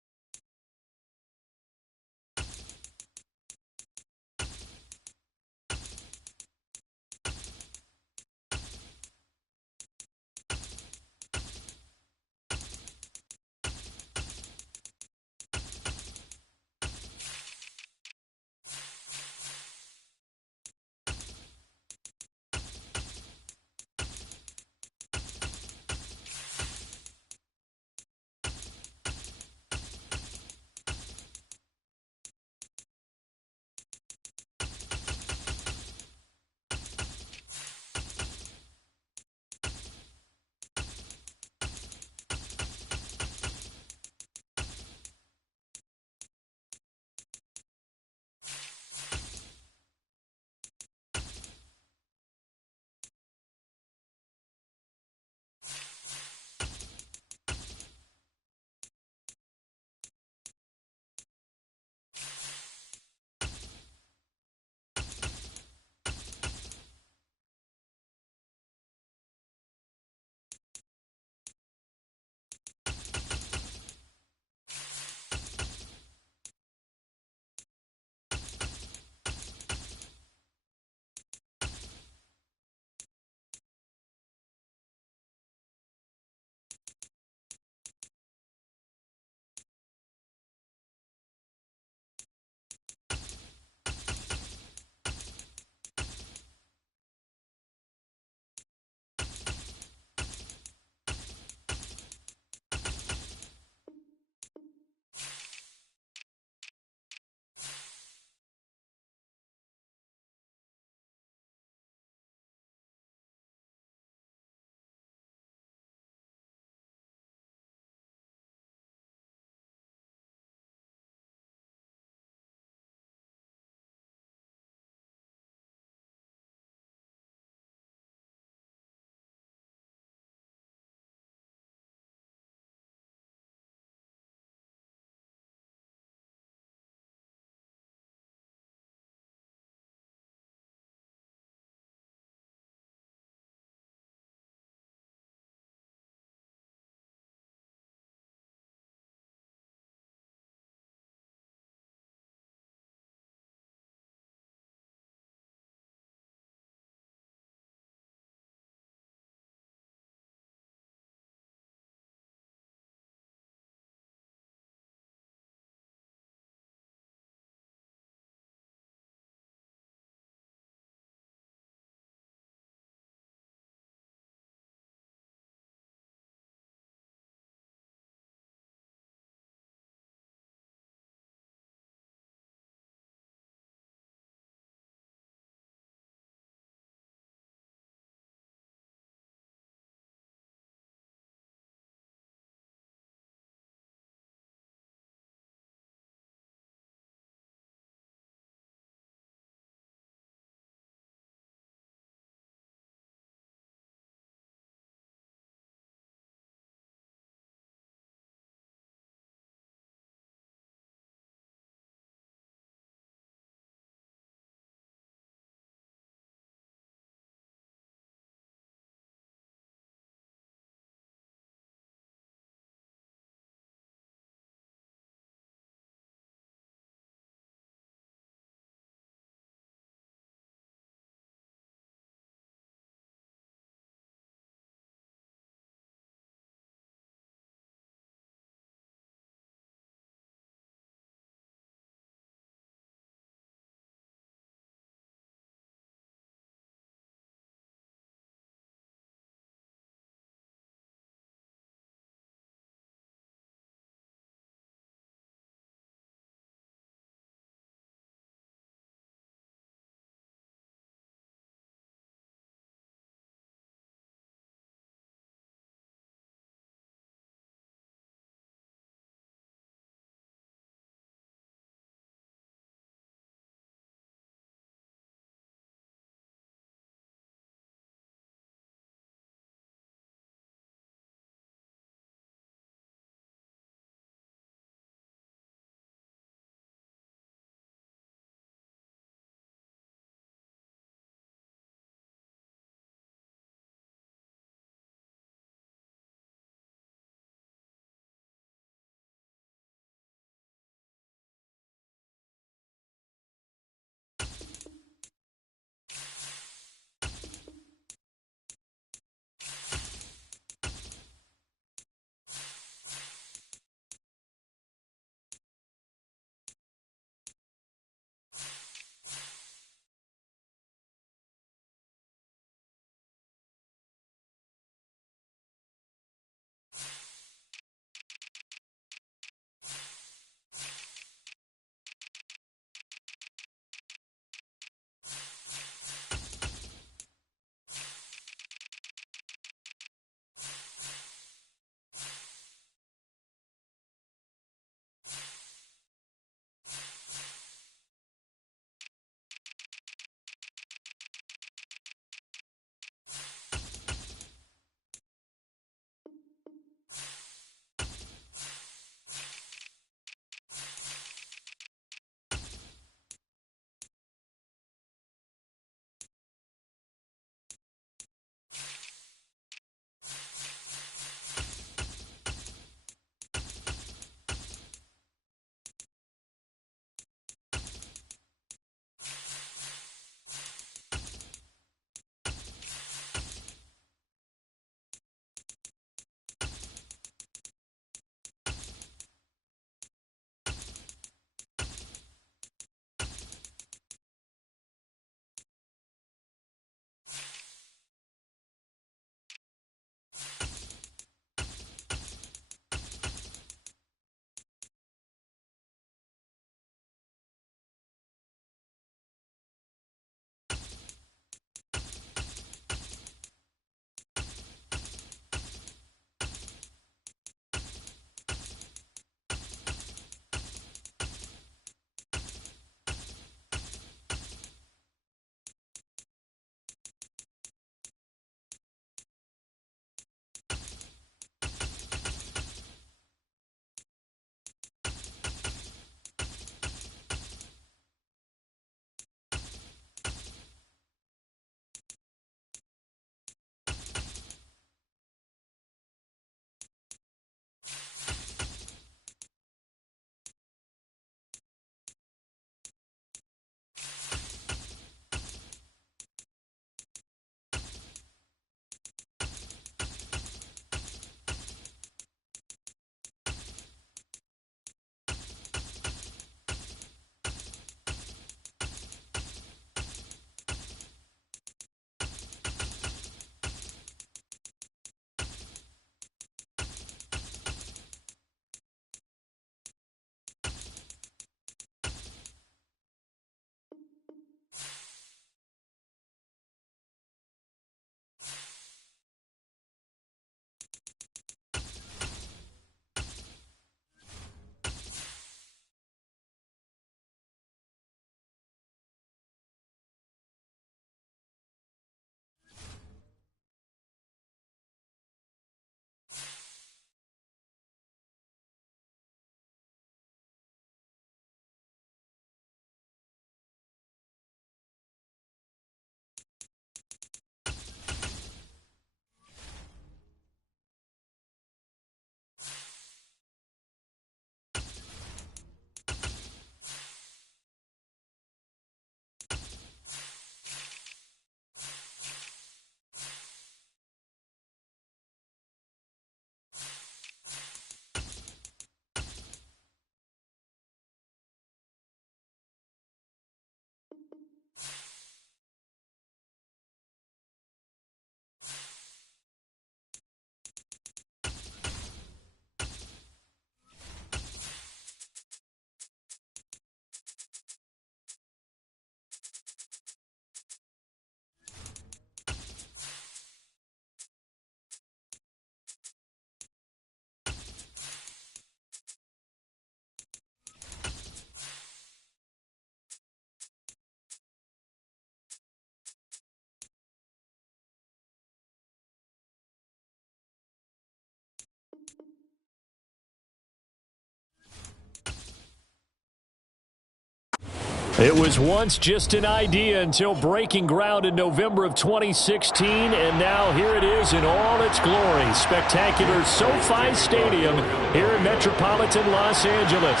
It was once just an idea until breaking ground in November of 2016, and now here it is in all its glory. Spectacular SoFi Stadium here in metropolitan Los Angeles.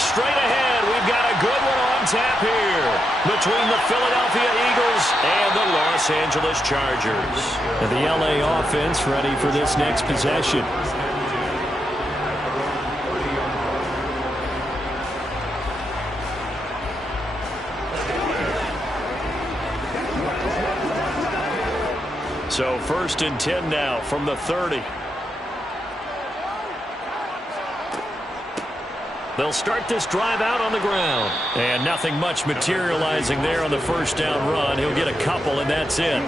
Straight ahead, we've got a good one on tap here between the Philadelphia Eagles and the Los Angeles Chargers. And the LA offense ready for this next possession. So 1st and 10 now from the 30. They'll start this drive out on the ground. And nothing much materializing there on the first down run. He'll get a couple, and that's it.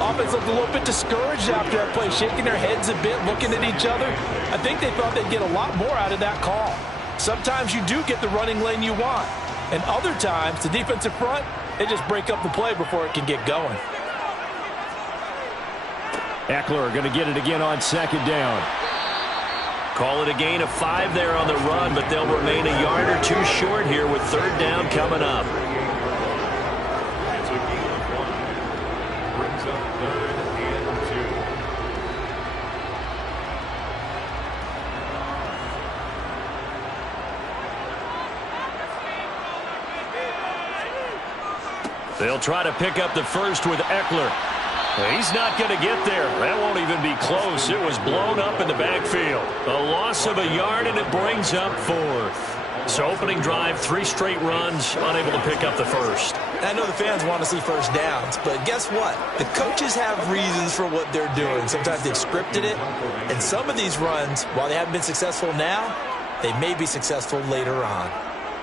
Offense looked a little bit discouraged after that play, shaking their heads a bit, looking at each other. I think they thought they'd get a lot more out of that call. Sometimes you do get the running lane you want. And other times, the defensive front, they just break up the play before it can get going. Eckler going to get it again on 2nd down. Call it a gain of 5 there on the run, but they'll remain a yard or 2 short here with 3rd down coming up. They'll try to pick up the first with Eckler. He's not going to get there. That won't even be close. It was blown up in the backfield. A loss of a yard, and it brings up 4th. So opening drive, 3 straight runs, unable to pick up the first. I know the fans want to see first downs, but guess what? The coaches have reasons for what they're doing. Sometimes they've scripted it, and some of these runs, while they haven't been successful now, they may be successful later on.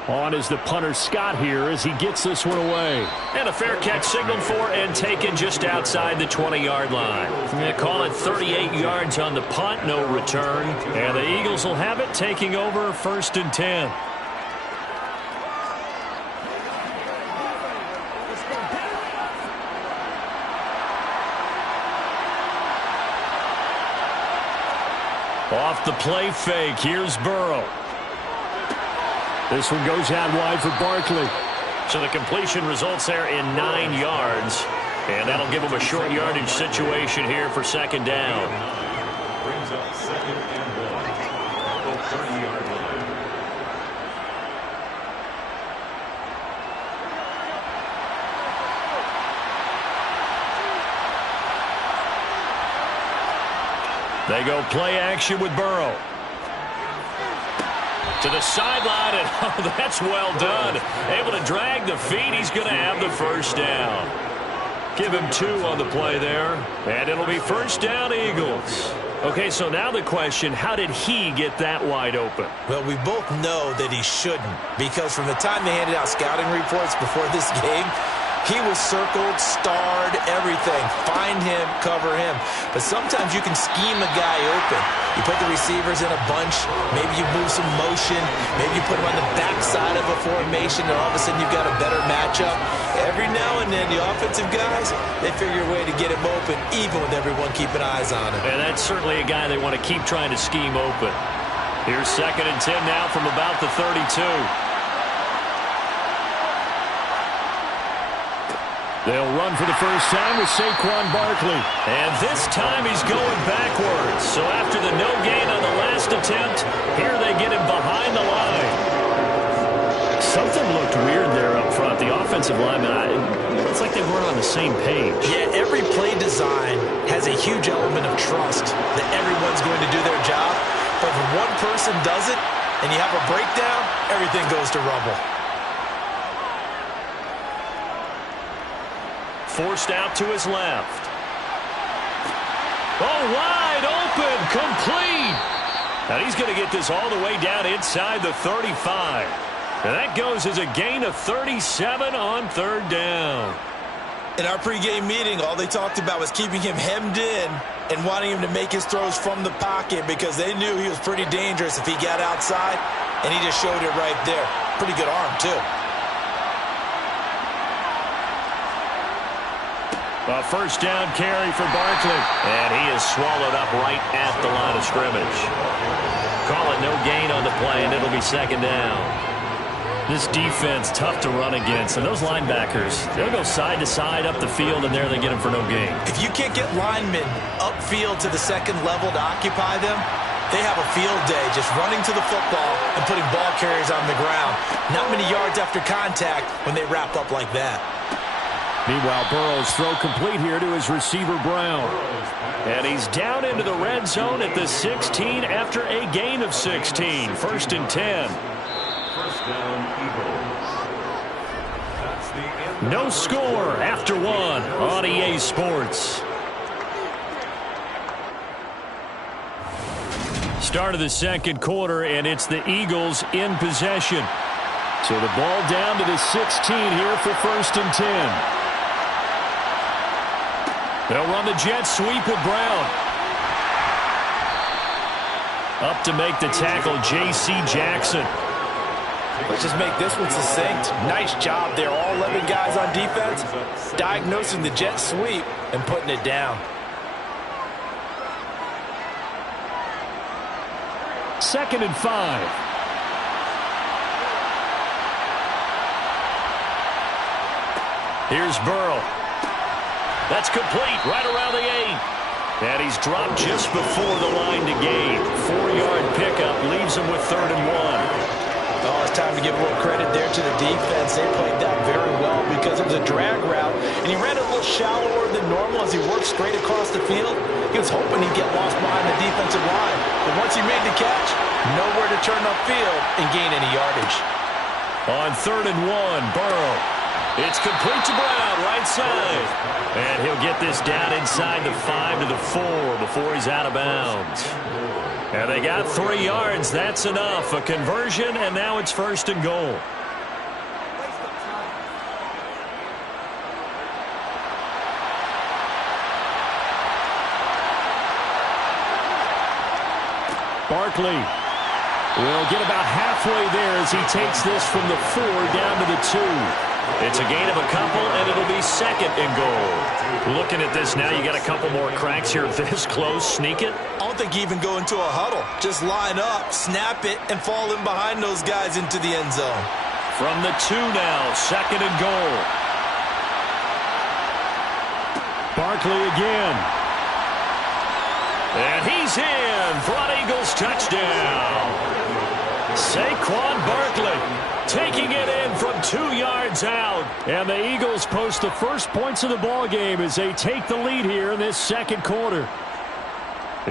On is the punter Scott here as he gets this one away. And a fair catch signaled for and taken just outside the 20-yard line. They call it 38 yards on the punt, no return. And the Eagles will have it, taking over 1st and 10. Off the play fake, here's Burrow. This one goes out wide for Barkley. So the completion results there in 9 yards. And that'll give them a short yardage situation here for 2nd down. Brings up 2nd and 1 at the 30-yard line. They go play action with Burrow. To the sideline, and oh, that's well done. Able to drag the feet. He's going to have the first down. Give him 2 on the play there, and it'll be 1st down Eagles. Okay, so now the question, how did he get that wide open? Well, we both know that he shouldn't, because from the time they handed out scouting reports before this game, he was circled, starred, everything. Find him, cover him. But sometimes you can scheme a guy open. You put the receivers in a bunch. Maybe you move some motion. Maybe you put them on the backside of a formation, and all of a sudden you've got a better matchup. Every now and then, the offensive guys, they figure a way to get him open, even with everyone keeping eyes on him. And that's certainly a guy they want to keep trying to scheme open. Here's 2nd and 10 now from about the 32. They'll run for the first time with Saquon Barkley. And this time he's going backwards. So after the no gain on the last attempt, here they get him behind the line. Something looked weird there up front. The offensive linemen, it's like they weren't on the same page. Yeah, every play design has a huge element of trust that everyone's going to do their job. But if one person does it and you have a breakdown, everything goes to rubble. Forced out to his left. Oh, wide open, complete. Now he's going to get this all the way down inside the 35. And that goes as a gain of 37 on 3rd down. In our pregame meeting, all they talked about was keeping him hemmed in and wanting him to make his throws from the pocket because they knew he was pretty dangerous if he got outside, and he just showed it right there. Pretty good arm, too. A first down carry for Barkley. And he is swallowed up right at the line of scrimmage. Call it no gain on the play, and it'll be 2nd down. This defense, tough to run against. And those linebackers, they'll go side to side up the field, and there they get them for no gain. If you can't get linemen upfield to the second level to occupy them, they have a field day just running to the football and putting ball carriers on the ground. Not many yards after contact when they wrap up like that. Meanwhile, Burrow's throw complete here to his receiver, Brown. And he's down into the red zone at the 16 after a gain of 16. 1st and 10. First down, Eagles. That's the end. No score after one on EA Sports. Start of the second quarter, and it's the Eagles in possession. So the ball down to the 16 here for 1st and 10. They'll run the jet sweep with Brown. Up to make the tackle, J.C. Jackson. Let's just make this one succinct. Nice job there. All 11 guys on defense diagnosing the jet sweep and putting it down. 2nd and 5. Here's Burrow. That's complete right around the 8. And he's dropped just before the line to gain. 4-yard pickup leaves him with 3rd and 1. Oh, it's time to give a little credit there to the defense. They played that very well because it was a drag route, and he ran it a little shallower than normal as he worked straight across the field. He was hoping he'd get lost behind the defensive line, but once he made the catch, nowhere to turn upfield and gain any yardage. On 3rd and 1, Burrow. It's complete to Brown, right side. And he'll get this down inside the 5 to the 4 before he's out of bounds. And they got 3 yards. That's enough. A conversion, and now it's 1st and goal. Barkley will get about halfway there as he takes this from the 4 down to the 2. It's a gain of a couple, and it'll be 2nd and goal. Looking at this now, you got a couple more cracks here this close. Sneak it. I don't think you even go into a huddle. Just line up, snap it, and fall in behind those guys into the end zone. From the 2 now, 2nd and goal. Barkley again. And he's in for an Eagles touchdown. Saquon Barkley taking it in from 2 yards out. And the Eagles post the first points of the ball game as they take the lead here in this second quarter.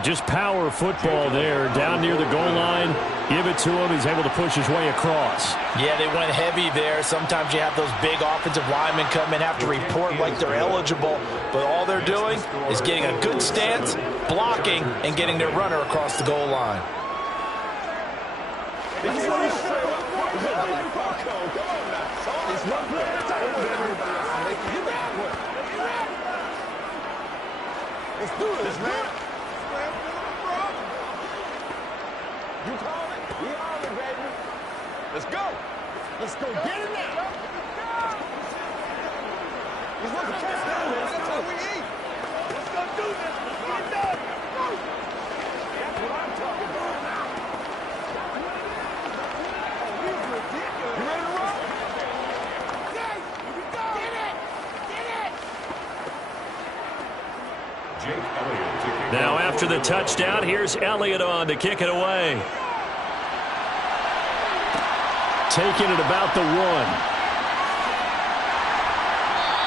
Just power football there down near the goal line. Give it to him. He's able to push his way across. Yeah, they went heavy there. Sometimes you have those big offensive linemen come in, have to report like they're eligible. But all they're doing is getting a good stance, blocking, and getting their runner across the goal line. Let's do this, man. You call it. We on it, baby. Let's go. Let's go. Get it now. He's looking for touchdown. That's what we eat. Let's go do this. Let's get it done. That's what I'm talking about now. You ready to roll? Yes. Here we go. Get it. Get it. Jake Elliott. Now after the touchdown, here's Elliott on to kick it away. Taking it about the 1.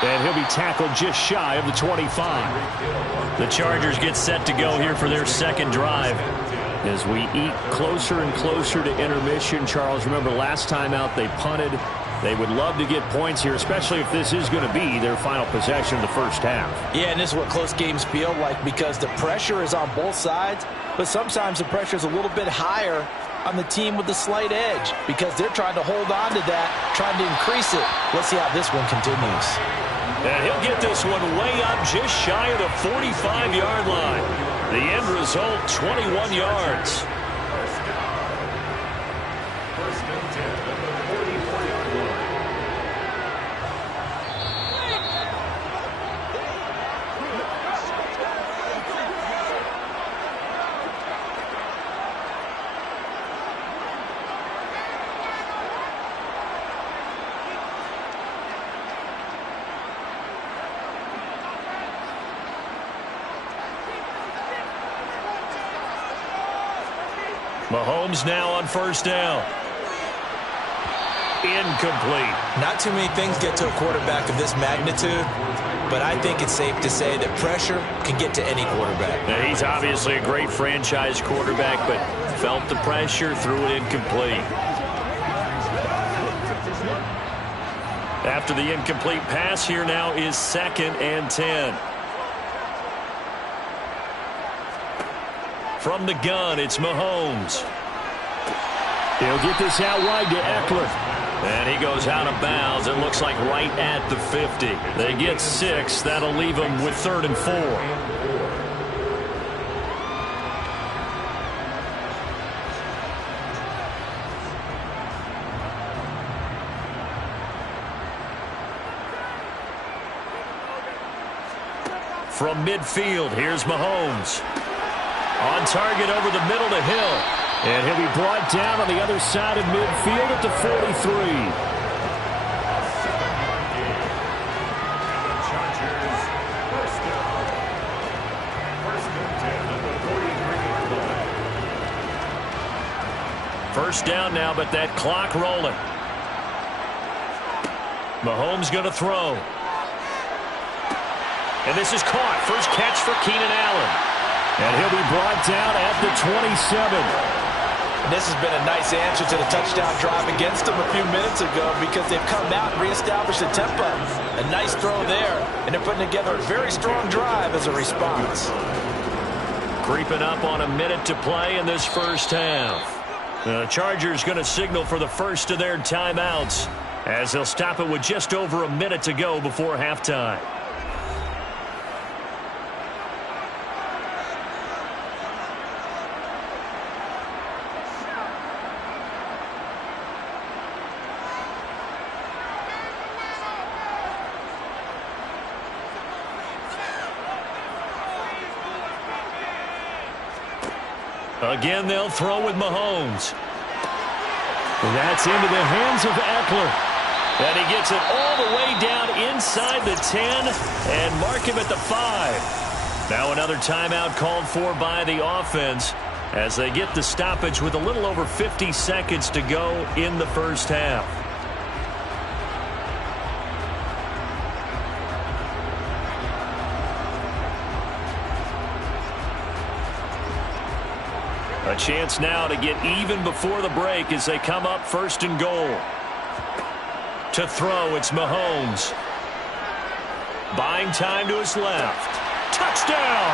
And he'll be tackled just shy of the 25. The Chargers get set to go here for their second drive. As we eat closer and closer to intermission, Charles, remember last time out they punted. They would love to get points here, especially if this is going to be their final possession of the first half. Yeah, and this is what close games feel like because the pressure is on both sides, but sometimes the pressure is a little bit higher on the team with the slight edge because they're trying to hold on to that, trying to increase it. Let's see how this one continues. And he'll get this one way up just shy of the 45-yard line. The end result, 21 yards. First and 10 at the 44-yard line. Mahomes now on first down. Incomplete. Not too many things get to a quarterback of this magnitude, but I think it's safe to say that pressure can get to any quarterback. Now, he's obviously a great franchise quarterback, but felt the pressure, threw it incomplete. After the incomplete pass, here now is 2nd and 10. From the gun, it's Mahomes. He'll get this out wide to Eckler. And he goes out of bounds. It looks like right at the 50. They get 6. That'll leave them with 3rd and 4. From midfield, here's Mahomes. On target over the middle to Hill. And he'll be brought down on the other side of midfield at the 43. First down now, but that clock rolling. Mahomes going to throw. And this is caught. First catch for Keenan Allen. And he'll be brought down at the 27. And this has been a nice answer to the touchdown drive against them a few minutes ago because they've come out and reestablished the tempo. A nice throw there, and they're putting together a very strong drive as a response. Creeping up on a minute to play in this first half. The Chargers going to signal for the first of their timeouts as they'll stop it with just over a minute to go before halftime. Again, they'll throw with Mahomes. That's into the hands of Eckler. And he gets it all the way down inside the 10 and mark him at the 5. Now another timeout called for by the offense as they get the stoppage with a little over 50 seconds to go in the first half. A chance now to get even before the break as they come up 1st and goal. To throw, it's Mahomes. Buying time to his left. Touchdown!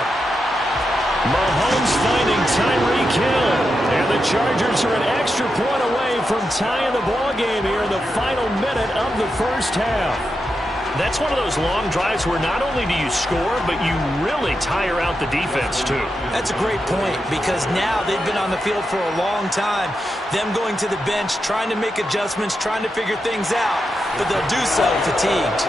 Mahomes finding Tyreek Hill. And the Chargers are an extra point away from tying the ball game here in the final minute of the first half. That's one of those long drives where not only do you score, but you really tire out the defense, too. That's a great point because now they've been on the field for a long time. Them going to the bench, trying to make adjustments, trying to figure things out, but they'll do so fatigued.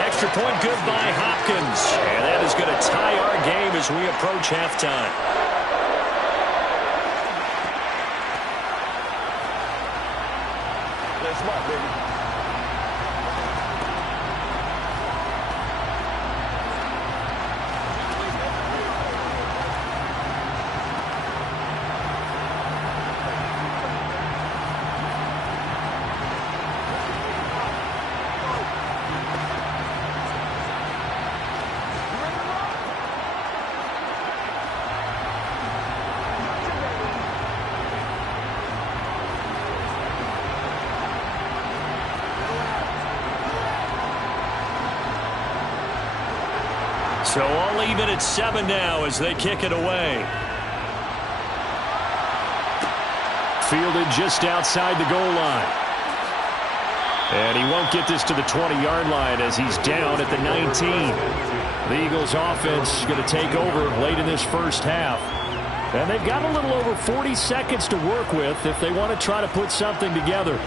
Extra point good by Hopkins. And that is going to tie our game as we approach halftime. Let's rock, baby. So all even at 7 now as they kick it away. Fielded just outside the goal line. And he won't get this to the 20-yard line as he's down at the 19. The Eagles offense going to take over late in this first half. And they've got a little over 40 seconds to work with if they want to try to put something together.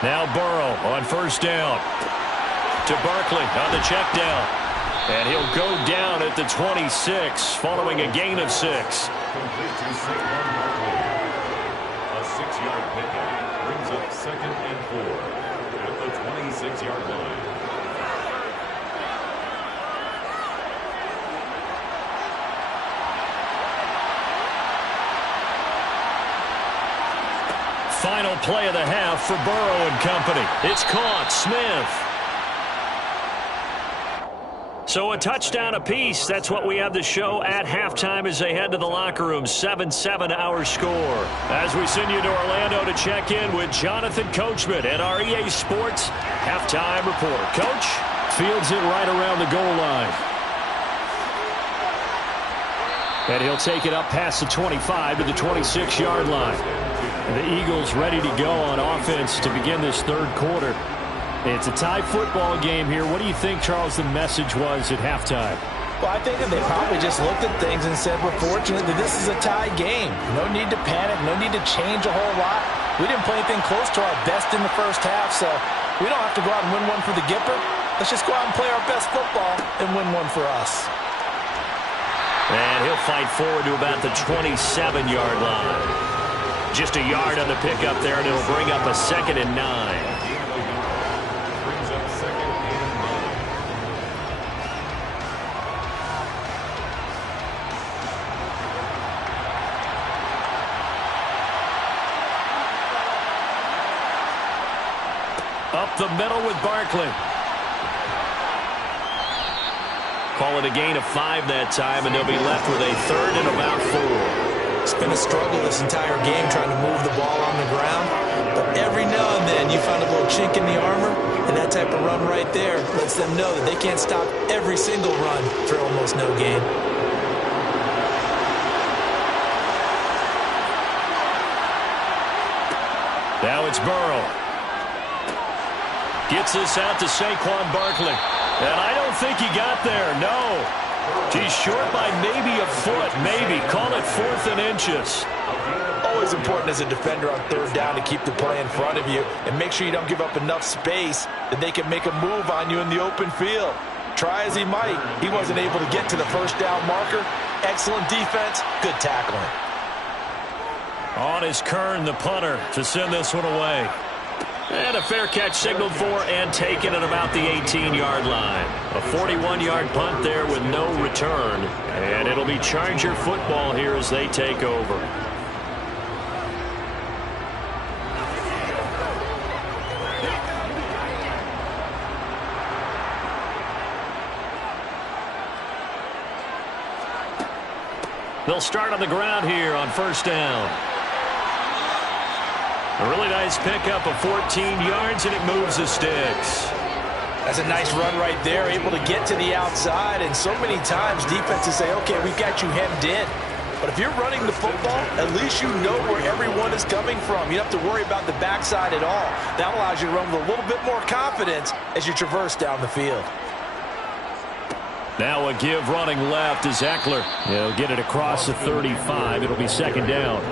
Now Burrow on first down. To Barkley on the check down. And he'll go down at the 26 following a gain of 6. Complete to Saquon Barkley. A 6-yard pickup brings up 2nd and 4. at the 26-yard line. Final play of the half for Burrow and company. It's caught. Smith. So a touchdown apiece. That's what we have to show at halftime as they head to the locker room. 7-7 our score. As we send you to Orlando to check in with Jonathan Coachman at our EA Sports halftime report. Coach, fields it right around the goal line. And he'll take it up past the 25 to the 26-yard line. And the Eagles ready to go on offense to begin this third quarter. It's a tie football game here. What do you think, Charles, the message was at halftime? Well, I think that they probably just looked at things and said, we're fortunate that this is a tie game. No need to panic. No need to change a whole lot. We didn't play anything close to our best in the first half, so we don't have to go out and win one for the Gipper. Let's just go out and play our best football and win one for us. And he'll fight forward to about the 27-yard line. Just a yard on the pickup there, and it'll bring up a 2nd and 9. Up the middle with Barkley. Call it a gain of 5 that time, and they'll be left with a 3rd and about 4. It's been a struggle this entire game trying to move the ball on the ground. But every now and then you find a little chink in the armor, and that type of run right there lets them know that they can't stop every single run for almost no gain. Now it's Burrow. Gets this out to Saquon Barkley. And I don't think he got there, no. He's short by maybe a foot, maybe. Call it 4th and inches. Always important as a defender on 3rd down to keep the play in front of you and make sure you don't give up enough space that they can make a move on you in the open field. Try as he might, he wasn't able to get to the first down marker. Excellent defense, good tackling. On is Kern, the punter, to send this one away. And a fair catch signaled for and taken at about the 18-yard line. A 41-yard punt there with no return. And it'll be Charger football here as they take over. They'll start on the ground here on 1st down. A really nice pickup of 14 yards, and it moves the sticks. That's a nice run right there, able to get to the outside. And so many times defenses say, okay, we've got you hemmed in. But if you're running the football, at least you know where everyone is coming from. You don't have to worry about the backside at all. That allows you to run with a little bit more confidence as you traverse down the field. Now a give running left is Eckler. He'll get it across the 35. It'll be 2nd down.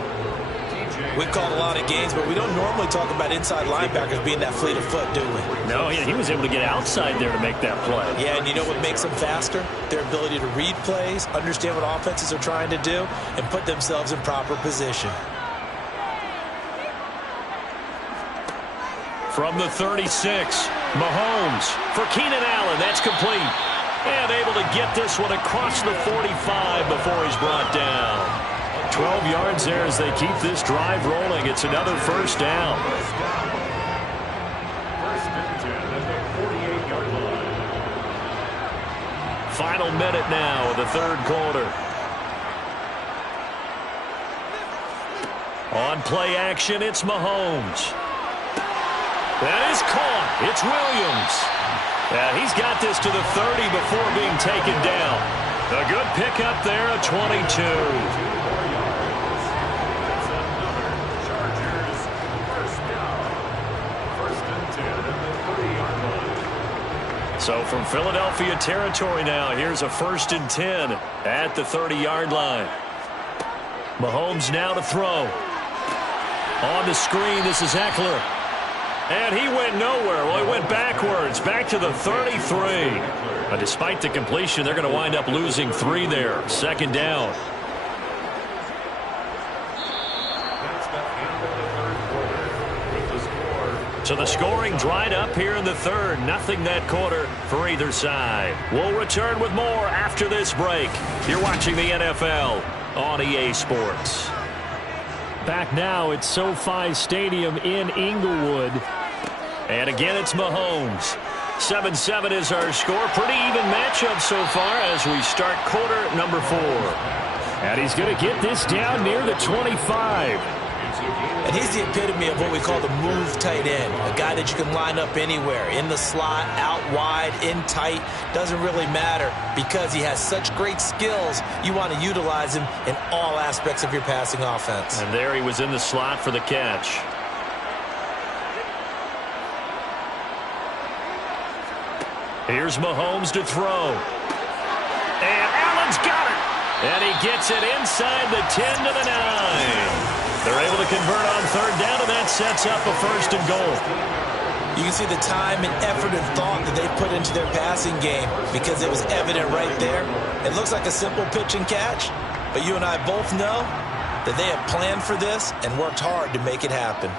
We've called a lot of games, but we don't normally talk about inside linebackers being that fleet of foot, do we? No, he was able to get outside there to make that play. Yeah, and you know what makes them faster? Their ability to read plays, understand what offenses are trying to do, and put themselves in proper position. From the 36, Mahomes for Keenan Allen. That's complete. And able to get this one across the 45 before he's brought down. 12 yards there as they keep this drive rolling. It's another 1st down. 1st and 10 at the 48-yard line. Final minute now of the 3rd quarter. On play action, it's Mahomes. That is caught. It's Williams. And he's got this to the 30 before being taken down. A good pickup there, a 22. So from Philadelphia territory now, here's a 1st and 10 at the 30-yard line. Mahomes now to throw. On the screen, this is Eckler. And he went nowhere. Well, he went backwards, back to the 33. But despite the completion, they're going to wind up losing 3 there. 2nd down. That's the end of the 3rd quarter with the score So the scoring dried up here in the third. Nothing that quarter for either side. We'll return with more after this break. You're watching the NFL on EA Sports. Back now at SoFi Stadium in Inglewood. And again, it's Mahomes. 7-7 is our score. Pretty even matchup so far as we start quarter number 4. And he's going to get this down near the 25. And he's the epitome of what we call the move tight end. A guy that you can line up anywhere. In the slot, out wide, in tight. Doesn't really matter because he has such great skills. You want to utilize him in all aspects of your passing offense. And there he was in the slot for the catch. Here's Mahomes to throw. And Allen's got it. And he gets it inside the 10 to the 9. They're able to convert on third down, and that sets up a 1st and goal. You can see the time and effort and thought that they put into their passing game because it was evident right there. It looks like a simple pitch and catch, but you and I both know that they have planned for this and worked hard to make it happen.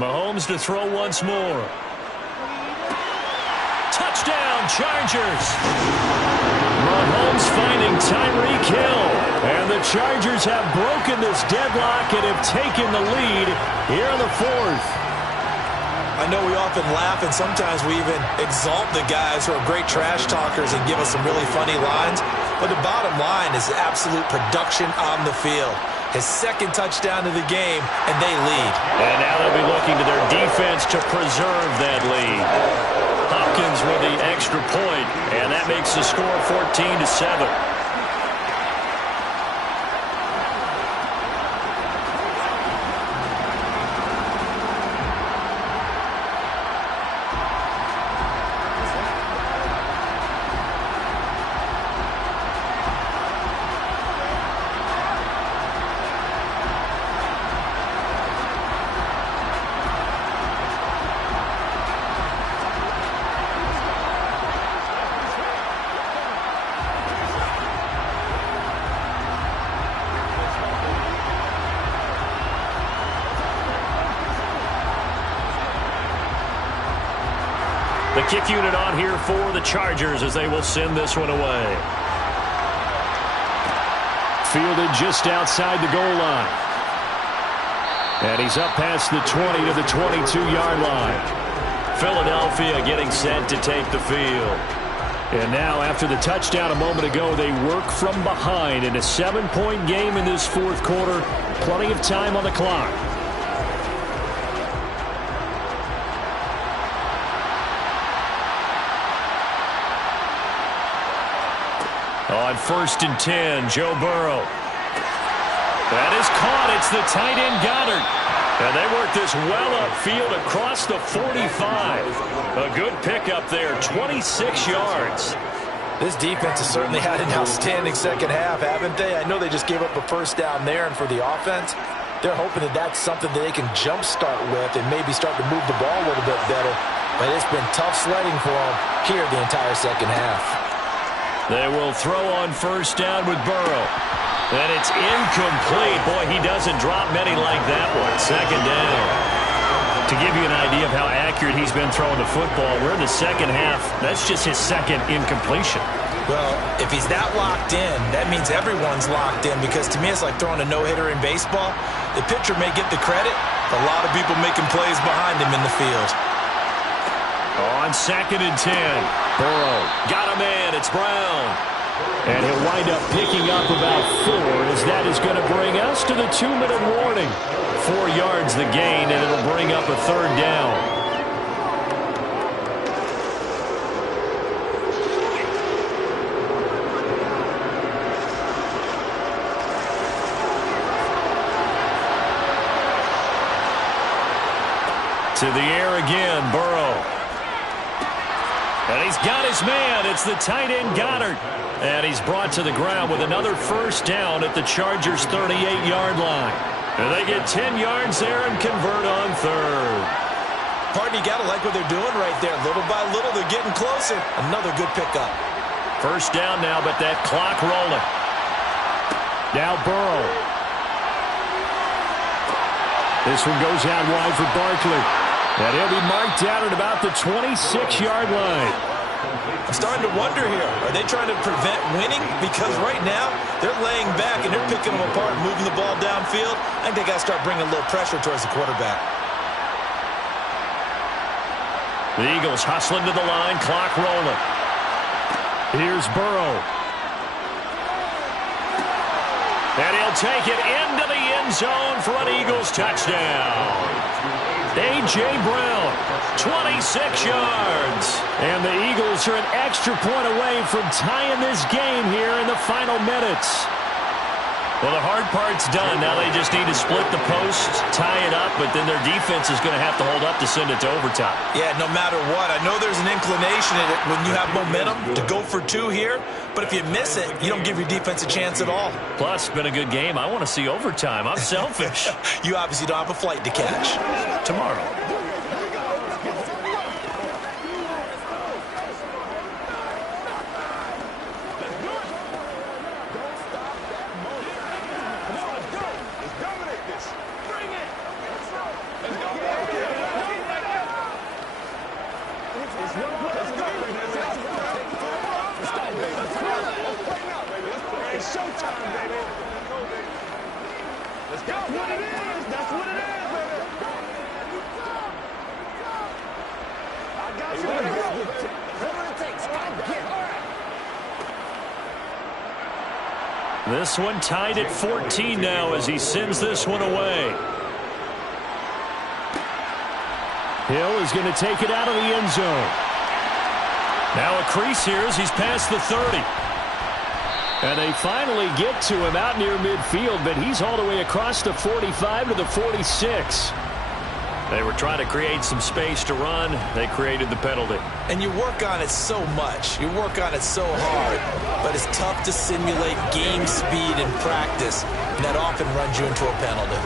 Mahomes to throw once more. Touchdown, Chargers. Mahomes finding Tyreek Hill. And the Chargers have broken this deadlock and have taken the lead here in the 4th. I know we often laugh and sometimes we even exalt the guys who are great trash talkers and give us some really funny lines. But the bottom line is absolute production on the field. His 2nd touchdown of the game, and they lead. And now they'll be looking to their defense to preserve that lead. Hopkins with the extra point, and that makes the score 14-7. The kick unit on here for the Chargers as they will send this one away. Fielded just outside the goal line. And he's up past the 20 to the 22-yard line. Philadelphia getting set to take the field. And now after the touchdown a moment ago, they work from behind in a 7-point game in this 4th quarter. Plenty of time on the clock. On 1st and 10, Joe Burrow. That is caught. It's the tight end Goddard. And they work this well upfield across the 45. A good pickup there, 26 yards. This defense has certainly had an outstanding 2nd half, haven't they? I know they just gave up a 1st down there, and for the offense, they're hoping that that's something that they can jumpstart with and maybe start to move the ball a little bit better. But it's been tough sledding for them here the entire 2nd half. They will throw on 1st down with Burrow. And it's incomplete. Boy, he doesn't drop many like that one. 2nd down. To give you an idea of how accurate he's been throwing the football, we're in the 2nd half. That's just his 2nd incompletion. Well, if he's that locked in, that means everyone's locked in because to me it's like throwing a no-hitter in baseball. The pitcher may get the credit, but a lot of people making plays behind him in the field. On 2nd and 10, Burrow got a man. It's Brown. And he'll wind up picking up about 4 as that is going to bring us to the 2-minute warning. 4 yards the gain, and it'll bring up a 3rd down. To the air again, Burrow. And he's got his man. It's the tight end Goddard. And he's brought to the ground with another 1st down at the Chargers' 38-yard line. And they get 10 yards there and convert on 3rd. Pardon, you got to like what they're doing right there. Little by little, they're getting closer. Another good pickup. 1st down now, but that clock rolling. Now Burrow. This one goes out wide for Barkley. And he'll be marked down at about the 26-yard line. I'm starting to wonder here, are they trying to prevent winning? Because right now, they're laying back and they're picking them apart, moving the ball downfield. I think they got to start bringing a little pressure towards the quarterback. The Eagles hustling to the line, clock rolling. Here's Burrow. And he'll take it into the end zone for an Eagles touchdown. A.J. Brown, 26 yards. And the Eagles are an extra point away from tying this game here in the final minutes. Well, the hard part's done. Now they just need to split the post, tie it up, but then their defense is going to have to hold up to send it to overtime. Yeah, no matter what. I know there's an inclination in it when you have momentum to go for two here, but if you miss it, you don't give your defense a chance at all. Plus, it's been a good game. I want to see overtime. I'm selfish. You obviously don't have a flight to catch. Tomorrow. This one tied at 14 now as he sends this one away. Hill is going to take it out of the end zone. Now a crease here as he's past the 30. And they finally get to him out near midfield, but he's all the way across the 45 to the 46. They were trying to create some space to run. They created the penalty. And you work on it so much. You work on it so hard. But it's tough to simulate game speed in practice. And that often runs you into a penalty.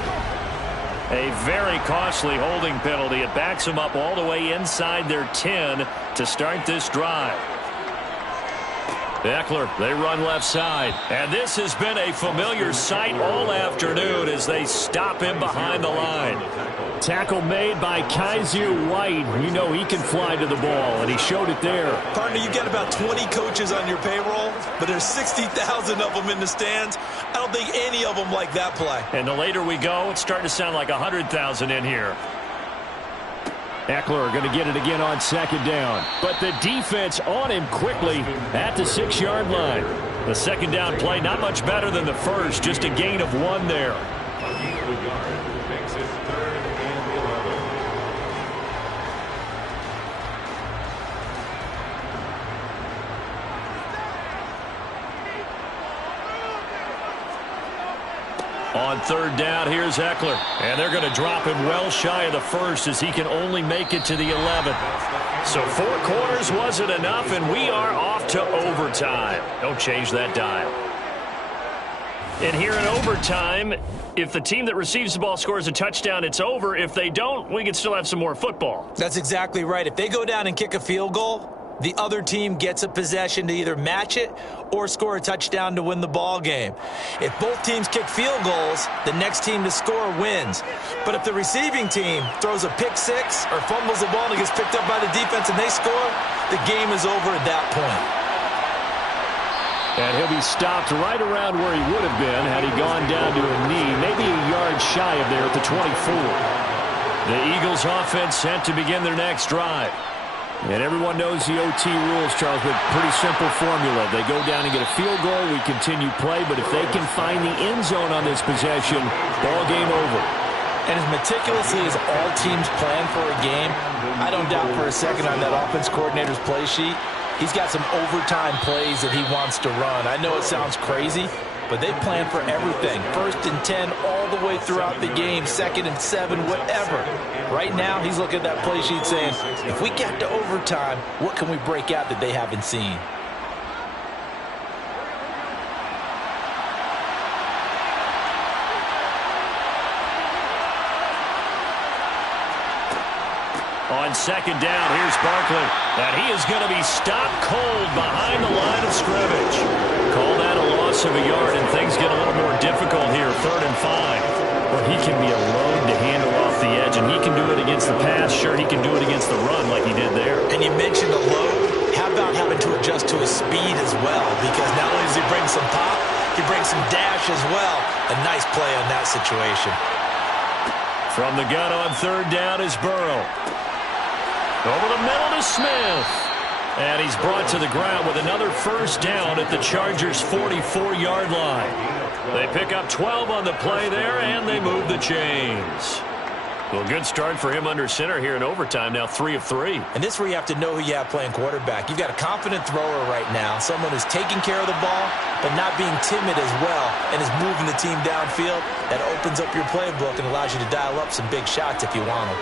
A very costly holding penalty. It backs them up all the way inside their 10 to start this drive. Eckler, they run left side. And this has been a familiar sight all afternoon as they stop him behind the line. Tackle made by Kaiser White. You know he can fly to the ball, and he showed it there. Partner, you get about 20 coaches on your payroll, but there's 60,000 of them in the stands. I don't think any of them like that play. And the later we go, it's starting to sound like 100,000 in here. Eckler going to get it again on second down. But the defense on him quickly at the 6-yard line. The second down play not much better than the first, just a gain of 1 there. On third down, here's Eckler. And they're going to drop him well shy of the first as he can only make it to the 11. So 4 quarters wasn't enough, and we are off to overtime. Don't change that dial. And here in overtime, if the team that receives the ball scores a touchdown, it's over. If they don't, we can still have some more football. That's exactly right. If they go down and kick a field goal, the other team gets a possession to either match it or score a touchdown to win the ball game. If both teams kick field goals, the next team to score wins. But if the receiving team throws a pick six or fumbles the ball and it gets picked up by the defense and they score, the game is over at that point. And he'll be stopped right around where he would have been had he gone down to a knee, maybe a yard shy of there at the 24. The Eagles offense set to begin their next drive. And everyone knows the OT rules, Charles, but pretty simple formula. They go down and get a field goal, we continue play, but if they can find the end zone on this possession, ball game over. And as meticulously as all teams plan for a game, I don't doubt for a second on that offense coordinator's play sheet, he's got some overtime plays that he wants to run. I know it sounds crazy, but they plan for everything. 1st and 10 all the way throughout the game, 2nd and 7, whatever. Right now, he's looking at that play sheet saying, if we get to overtime, what can we break out that they haven't seen? On second down, here's Barkley. And he is going to be stopped cold behind the line of scrimmage. Call that a loss of a yard, and things get a little more difficult here. 3rd and 5. Well, he can be a load to handle off the edge, and he can do it against the pass. Sure, he can do it against the run like he did there. And you mentioned a load. How about having to adjust to his speed as well? Because not only does he bring some pop, he brings some dash as well. A nice play on that situation. From the gun on third down is Burrow. Over the middle to Smith. And he's brought to the ground with another first down at the Chargers' 44-yard line. They pick up 12 on the play there, and they move the chains. Well, good start for him under center here in overtime. Now 3 of 3. And this is where you have to know who you have playing quarterback. You've got a confident thrower right now, someone who's taking care of the ball, but not being timid as well, and is moving the team downfield. That opens up your playbook and allows you to dial up some big shots if you want them.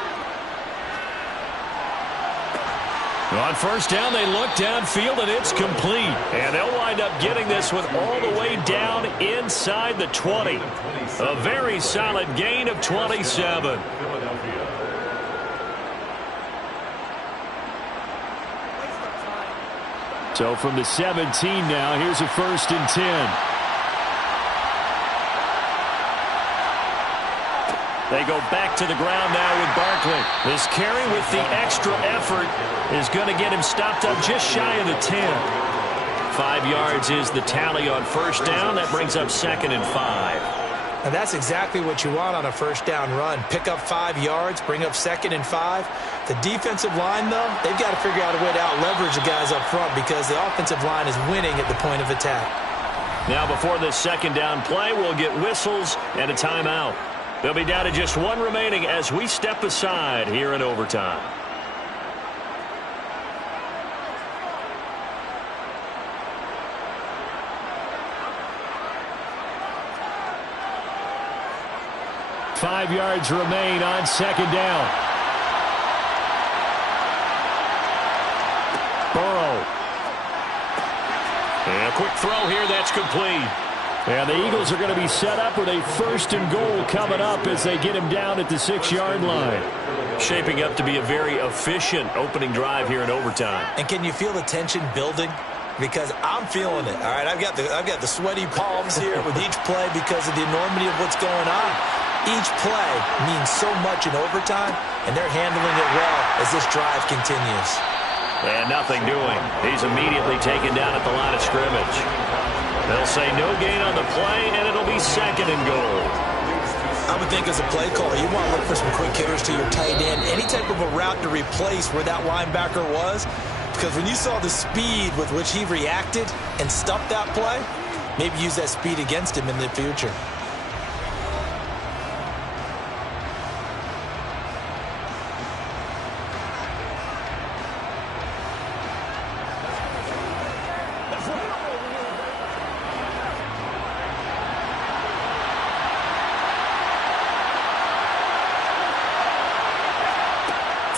On first down, they look downfield, and it's complete. And they'll wind up getting this one all the way down inside the 20. A very solid gain of 27. So from the 17 now, here's a 1st and 10. They go back to the ground now with Barkley. This carry with the extra effort is going to get him stopped up just shy of the 10. 5 yards is the tally on first down. That brings up 2nd and 5. And that's exactly what you want on a first down run. Pick up 5 yards, bring up 2nd and 5. The defensive line, though, they've got to figure out a way to out-leverage the guys up front because the offensive line is winning at the point of attack. Now before this second down play, we'll get whistles and a timeout. They'll be down to just 1 remaining as we step aside here in overtime. Five yards remain on second down. Burrow. And a quick throw here, that's complete. And the Eagles are going to be set up with a 1st and goal coming up as they get him down at the 6-yard line. Shaping up to be a very efficient opening drive here in overtime. And can you feel the tension building? Because I'm feeling it. All right, I've got the sweaty palms here with each play because of the enormity of what's going on. Each play means so much in overtime, and they're handling it well as this drive continues. And nothing doing. He's immediately taken down at the line of scrimmage. They'll say no gain on the play, and it'll be 2nd and goal. I would think as a play caller, you want to look for some quick hitters to your tight end. Any type of a route to replace where that linebacker was. Because when you saw the speed with which he reacted and stuffed that play, maybe use that speed against him in the future.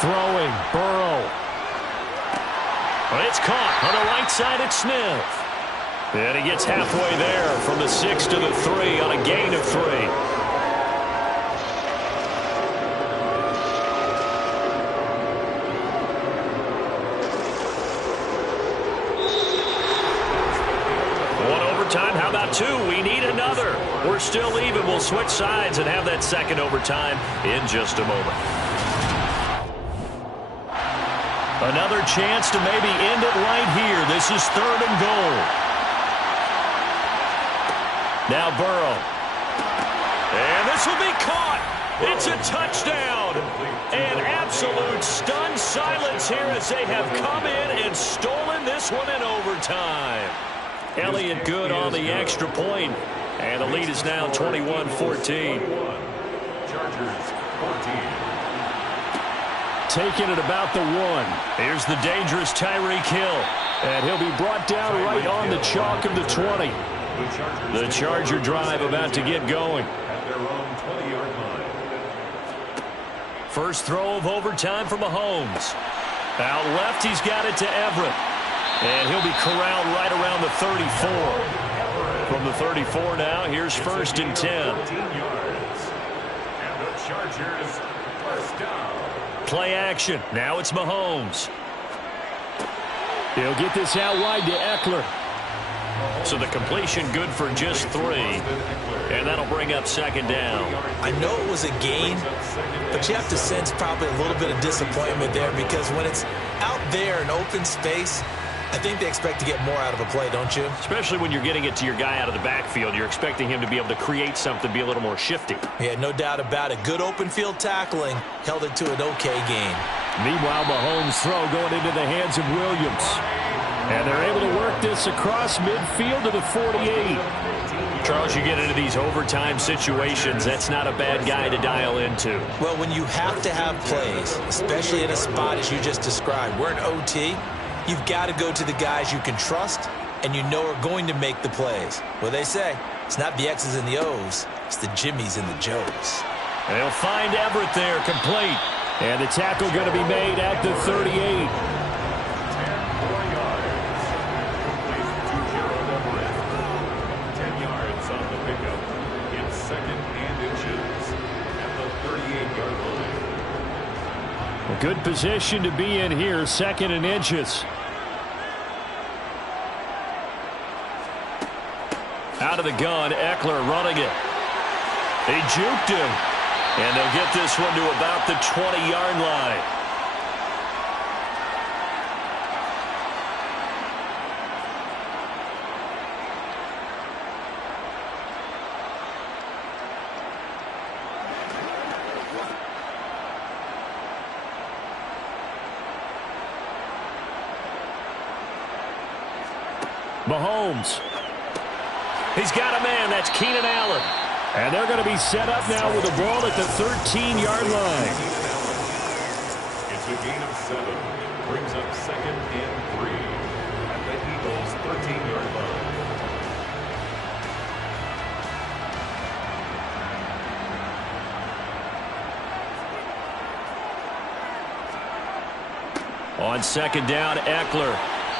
Throwing, Burrow. Well, it's caught on the right side at Smith. And he gets halfway there from the 6 to the 3 on a gain of 3. One overtime, how about 2? We need another. We're still even. We'll switch sides and have that second overtime in just a moment. Another chance to maybe end it right here. This is 3rd and goal. Now Burrow. And this will be caught. It's a touchdown. An absolute stunned silence here as they have come in and stolen this one in overtime. Elliott good on the extra point. And the lead is now 21-14. Chargers 14. Taking it about the 1. Here's the dangerous Tyreek Hill. And he'll be brought down right on the chalk of the 20. The Charger drive about to get going. At their own 20-yard line. First throw of overtime for Mahomes. Out left, he's got it to Everett. And he'll be corralled right around the 34. From the 34 now, here's 1st and 10. 14 yards. And the Chargers first down. Play action. Now it's Mahomes. He'll get this out wide to Eckler. So the completion good for just 3. And that'll bring up second down. I know it was a gain, but you have to sense probably a little bit of disappointment there because when it's out there in open space, I think they expect to get more out of a play, don't you? Especially when you're getting it to your guy out of the backfield. You're expecting him to be able to create something, be a little more shifty. Yeah, no doubt about it. Good open field tackling held it to an okay gain. Meanwhile, Mahomes' throw going into the hands of Williams. And they're able to work this across midfield to the 48. Charles, you get into these overtime situations, that's not a bad guy to dial into. Well, when you have to have plays, especially in a spot as you just described, we're in OT, you've got to go to the guys you can trust and you know are going to make the plays. Well, they say it's not the X's and the O's, it's the Jimmies and the Joes. They'll find Everett there, complete. And the tackle going to be made at the 38. Good position to be in here, 2nd and inches. Out of the gun, Eckler running it. They juked him. And they'll get this one to about the 20-yard line. Mahomes. He's got a man. That's Keenan Allen. And they're going to be set up now with the ball at the 13-yard line. It's a gain of 7. Brings up 2nd and 3 at the Eagles' 13-yard line. On 2nd down, Eckler.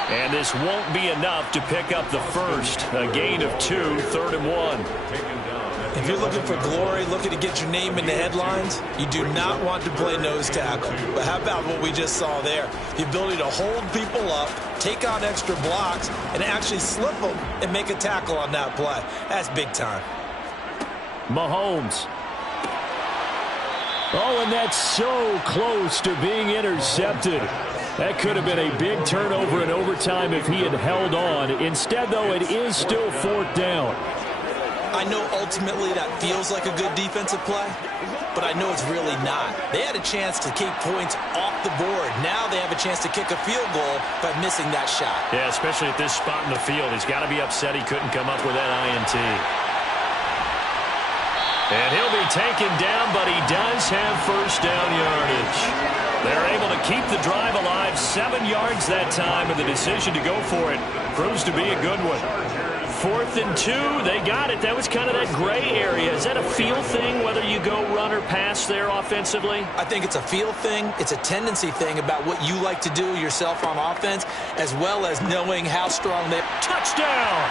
And this won't be enough to pick up the first. A gain of 2, 3rd and 1. If you're looking for glory, looking to get your name in the headlines, you do not want to play nose tackle. But how about what we just saw there? The ability to hold people up, take on extra blocks, and actually slip them and make a tackle on that play. That's big time. Mahomes. Oh, and that's so close to being intercepted. That could have been a big turnover in overtime if he had held on. Instead, though, it is still 4th down. I know ultimately that feels like a good defensive play, but I know it's really not. They had a chance to keep points off the board. Now they have a chance to kick a field goal by missing that shot. Yeah, especially at this spot in the field. He's got to be upset he couldn't come up with that INT. And he'll be taken down, but he does have first down yardage. They're able to keep the drive alive, 7 yards that time, and the decision to go for it proves to be a good one. 4th and 2, they got it. That was kind of that gray area. Is that a feel thing, whether you go run or pass there offensively? I think it's a feel thing. It's a tendency thing about what you like to do yourself on offense, as well as knowing how strong they... Touchdown!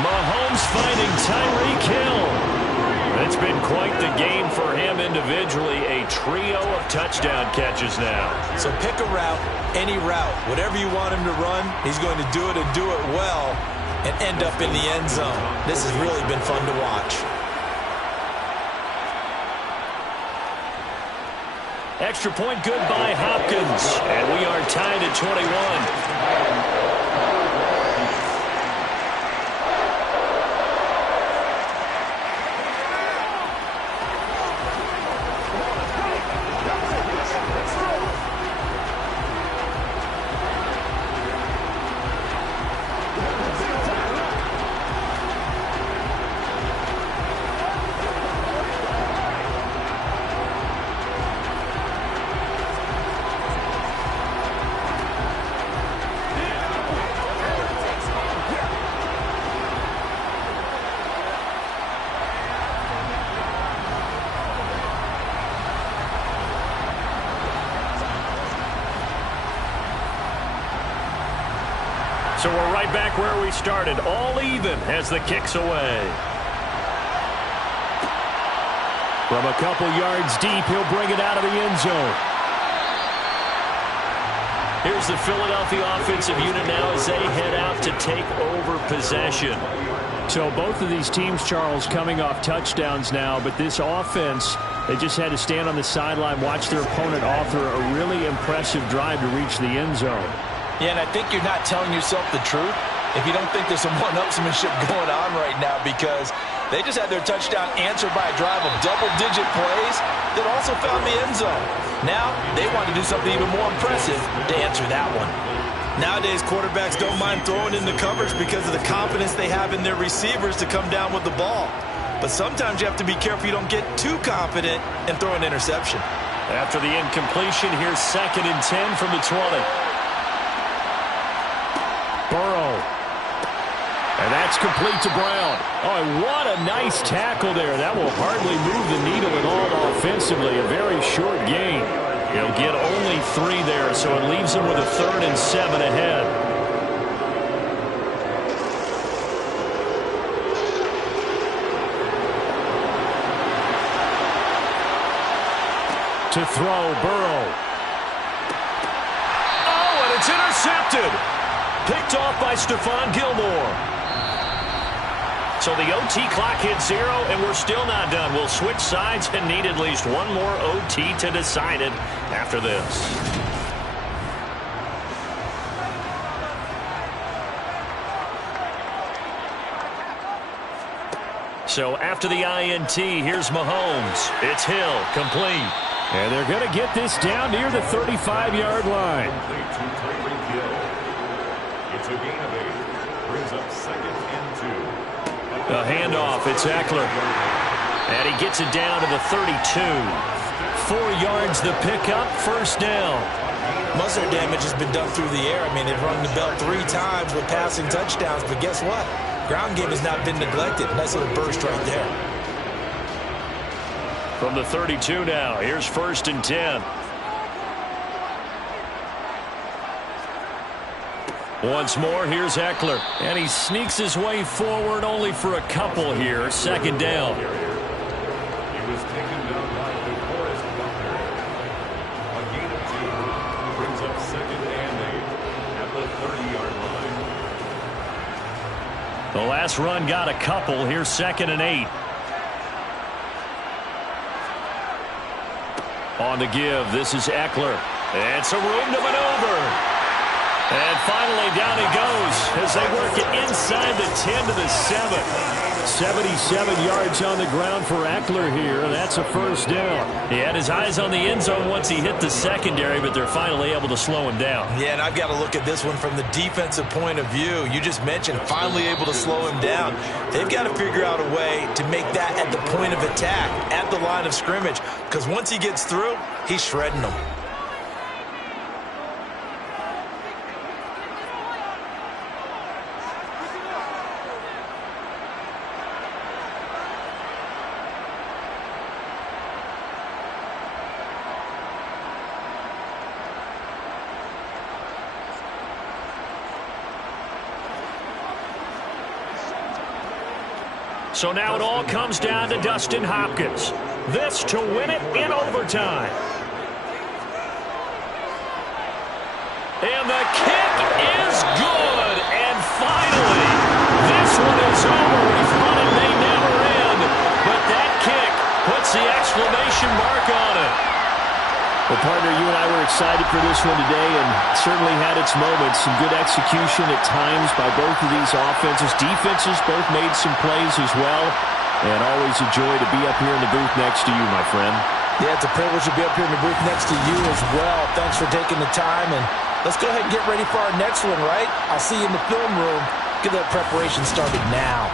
Mahomes finding Tyreek Hill. It's been quite the game for him individually. A trio of touchdown catches now. So pick a route, any route. Whatever you want him to run, he's going to do it and do it well and end up in the end zone. This has really been fun to watch. Extra point good by Hopkins. And we are tied at 21. So we're right back where we started, all even as the kick's away. From a couple yards deep, he'll bring it out of the end zone. Here's the Philadelphia offensive unit now as they head out to take over possession. So both of these teams, Charles, coming off touchdowns now, but this offense, they just had to stand on the sideline, watch their opponent author a really impressive drive to reach the end zone. Yeah, and I think you're not telling yourself the truth if you don't think there's some one-upsmanship going on right now, because they just had their touchdown answered by a drive of double-digit plays that also found the end zone. Now, they want to do something even more impressive to answer that one. Nowadays, quarterbacks don't mind throwing in the coverage because of the confidence they have in their receivers to come down with the ball. But sometimes you have to be careful you don't get too confident and throw an interception. After the incompletion, here's 2nd and 10 from the 20. Burrow. And that's complete to Brown. Oh, what a nice tackle there. That will hardly move the needle at all offensively. A very short gain. He'll get only 3 there, so it leaves him with a 3rd and 7 ahead. To throw, Burrow. Oh, and it's intercepted. Picked off by Stephon Gilmore. So the OT clock hits 0, and we're still not done. We'll switch sides and need at least one more OT to decide it after this. So after the INT, here's Mahomes. It's Hill, complete. And they're going to get this down near the 35-yard line. It's a gain of 8. Brings up 2nd and 2. A handoff, it's Eckler. And he gets it down to the 32. 4 yards the pickup, 1st down. Most of their damage has been done through the air. I mean, they've rung the bell 3 times with passing touchdowns, but guess what? Ground game has not been neglected. Nice little burst right there. From the 32 now, here's 1st and 10. Once more, here's Eckler. And he sneaks his way forward only for a couple here. 2nd down. He was taken down by DeForest Buckner. A gain of 2. Brings up 2nd and 8 at the 30-yard line. The last run got a couple. Here's 2nd and 8. On the give, this is Eckler. It's a room to maneuver. And finally, down he goes as they work it inside the 10 to the 7. 77 yards on the ground for Eckler here. That's a 1st down. He had his eyes on the end zone once he hit the secondary, but they're finally able to slow him down. Yeah, and I've got to look at this one from the defensive point of view. You just mentioned finally able to slow him down. They've got to figure out a way to make that at the point of attack, at the line of scrimmage, because once he gets through, he's shredding them. So now it all comes down to Dustin Hopkins. This to win it in overtime. And the kick is good. And finally, this one is over. We thought it may never end. But that kick puts the exclamation mark on it. Well, partner, you and I were excited for this one today, and certainly had its moments. Some good execution at times by both of these offenses. Defenses both made some plays as well. And always a joy to be up here in the booth next to you, my friend. Yeah, it's a privilege to be up here in the booth next to you as well. Thanks for taking the time, and let's go ahead and get ready for our next one, right? I'll see you in the film room. Get that preparation started now.